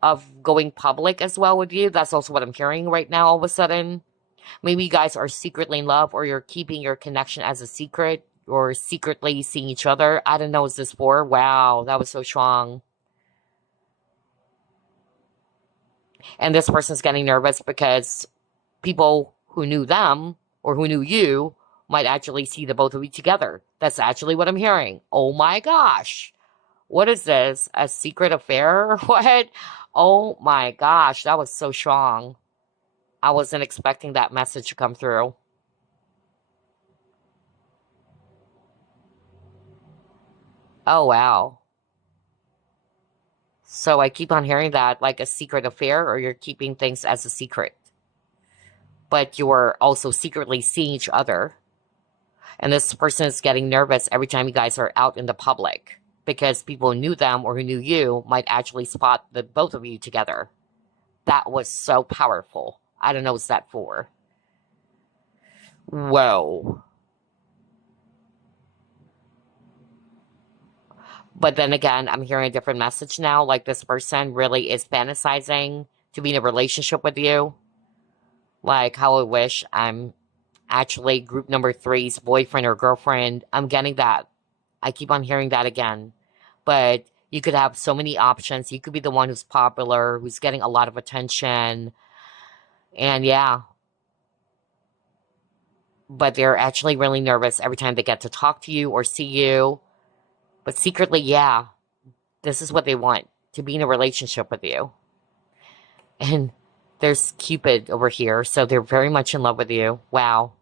of going public as well with you. That's also what I'm hearing right now all of a sudden. Maybe you guys are secretly in love, or you're keeping your connection as a secret, or secretly seeing each other. I don't know what this for. Wow, that was so strong. And this person's getting nervous because people who knew them or who knew you might actually see the both of you together. That's actually what I'm hearing. Oh my gosh. What is this? A secret affair? What? Oh my gosh, that was so strong. I wasn't expecting that message to come through. Oh wow. So I keep on hearing that, like a secret affair, or you're keeping things as a secret. But you're also secretly seeing each other. And this person is getting nervous every time you guys are out in the public, because people who knew them or who knew you might actually spot the both of you together. That was so powerful. I don't know what's that for. Whoa. But then again, I'm hearing a different message now. Like this person really is fantasizing to be in a relationship with you. Like how I wish I'm actually group number three's boyfriend or girlfriend. I'm getting that. I keep on hearing that again. But you could have so many options. You could be the one who's popular, who's getting a lot of attention. And yeah, but they're actually really nervous every time they get to talk to you or see you. But secretly, yeah, this is what they want, to be in a relationship with you. And there's Cupid over here, so they're very much in love with you. Wow.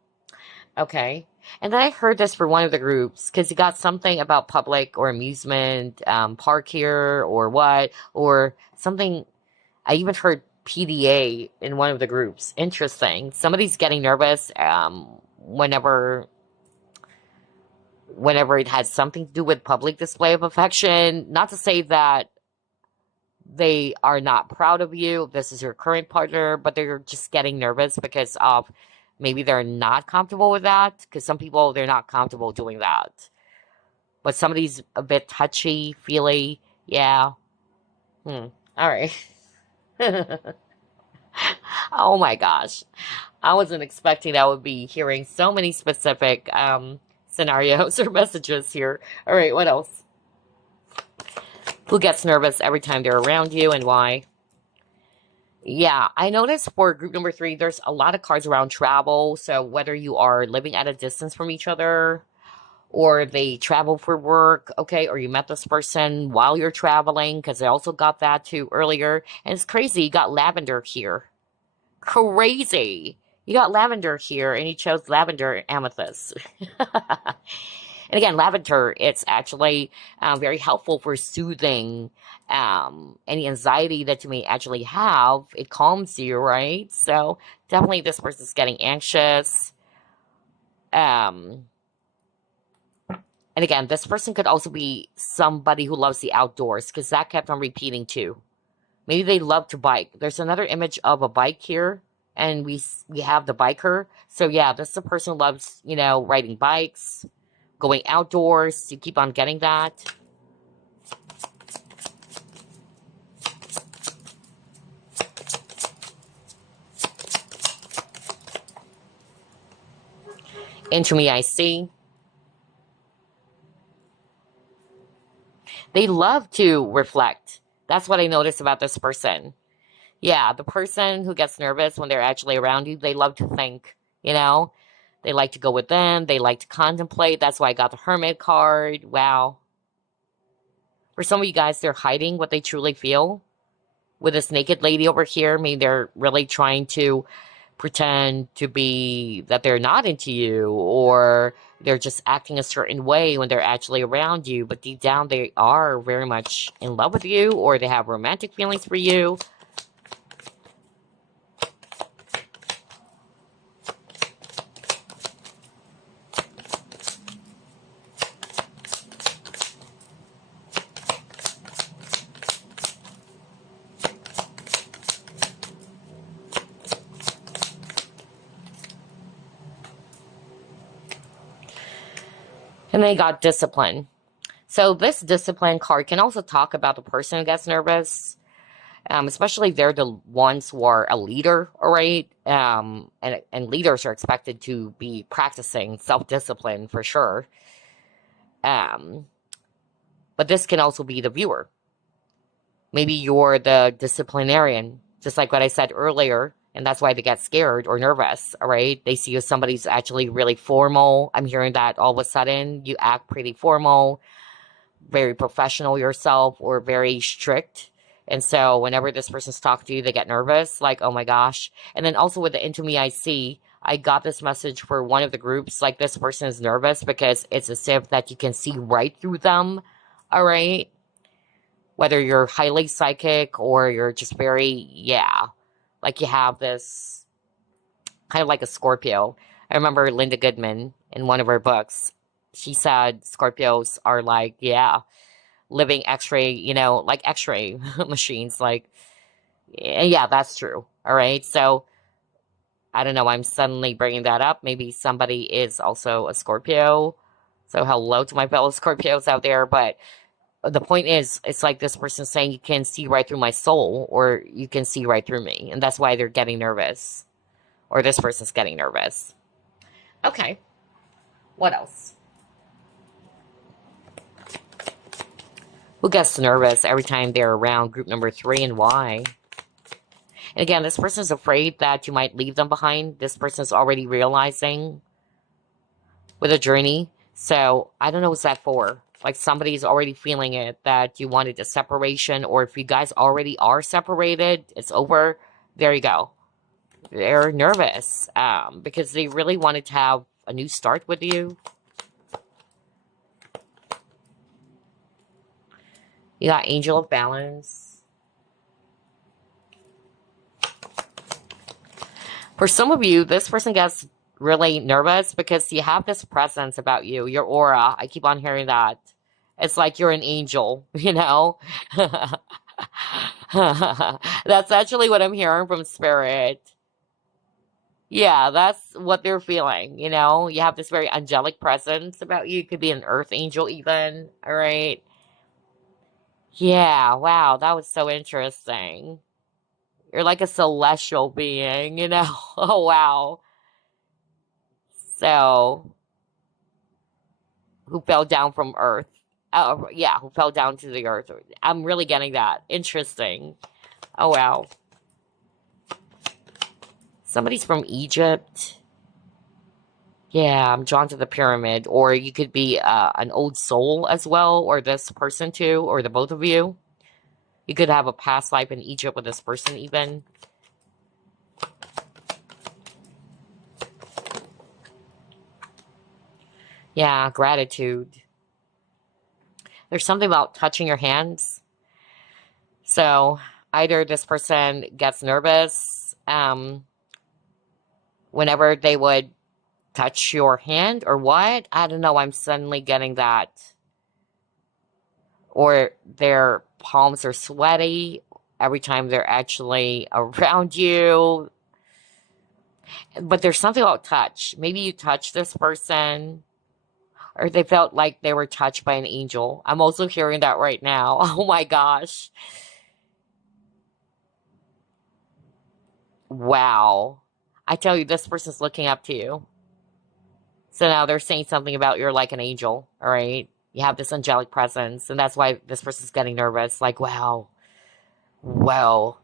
Okay. And then I heard this for one of the groups because you got something about public or amusement park here or what, or something. I even heard PDA in one of the groups. Interesting. Somebody's getting nervous whenever it has something to do with public display of affection. Not to say that they are not proud of you, this is your current partner, but they're just getting nervous because of maybe they're not comfortable with that. Because some people, they're not comfortable doing that. But somebody's a bit touchy, feely. Yeah. All right. Oh my gosh. I wasn't expecting I would be hearing so many specific scenarios or messages here. All right, what else? Who gets nervous every time they're around you and why? Yeah, I noticed for group number three, there's a lot of cards around travel. So whether you are living at a distance from each other or they travel for work, okay, or you met this person while you're traveling, because I also got that too earlier. And it's crazy, you got Lavender here. Crazy. You got Lavender here, and you chose Lavender Amethyst. And again, lavender, it's actually very helpful for soothing any anxiety that you may actually have. It calms you, right? So definitely this person's getting anxious. Um, and again, this person could also be somebody who loves the outdoors because that kept on repeating too. Maybe they love to bike. There's another image of a bike here, and we have the biker. So yeah, this is a person who loves, riding bikes, going outdoors. You keep on getting that. Into me, I see. They love to reflect. That's what I noticed about this person. Yeah, the person who gets nervous when they're actually around you, they love to think, you know? They like to go within, they like to contemplate. That's why I got the Hermit card. Wow. For some of you guys, they're hiding what they truly feel. With this naked lady over here, I mean, they're really trying to pretend to be that they're not into you, or they're just acting a certain way when they're actually around you, but deep down they are very much in love with you, or they have romantic feelings for you. And they got discipline. So this discipline card can also talk about the person who gets nervous, especially if they're the ones who are a leader, all right? And leaders are expected to be practicing self-discipline for sure. Um, but this can also be the viewer. Maybe you're the disciplinarian, just like what I said earlier, and that's why they get scared or nervous, all right? They see you as somebody's actually really formal. I'm hearing that all of a sudden you act pretty formal, very professional yourself, or very strict. And so whenever this person's talking to you, they get nervous, like, oh my gosh. And then also with the Into Me I See, I got this message for one of the groups, like this person is nervous because it's as if that you can see right through them, all right? Whether you're highly psychic or you're just very, yeah, like you have this kind of like a Scorpio. I remember Linda Goodman in one of her books. She said Scorpios are like, yeah, living x-ray, like x-ray machines. Like, yeah, that's true. All right. So I don't know, I'm suddenly bringing that up. Maybe somebody is also a Scorpio. So hello to my fellow Scorpios out there. But the point is, it's like this person saying you can see right through my soul, or you can see right through me. And that's why they're getting nervous. Or this person's getting nervous. Okay. What else? Who gets nervous every time they're around group number 3 and why? And again, this person's afraid that you might leave them behind. This person's already realizing with a journey. So I don't know what's that for. Like somebody's already feeling it, that you wanted a separation, or if you guys already are separated, it's over. There you go. They're nervous because they really wanted to have a new start with you. You got Angel of Balance. For some of you, this person gets really nervous because you have this presence about you, your aura. I keep on hearing that. It's like you're an angel, you know? That's actually what I'm hearing from Spirit. Yeah, that's what they're feeling, you know? You have this very angelic presence about you. You could be an earth angel even, all right? Yeah, wow, that was so interesting. You're like a celestial being, you know? Oh, wow. So, who fell down from Earth? Oh, yeah, who fell down to the Earth. I'm really getting that. Interesting. Oh, wow. Somebody's from Egypt. Yeah, I'm drawn to the pyramid. Or you could be an old soul as well, or this person too, or the both of you. You could have a past life in Egypt with this person even. Yeah, gratitude. There's something about touching your hands. So either this person gets nervous whenever they would touch your hand, or what? I don't know. I'm suddenly getting that. Or their palms are sweaty every time they're actually around you. But there's something about touch. Maybe you touch this person, or they felt like they were touched by an angel. I'm also hearing that right now. Oh my gosh. Wow. I tell you, this person's looking up to you. So now they're saying something about you're like an angel, all right? You have this angelic presence, and that's why this person's getting nervous. Like, wow, well,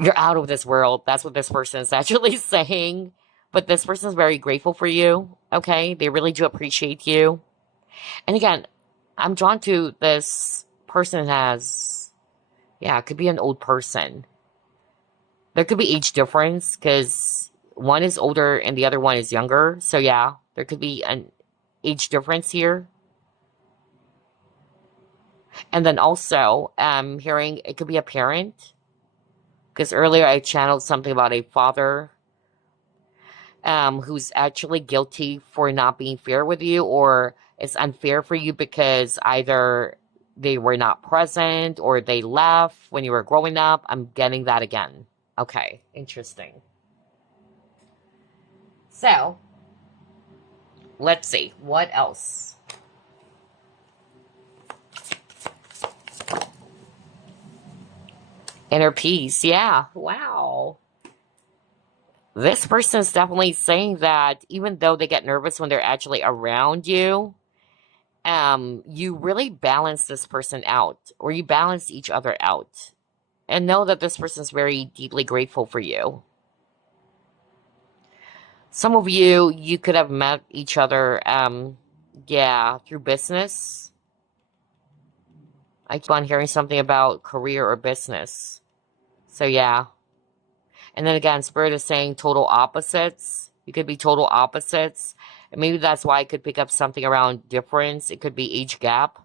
you're out of this world. That's what this person is actually saying. But this person is very grateful for you, okay? They really do appreciate you. And again, I'm drawn to this person has, yeah, it could be an old person. There could be age difference because one is older and the other one is younger. So yeah, there could be an age difference here. And then also, hearing it could be a parent. Because earlier I channeled something about a father who's actually guilty for not being fair with you, or it's unfair for you because either they were not present or they left when you were growing up. I'm getting that again. Okay, interesting. So, let's see. What else? Inner peace. Yeah. Wow. This person is definitely saying that even though they get nervous when they're actually around you, you really balance this person out, or you balance each other out. And know that this person is very deeply grateful for you. Some of you, you could have met each other, yeah, through business. I keep on hearing something about career or business. So, yeah. And then again, Spirit is saying total opposites. You could be total opposites. And maybe that's why I could pick up something around difference. It could be age gap.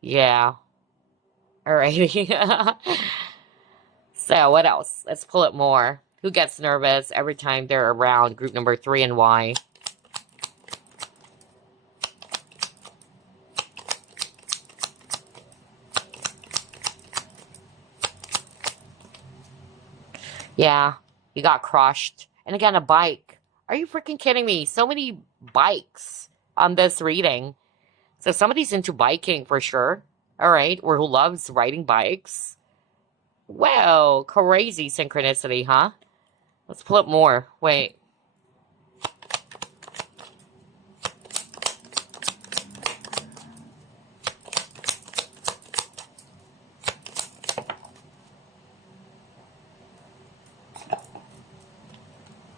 Yeah. All right. So, what else? Let's pull it more. Who gets nervous every time they're around group number 3 and why? Yeah. He got crushed. And again, a bike. Are you freaking kidding me? So many bikes on this reading. So somebody's into biking for sure. All right. Or who loves riding bikes. Wow. Crazy synchronicity, huh? Let's pull up more. Wait.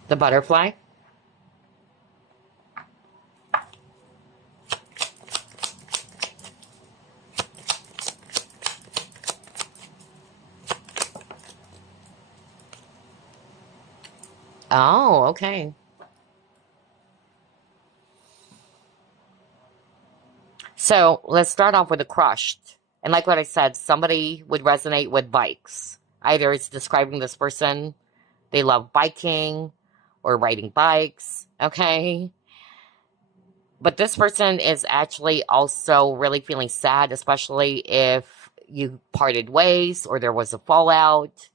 The butterfly. Oh, okay. So let's start off with the crushed. And like what I said, somebody would resonate with bikes. Either it's describing this person, they love biking or riding bikes, okay? But this person is actually also really feeling sad, especially if you parted ways or there was a fallout.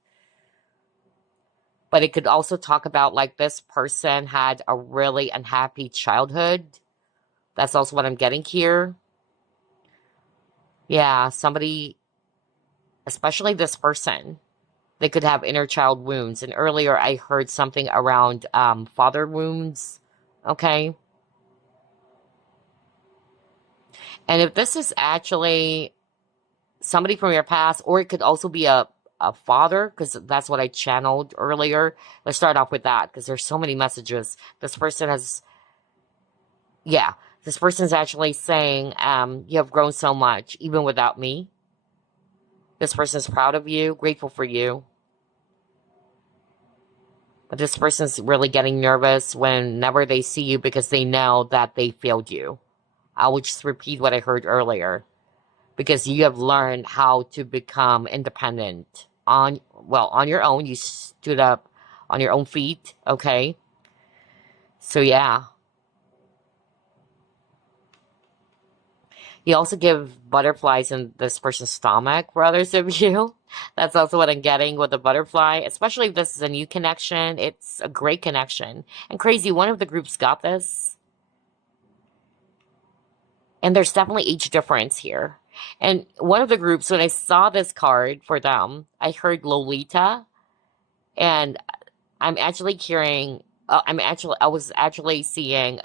But it could also talk about like this person had a really unhappy childhood. That's also what I'm getting here. Yeah, somebody, especially this person, they could have inner child wounds. And earlier I heard something around father wounds. Okay. And if this is actually somebody from your past, or it could also be a father, because that's what I channeled earlier. Let's start off with that, because there's so many messages. This person has, yeah, this person's actually saying, you have grown so much, even without me. This person's proud of you, grateful for you. But this person's really getting nervous whenever they see you because they know that they failed you. I will just repeat what I heard earlier. Because you have learned how to become independent on your own. You stood up on your own feet, okay? So yeah. You also give butterflies in this person's stomach for others of you. That's also what I'm getting with the butterfly. Especially if this is a new connection. It's a great connection. And crazy, one of the groups got this. And there's definitely age difference here. And one of the groups, when I saw this card for them, I heard Lolita. And I'm actually hearing, I was actually seeing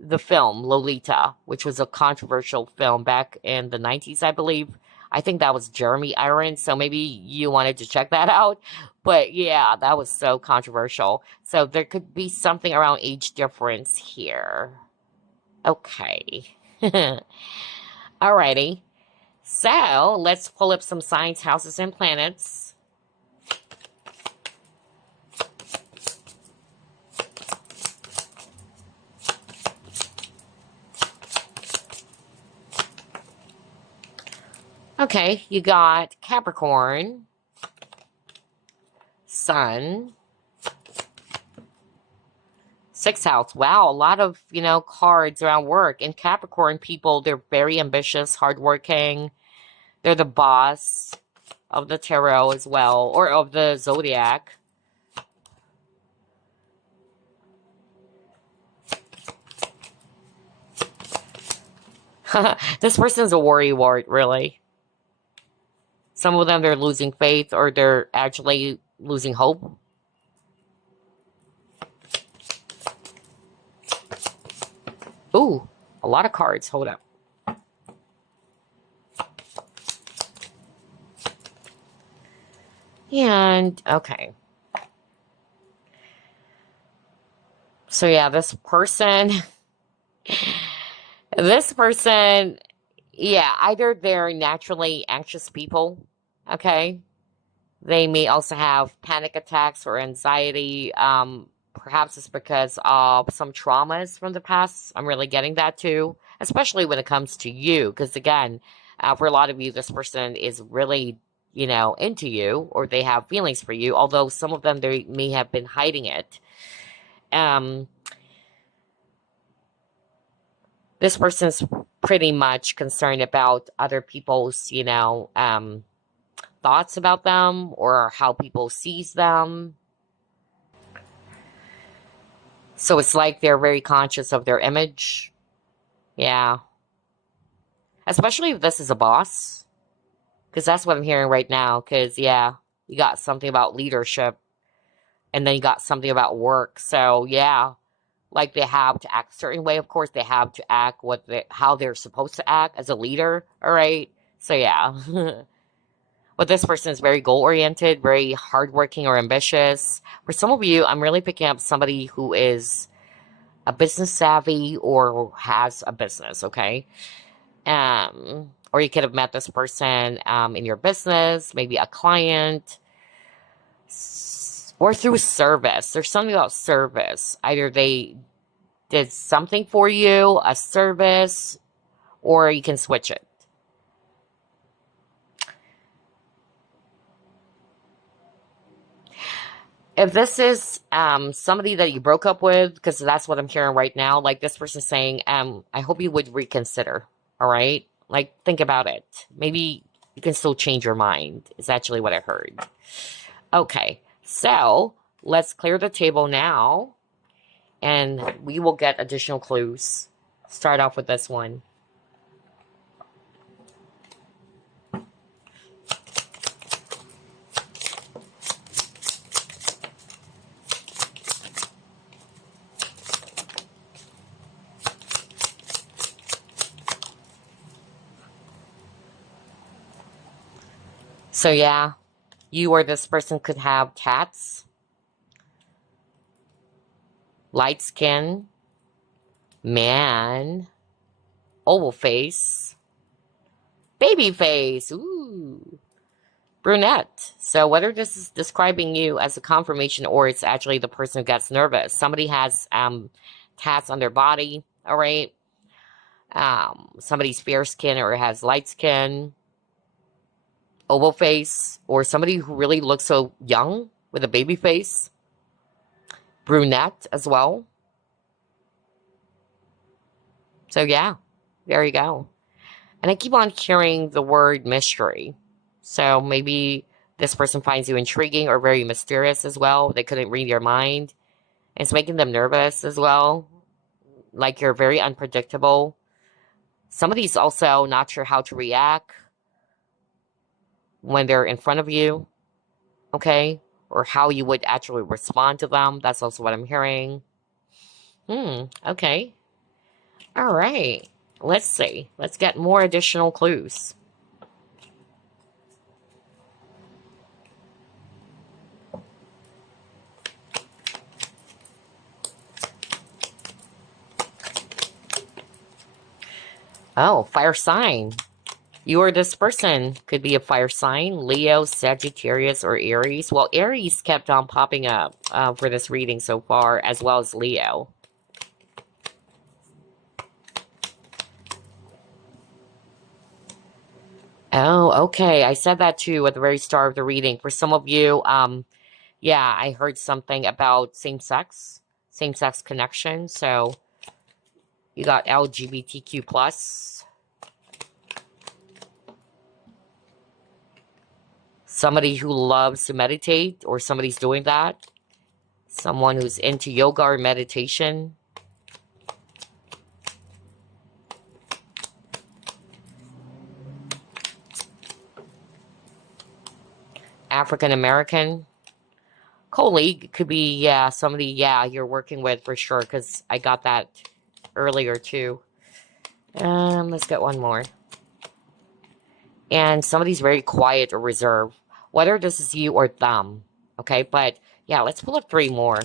the film Lolita, which was a controversial film back in the 90s, I believe. I think that was Jeremy Irons, so maybe you wanted to check that out. But yeah, that was so controversial. So there could be something around age difference here. Okay. Alrighty. So let's pull up some signs, houses, and planets. Okay, you got Capricorn, Sun, Sixth house. Wow, a lot of, cards around work. And Capricorn people, they're very ambitious, hardworking. They're the boss of the tarot as well, or of the zodiac. This person's a worrywart, really. Some of them, they're losing faith or they're actually losing hope. Ooh, a lot of cards. Hold up. And, okay. So, yeah, this person, yeah, either they're naturally anxious people, okay? They may also have panic attacks or anxiety. Perhaps it's because of some traumas from the past. I'm really getting that too, especially when it comes to you. Because again, for a lot of you, this person is really, into you or they have feelings for you. Although some of them, they may have been hiding it. This person's pretty much concerned about other people's, thoughts about them or how people sees them. So it's like they're very conscious of their image. Yeah. Especially if this is a boss. Because that's what I'm hearing right now. Because, yeah, you got something about leadership. And then you got something about work. So, yeah. Like they have to act a certain way. Of course, they have to act how they're supposed to act as a leader. All right. So, yeah. But this person is very goal oriented, very hardworking or ambitious. For some of you, I'm really picking up somebody who is a business savvy or has a business, okay? Or you could have met this person in your business, maybe a client, or through service. There's something about service. Either they did something for you, a service, or you can switch it. If this is somebody that you broke up with, because that's what I'm hearing right now, like this person saying, I hope you would reconsider, all right? Like, think about it. Maybe you can still change your mind, is actually what I heard. Okay, so let's clear the table now, and we will get additional clues. Start off with this one. So yeah, you or this person could have tats, light skin, man, oval face, baby face, ooh, brunette. So whether this is describing you as a confirmation or it's actually the person who gets nervous. Somebody has tats on their body, all right? Somebody's fair skin or has light skin, oval face, or somebody who really looks so young with a baby face, brunette as well. So yeah, there you go. And I keep on hearing the word mystery. So maybe this person finds you intriguing or very mysterious as well. They couldn't read your mind. It's making them nervous as well. Like you're very unpredictable. Somebody's also not sure how to react when they're in front of you. Okay? Or how you would actually respond to them. That's also what I'm hearing. Okay. All right. Let's see. Let's get more additional clues. Oh, fire sign. You or this person could be a fire sign, Leo, Sagittarius, or Aries. Well, Aries kept on popping up for this reading so far, as well as Leo. Oh, okay. I said that too at the very start of the reading. For some of you, yeah, I heard something about same-sex connection. So you got LGBTQ plus. Somebody who loves to meditate, or somebody's doing that. Someone who's into yoga or meditation. African American. Colleague could be, yeah, somebody, yeah, you're working with for sure, because I got that earlier too. Let's get one more. And somebody's very quiet or reserved, whether this is you or them, okay? But yeah, let's pull up 3 more.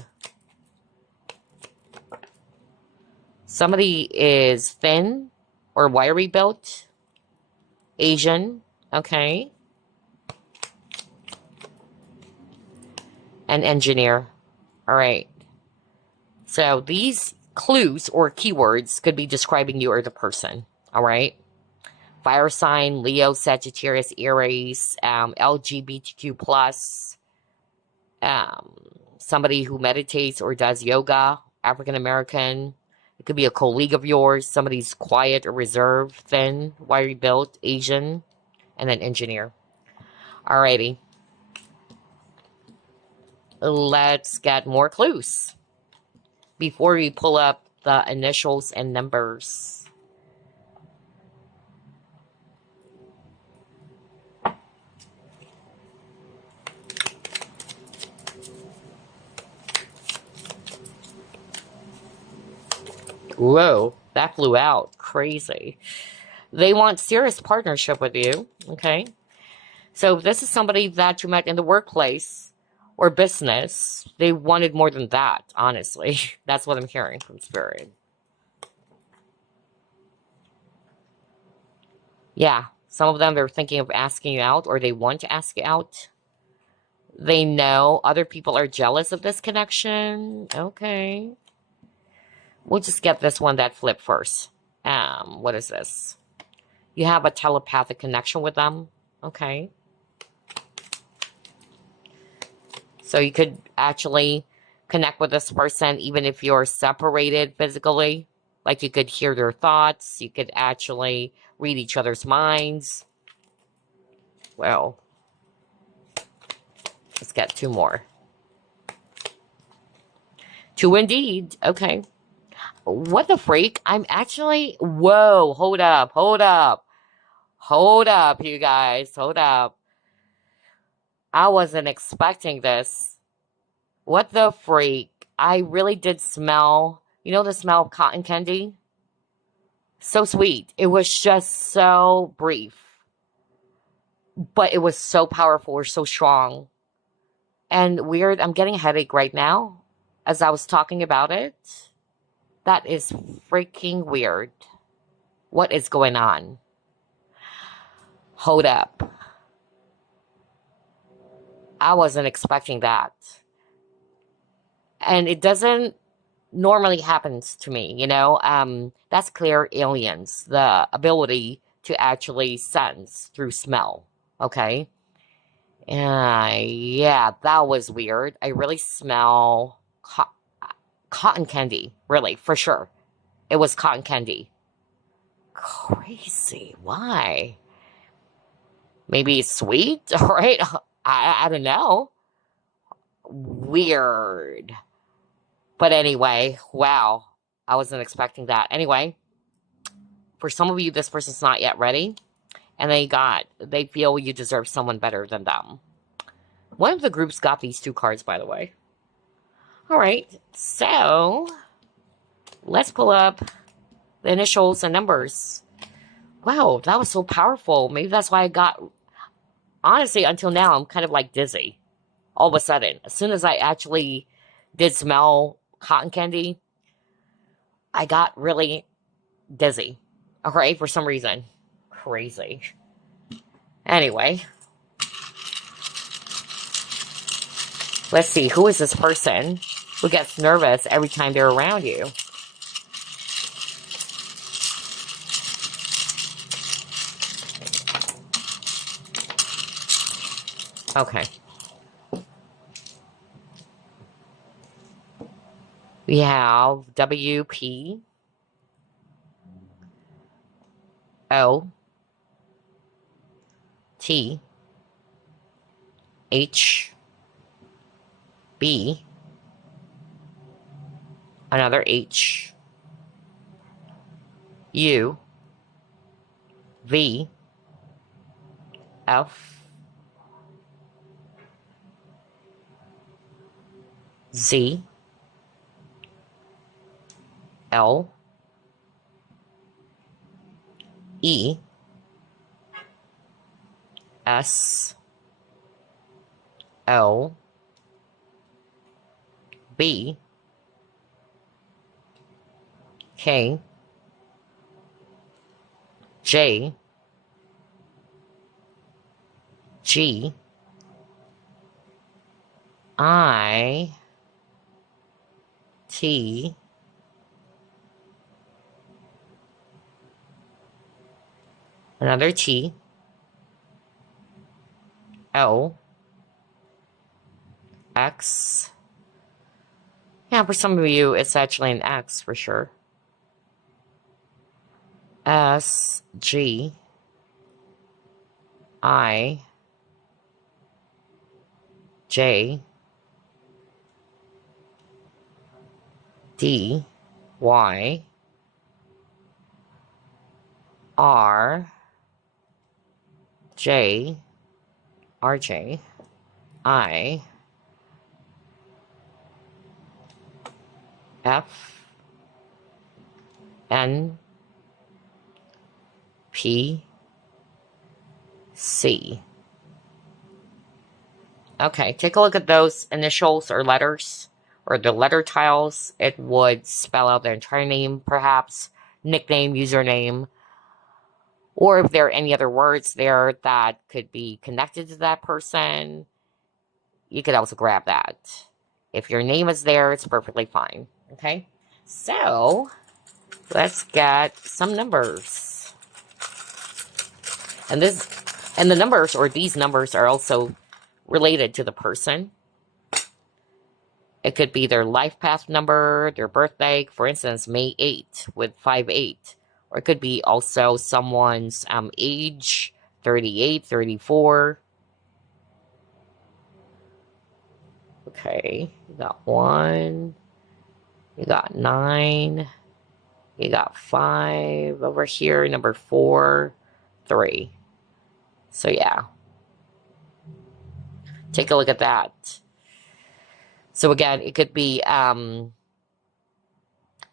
Somebody is thin or wiry built, Asian, okay? An engineer, all right. So these clues or keywords could be describing you or the person, all right? Fire sign, Leo, Sagittarius, Aries, LGBTQ plus, somebody who meditates or does yoga, African American. It could be a colleague of yours, somebody's quiet or reserved, thin, wiry built, Asian, and an engineer. Alrighty. Let's get more clues. before we pull up the initials and numbers. Whoa, that flew out. Crazy. They want serious partnership with you, okay? So if this is somebody that you met in the workplace or business, they wanted more than that, honestly. That's what I'm hearing from Spirit. Yeah, some of them, they're thinking of asking you out, or they want to ask you out. They know other people are jealous of this connection. Okay. We'll just get this one that flipped first. What is this? You have a telepathic connection with them. Okay. So you could actually connect with this person even if you're separated physically. Like you could hear their thoughts. You could actually read each other's minds. Well, let's get two more. Two indeed. Okay. What the freak? I'm actually... Whoa, hold up, hold up. Hold up, you guys. Hold up. I wasn't expecting this. What the freak? I really did smell... You know the smell of cotton candy? So sweet. It was just so brief. But it was so powerful or so strong. And weird. I'm getting a headache right now as I was talking about it. That is freaking weird. What is going on? Hold up. I wasn't expecting that. And it doesn't normally happen to me, you know? That's clear aliens. The ability to actually sense through smell. Okay? Yeah, that was weird. I really smell cotton candy. Really, for sure. It was cotton candy. Crazy. Why? Maybe it's sweet, right? I don't know. Weird. But anyway, wow. I wasn't expecting that. Anyway, for some of you, this person's not yet ready. And they feel you deserve someone better than them. One of the groups got these two cards, by the way. All right. So, let's pull up the initials and numbers. Wow, that was so powerful. Maybe that's why I got... Honestly, until now, I'm kind of like dizzy. All of a sudden. As soon as I actually did smell cotton candy, I got really dizzy. Okay, for some reason. Crazy. Anyway. Let's see, who is this person who gets nervous every time they're around you? Okay. We have WP. O. T. H. B. Another H. U. V. F. Z. L. E. S. L. B. K. J. G. I. T. Another T. L. X. Yeah, for some of you, it's actually an X for sure. S. G. I. J. D Y R J R J I F N P C. Okay, take a look at those initials or letters, or the letter tiles. It would spell out their entire name, perhaps, nickname, username, or if there are any other words there that could be connected to that person, you could also grab that. If your name is there, it's perfectly fine. Okay? So, let's get some numbers. And the numbers, or these numbers, are also related to the person. It could be their life path number, their birthday, for instance, May 8th with 58. Or it could be also someone's age, 38, 34. Okay, you got 1, you got 9, you got 5 over here, number 4, 3. So yeah, take a look at that. So again, it could be a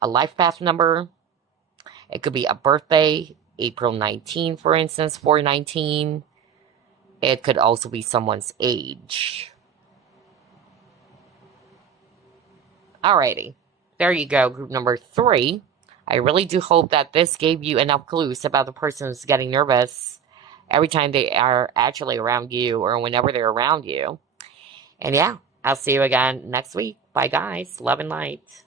life path number. It could be a birthday, April 19, for instance, 419. It could also be someone's age. Alrighty, there you go, group number 3. I really do hope that this gave you enough clues about the person who's getting nervous every time they are actually around you or whenever they're around you. And yeah, I'll see you again next week. Bye, guys. Love and light.